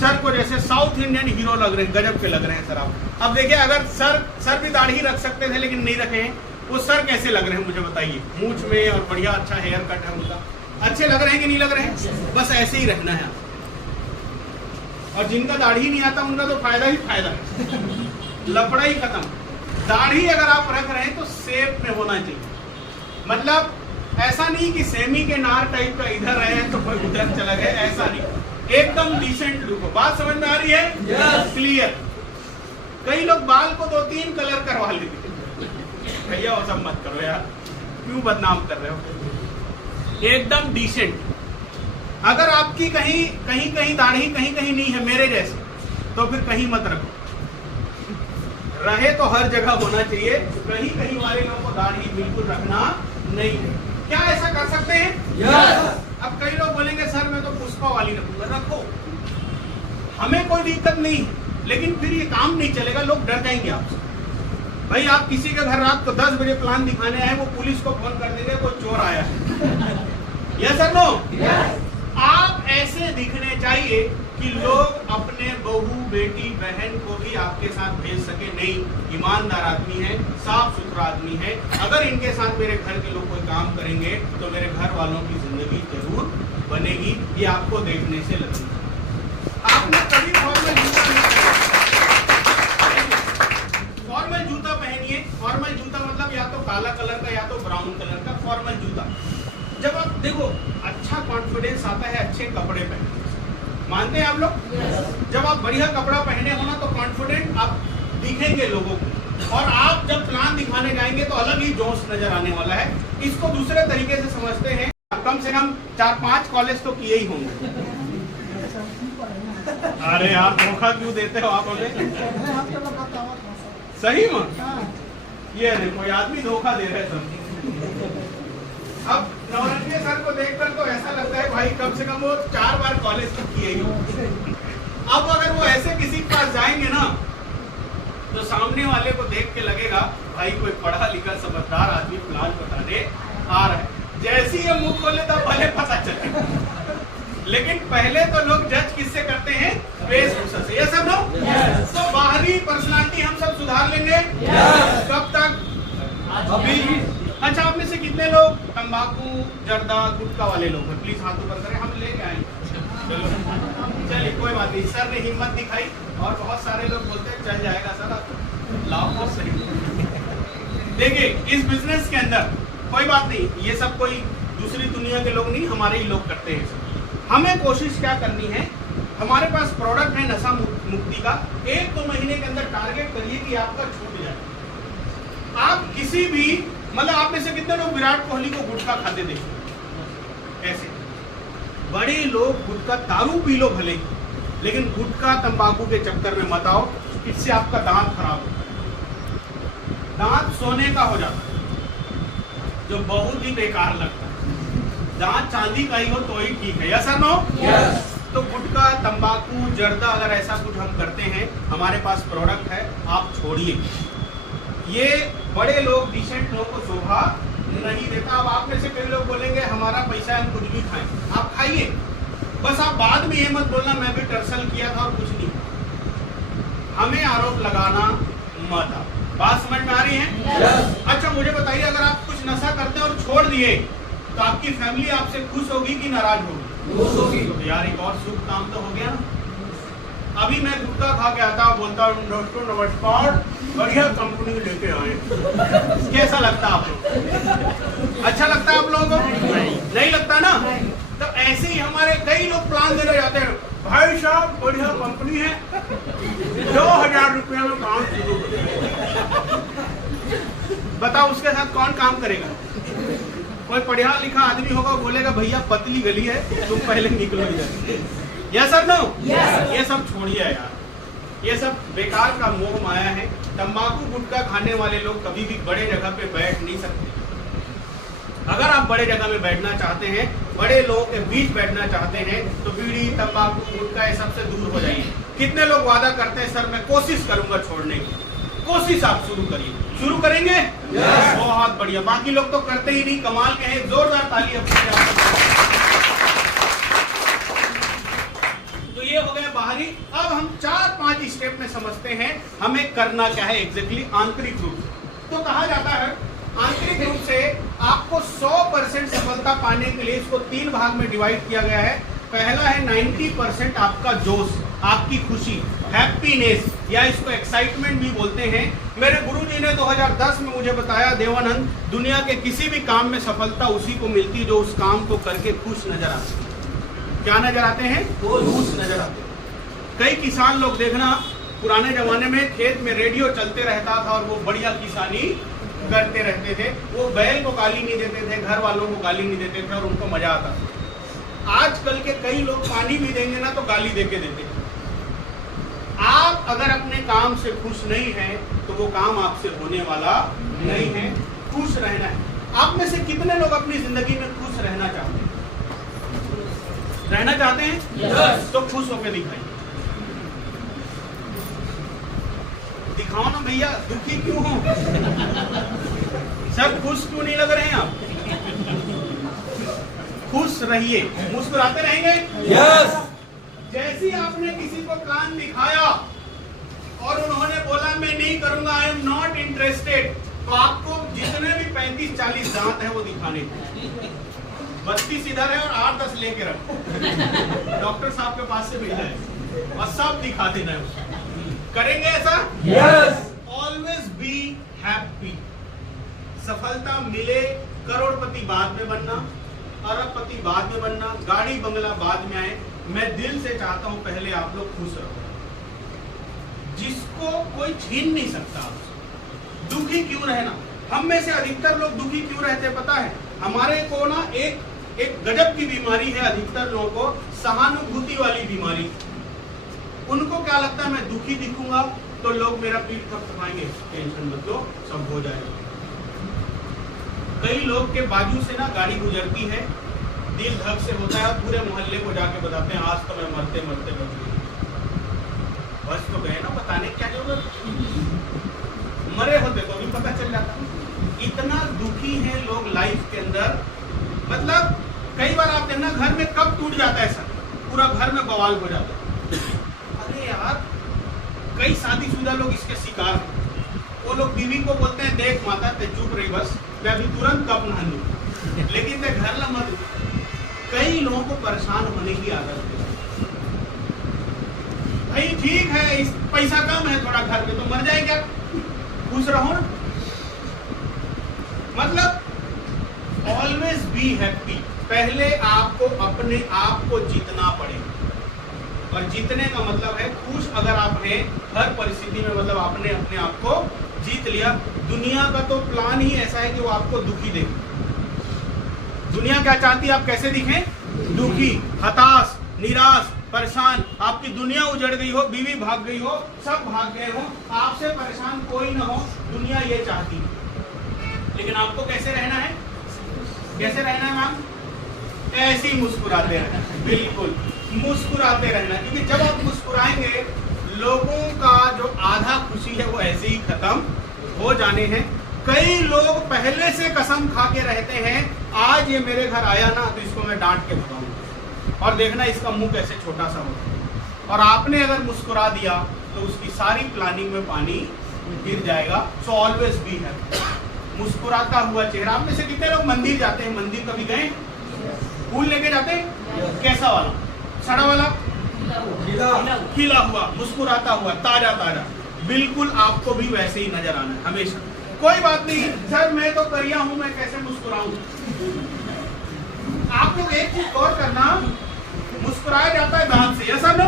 सर को जैसे साउथ इंडियन हीरो लग रहे हैं, गजब के लग रहे हैं सर आप। अब देखिए, अगर सर भी दाढ़ी रख सकते थे लेकिन नहीं रखे हैं, वो सर कैसे लग रहे हैं मुझे बताइए? मूंछ में और बढ़िया अच्छा हेयर कट है उनका, अच्छे लग रहे हैं कि नहीं लग रहे हैं? बस ऐसे ही रहना है। और जिनका दाढ़ी नहीं आता उनका तो फायदा ही फायदा है, लफड़ा ही खत्म। दाढ़ी अगर आप रख रहे हैं तो शेप में होना चाहिए, मतलब ऐसा नहीं कि सेमी के नार टाइप का इधर रहे तो कोई उधर चला गया, ऐसा नहीं, एकदम डिसेंट लुक हो। बात समझ में आ रही है? क्लियर। कई लोग बाल को 2-3 कलर करवा लेते, भैया वो सब मत करो यार, क्यों बदनाम कर रहे हो? एकदम डिसेंट। अगर आपकी कहीं दाढ़ी कहीं नहीं है मेरे जैसे, तो फिर कहीं मत रखो। रहे तो हर जगह होना चाहिए, कहीं वाले लोगों को दाढ़ी बिल्कुल रखना नहीं है। क्या ऐसा कर सकते हैं? Yes. अब कई लोग बोलेंगे सर मैं तो पुष्पा वाली रखूंगा, रखो, हमें कोई दिक्कत नहीं है, लेकिन फिर ये काम नहीं चलेगा, लोग डर जाएंगे आपसे। भाई आप किसी के घर रात को 10 बजे प्लान दिखाने आए, वो पुलिस को फोन कर देंगे कोई चोर आया है। Yes sir no? आप ऐसे दिखने चाहिए कि लोग अपने बहू बेटी बहन को भी आपके साथ भेज सके। नहीं, ईमानदार आदमी है, साफ सुथरा आदमी है, अगर इनके साथ मेरे घर के लोग कोई काम करेंगे तो मेरे घर वालों की जिंदगी जरूर बनेगी। ये आपको देखने से लगेगा। आपने कभी फॉर्मल जूता नहीं पहना, फॉर्मल जूता पहनिए। फॉर्मल जूता मतलब या तो काला कलर का या तो ब्राउन कलर का फॉर्मल जूता। जब आप देखो, अच्छा कॉन्फिडेंस आता है अच्छे कपड़े पहनने से, मानते हैं आप लोग? जब आप बढ़िया कपड़ा पहने हो ना तो कॉन्फिडेंट आप दिखेंगे लोगों को, और आप जब प्लान दिखाने जाएंगे तो अलग ही जोश नजर आने वाला है। इसको दूसरे तरीके से समझते हैं, कम से कम 4-5 कॉलेज तो किए ही होंगे। अरे यार धोखा क्यों देते हो आप हमें? सही में ये देखो, कोई आदमी धोखा दे रहे हैं सब। अब नवरत्न सर को देखकर तो ऐसा लगता है भाई कम से कम वो 4 बार कॉलेज तक किए ही। अब अगर वो ऐसे किसी के पास जाएंगे ना तो सामने वाले को देख के लगेगा भाई कोई पढ़ा लिखा समझदार आदमी प्लान बताने आ रहा है। जैसे ही ये मुंह खोले तब भले पता चले, लेकिन पहले तो लोग जज किससे करते हैं? वेशभूषा से। ये सब लोग तो बाहरी पर्सनालिटी हम सब सुधार लेंगे। कब तक? अभी। अच्छा, आप में से कितने लोग तंबाकू जर्दा गुटखा वाले लोग हैं? प्लीज हाथ ऊपर करें, हम लेके आएंगे। चलो चलिए, कोई बात नहीं। सर ने हिम्मत दिखाई और बहुत सारे लोग बोलते हैं चल जाएगा सर, आप लाओ बहुत सही। देखिए, इस बिजनेस के अंदर कोई बात नहीं, ये सब कोई दूसरी दुनिया के लोग नहीं, हमारे ही लोग करते हैं। हमें कोशिश क्या करनी है, हमारे पास प्रोडक्ट है नशा मुक्ति का, 1-2 महीने के अंदर टारगेट करिए कि आपका छूट जाए। आप किसी भी, मतलब आप में से कितने लोग विराट कोहली को गुटखा खाते देखे? ऐसे बड़े लोग गुटखा, दारू पी लो भले, लेकिन गुटखा तंबाकू के चक्कर में मत आओ, इससे आपका दांत खराब हो, दांत सोने का हो जाता है, जो बहुत ही बेकार लगता है। दांत चांदी का ही हो तो ही ठीक है। यस और नो? तो गुटखा तंबाकू जर्दा अगर ऐसा कुछ हम करते हैं, हमारे पास प्रोडक्ट है, आप छोड़िए। ये बड़े लोग डिसेंट लोगों को शोभा नहीं देता। अब आप में से कई लोग बोलेंगे हमारा पैसा है हम कुछ भी खाएं, आप खाइए, बस आप बाद में ये मत बोलना मैं भी टर्सल किया था और कुछ नहीं। हमें आरोप लगाना मत आओ। बात समझ में आ रही है? अच्छा मुझे बताइए, अगर आप कुछ नशा करते हैं और छोड़ दिए तो आपकी फैमिली आपसे खुश होगी कि नाराज होगी? खुश होगी। तो यार एक और शुभ काम तो हो गया ना। अभी मैं गुटखा खा के आता हूँ, बोलता हूँ दोस्तों नमस्कार, बढ़िया कंपनी लेके आए। कैसा लगता है आप लोग? अच्छा लगता है आप लोगों को? नहीं लगता ना? तो ऐसे ही हमारे कई लोग प्लान देने जाते हैं, भाई साहब बढ़िया कंपनी है, 2000 रुपये में काम शुरू। बताओ उसके साथ कौन काम करेगा? कोई पढ़ा लिखा आदमी होगा, बोलेगा भैया पतली गली है, तुम पहले निकलो इधर। Yes sir no? ये सब छोड़िए यार, ये सब बेकार का मोह माया है। तंबाकू गुटखा खाने वाले लोग कभी भी बड़े जगह पे बैठ नहीं सकते। अगर आप बड़े जगह में बैठना चाहते हैं, बड़े लोगों के बीच बैठना चाहते हैं, तो बीड़ी तंबाकू गुटखा ये सबसे दूर हो जाइए। कितने लोग वादा करते हैं सर मैं कोशिश करूंगा छोड़ने की? कोशिश आप शुरू करिए। शुरू करेंगे? बहुत बढ़िया। बाकी लोग तो करते ही नहीं। कमाल के हैं, जोरदार ताली अपने। तो ये हो गया बाहरी। अब हम 4-5 स्टेप में समझते हैं हमें करना क्या है एग्जैक्टली आंतरिक रूप से। तो कहा जाता है आंतरिक रूप से आपको 100% सफलता पाने के लिए इसको 3 भाग में डिवाइड किया गया है। पहला है 90% आपका जोश, आपकी खुशी, हैप्पीनेस, या इसको एक्साइटमेंट भी बोलते हैं। मेरे गुरुजी ने 2010 में मुझे बताया, देवानंद, दुनिया के किसी भी काम में सफलता उसी को मिलती है जो उस काम को करके खुश नजर आते हैं। क्या नजर आते हैं? खुश नजर आते हैं। कई किसान लोग देखना, पुराने जमाने में खेत में रेडियो चलते रहता था और वो बढ़िया किसानी करते रहते थे। वो बैल को गाली नहीं देते थे, घर वालों को गाली नहीं देते थे और उनको मजा आता था। आजकल के कई लोग पानी भी देंगे ना तो गाली देके देते हैं। आप अगर अपने काम से खुश नहीं हैं तो वो काम आपसे होने वाला नहीं है। खुश रहना है। आप में से कितने लोग अपनी जिंदगी में खुश रहना चाहते हैं? रहना चाहते हैं? तो खुश होकर दिखाइए। दिखाओ ना भैया, दुखी क्यों हो? सब खुश क्यों नहीं लग रहे हैं आप? खुश रहिए, मुस्कुराते रहेंगे। जैसे ही आपने किसी को प्लान दिखाया और उन्होंने बोला मैं नहीं करूंगा, आई एम नॉट इंटरेस्टेड, तो आपको जितने भी 35-40 दांत है वो दिखाने, 32 इधर है और 8-10 लेके रखो, डॉक्टर साहब के पास से मिल जाए और सब दिखा देना है। करेंगे ऐसा? Always be happy. सफलता मिले, करोड़पति बाद में बनना, अरबपति बाद में बनना, गाड़ी बंगला बाद में आए। मैं दिल से चाहता हूं पहले आप लोग खुश रहो, जिसको कोई छीन नहीं सकता आपसे। दुखी क्यों रहना? हम में से अधिकतर लोग दुखी क्यों रहते पता है? हमारे को ना एक गजब की बीमारी है, अधिकतर लोगों को सहानुभूति वाली बीमारी। उनको क्या लगता है मैं दुखी दिखूंगा तो लोग मेरा पीठ थपथपाएंगे, टेंशन मत लो सब हो जाएगा। कई लोग के बाजू से ना गाड़ी गुजरती है, दिल धक से होता है, पूरे मोहल्ले को जाके बताते हैं आज तो मैं मरते मरते बच गई। बस तो गए ना, बताने क्या जरूरत? मरे होते तो भी पता चल जाता। इतना दुखी है लोग लाइफ के अंदर। मतलब कई बार आप देखना घर में कब टूट जाता है सर, पूरा घर में बवाल हो जाता है। अरे यार, कई शादीशुदा लोग इसके शिकार हैं। वो लोग बीवी को बोलते हैं देख माता ते चुप रही, बस मैं अभी तुरंत कप नहा लूं, लेकिन ते घर ला मत। कई लोगों को परेशान होने की आदत है। भाई ठीक है, इस पैसा कम है थोड़ा घर में, तो मर जाए क्या? खुश रहो ना। मतलब ऑलवेज बी हैप्पी। पहले आपको अपने आप को जीतना पड़ेगा, और जीतने का मतलब है खुश अगर आप हैं हर परिस्थिति में, मतलब आपने अपने आप को जीत लिया। दुनिया का तो प्लान ही ऐसा है कि वो आपको दुखी देखे। दुनिया क्या चाहती है आप कैसे दिखें? दुखी, हताश, निराश, परेशान। आपकी दुनिया उजड़ गई हो, बीवी भाग गई हो, सब भाग गए हो, आपसे परेशान कोई ना हो, दुनिया ये चाहती है। लेकिन आपको कैसे रहना है? कैसे रहना है मैम? ऐसे ही मुस्कुराते रहना। बिल्कुल मुस्कुराते रहना, क्योंकि जब आप मुस्कुराएंगे लोगों का जो आधा खुशी है वो ऐसे ही खत्म हो जाने हैं। कई लोग पहले से कसम खा के रहते हैं आज ये मेरे घर आया ना तो इसको मैं डांट के भगाऊंगा, और देखना इसका मुंह कैसे छोटा सा होता है, और आपने अगर मुस्कुरा दिया तो उसकी सारी प्लानिंग में पानी गिर जाएगा। सो ऑलवेज बी हैप्पी, मुस्कुराता हुआ चेहरा। आप में से कितने लोग मंदिर जाते हैं? मंदिर कभी गए? फूल लेके जाते हैं? कैसा वाला? सड़ा वाला? खिला हुआ, मुस्कुराता हुआ, ताजा ताजा। बिल्कुल आपको भी वैसे ही नजर आना है हमेशा। कोई बात नहीं सर, मैं तो करिया हूं, मैं कैसे मुस्कुराऊं? आप लोग एक चीज गौर करना, मुस्कुराया जाता है दांत से, ऐसा ना?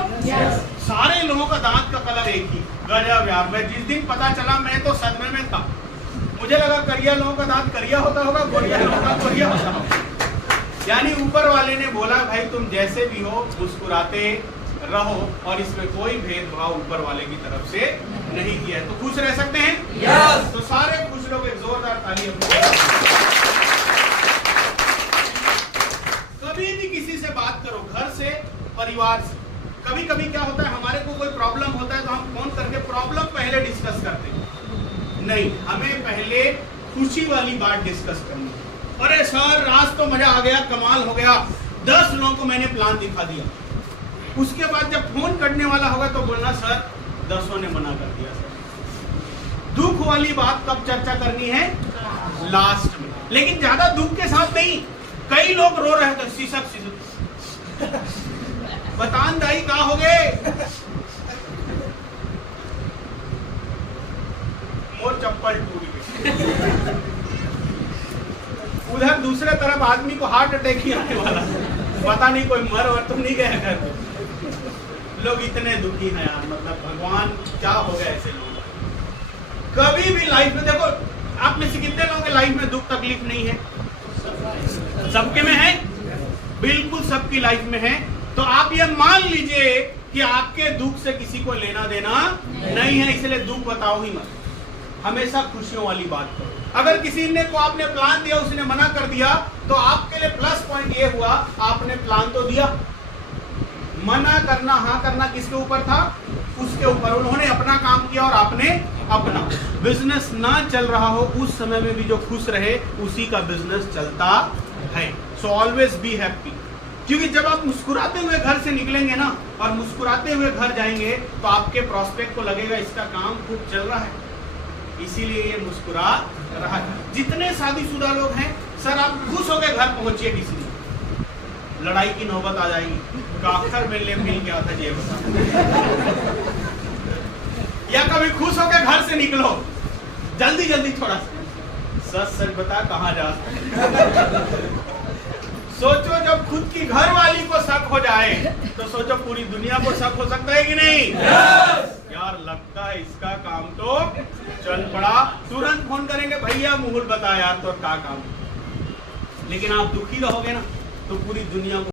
सारे लोगों का दांत का कलर एक ही। गजब यार, मैं जिस दिन पता चला मैं तो सदमे में था। मुझे लगा करिया लोगों का दांत करिया होता होगा, गोरिया लोगों का गोरिया होता होगा। यानी ऊपर वाले ने बोला भाई तुम जैसे भी हो मुस्कुराते रहो, और इसमें कोई भेदभाव ऊपर वाले की तरफ से नहीं किया है। तो खुश रह सकते हैं? यस। तो सारे खुश लोग एक जोरदार ताली अपने। कभी भी किसी से बात करो, घर से, परिवार से। कभी कभी क्या होता है, हमारे को कोई प्रॉब्लम होता है तो हम फोन करके प्रॉब्लम पहले डिस्कस करते हैं। नहीं, हमें पहले खुशी वाली बात डिस्कस करनी है। अरे सर आज तो मजा आ गया, कमाल हो गया, 10 लोगों को मैंने प्लान दिखा दिया। उसके बाद जब फोन करने वाला होगा तो बोलना सर 10 ने मना कर दिया। सर दुख वाली बात कब चर्चा करनी है? लास्ट में। लेकिन ज्यादा दुख के साथ नहीं। कई लोग रो रहे थे, शीशक बतान दाई कहा हो गए, मोर चप्पल टूट गई। उधर दूसरे तरफ आदमी को हार्ट अटैक ही आने वाला, पता नहीं कोई मर वर तो नहीं गया घर। लोग इतने दुखी हैं यार, मतलब भगवान क्या हो गया ऐसे लोग। कभी भी लाइफ में देखो, आप में से कितने लोगों के लाइफ में दुख तकलीफ नहीं है? सबके में है, बिल्कुल सबकी लाइफ में है। तो आप ये मान लीजिए कि आपके दुख से किसी को लेना देना नहीं है, इसलिए दुख बताओ ही मत। हमेशा खुशियों वाली बात करो। अगर किसी ने को आपने प्लान दिया, उसने मना कर दिया, तो आपके लिए प्लस पॉइंट ये हुआ आपने प्लान तो दिया। मना करना, हाँ करना किसके ऊपर था? उसके ऊपर। उन्होंने अपना काम किया और आपने अपना। बिजनेस ना चल रहा हो उस समय में भी जो खुश रहे उसी का बिजनेस चलता है। सो ऑलवेज बी हैप्पी, क्योंकि जब आप मुस्कुराते हुए घर से निकलेंगे ना और मुस्कुराते हुए घर जाएंगे तो आपके प्रोस्पेक्ट को लगेगा इसका काम खूब चल रहा है, इसीलिए ये मुस्कुरा रहा है। जितने शादीशुदा लोग हैं, सर आप खुश होकर घर पहुंचिए, किसी दिन लड़ाई की नौबत आ जाएगी। काखर मिलने मिल गया था ये बता। या कभी खुश होकर घर से निकलो, जल्दी जल्दी थोड़ा सा सच बता कहाँ जा। सोचो जब खुद की घर वाली को शक हो जाए तो सोचो पूरी दुनिया को शक हो सकता है कि नहीं? यार लगता है इसका काम तो चल पड़ा, तुरंत फोन करेंगे भैया मुहूर्त बता यार तो क्या काम। लेकिन आप दुखी रहोगे ना तो पूरी दुनिया को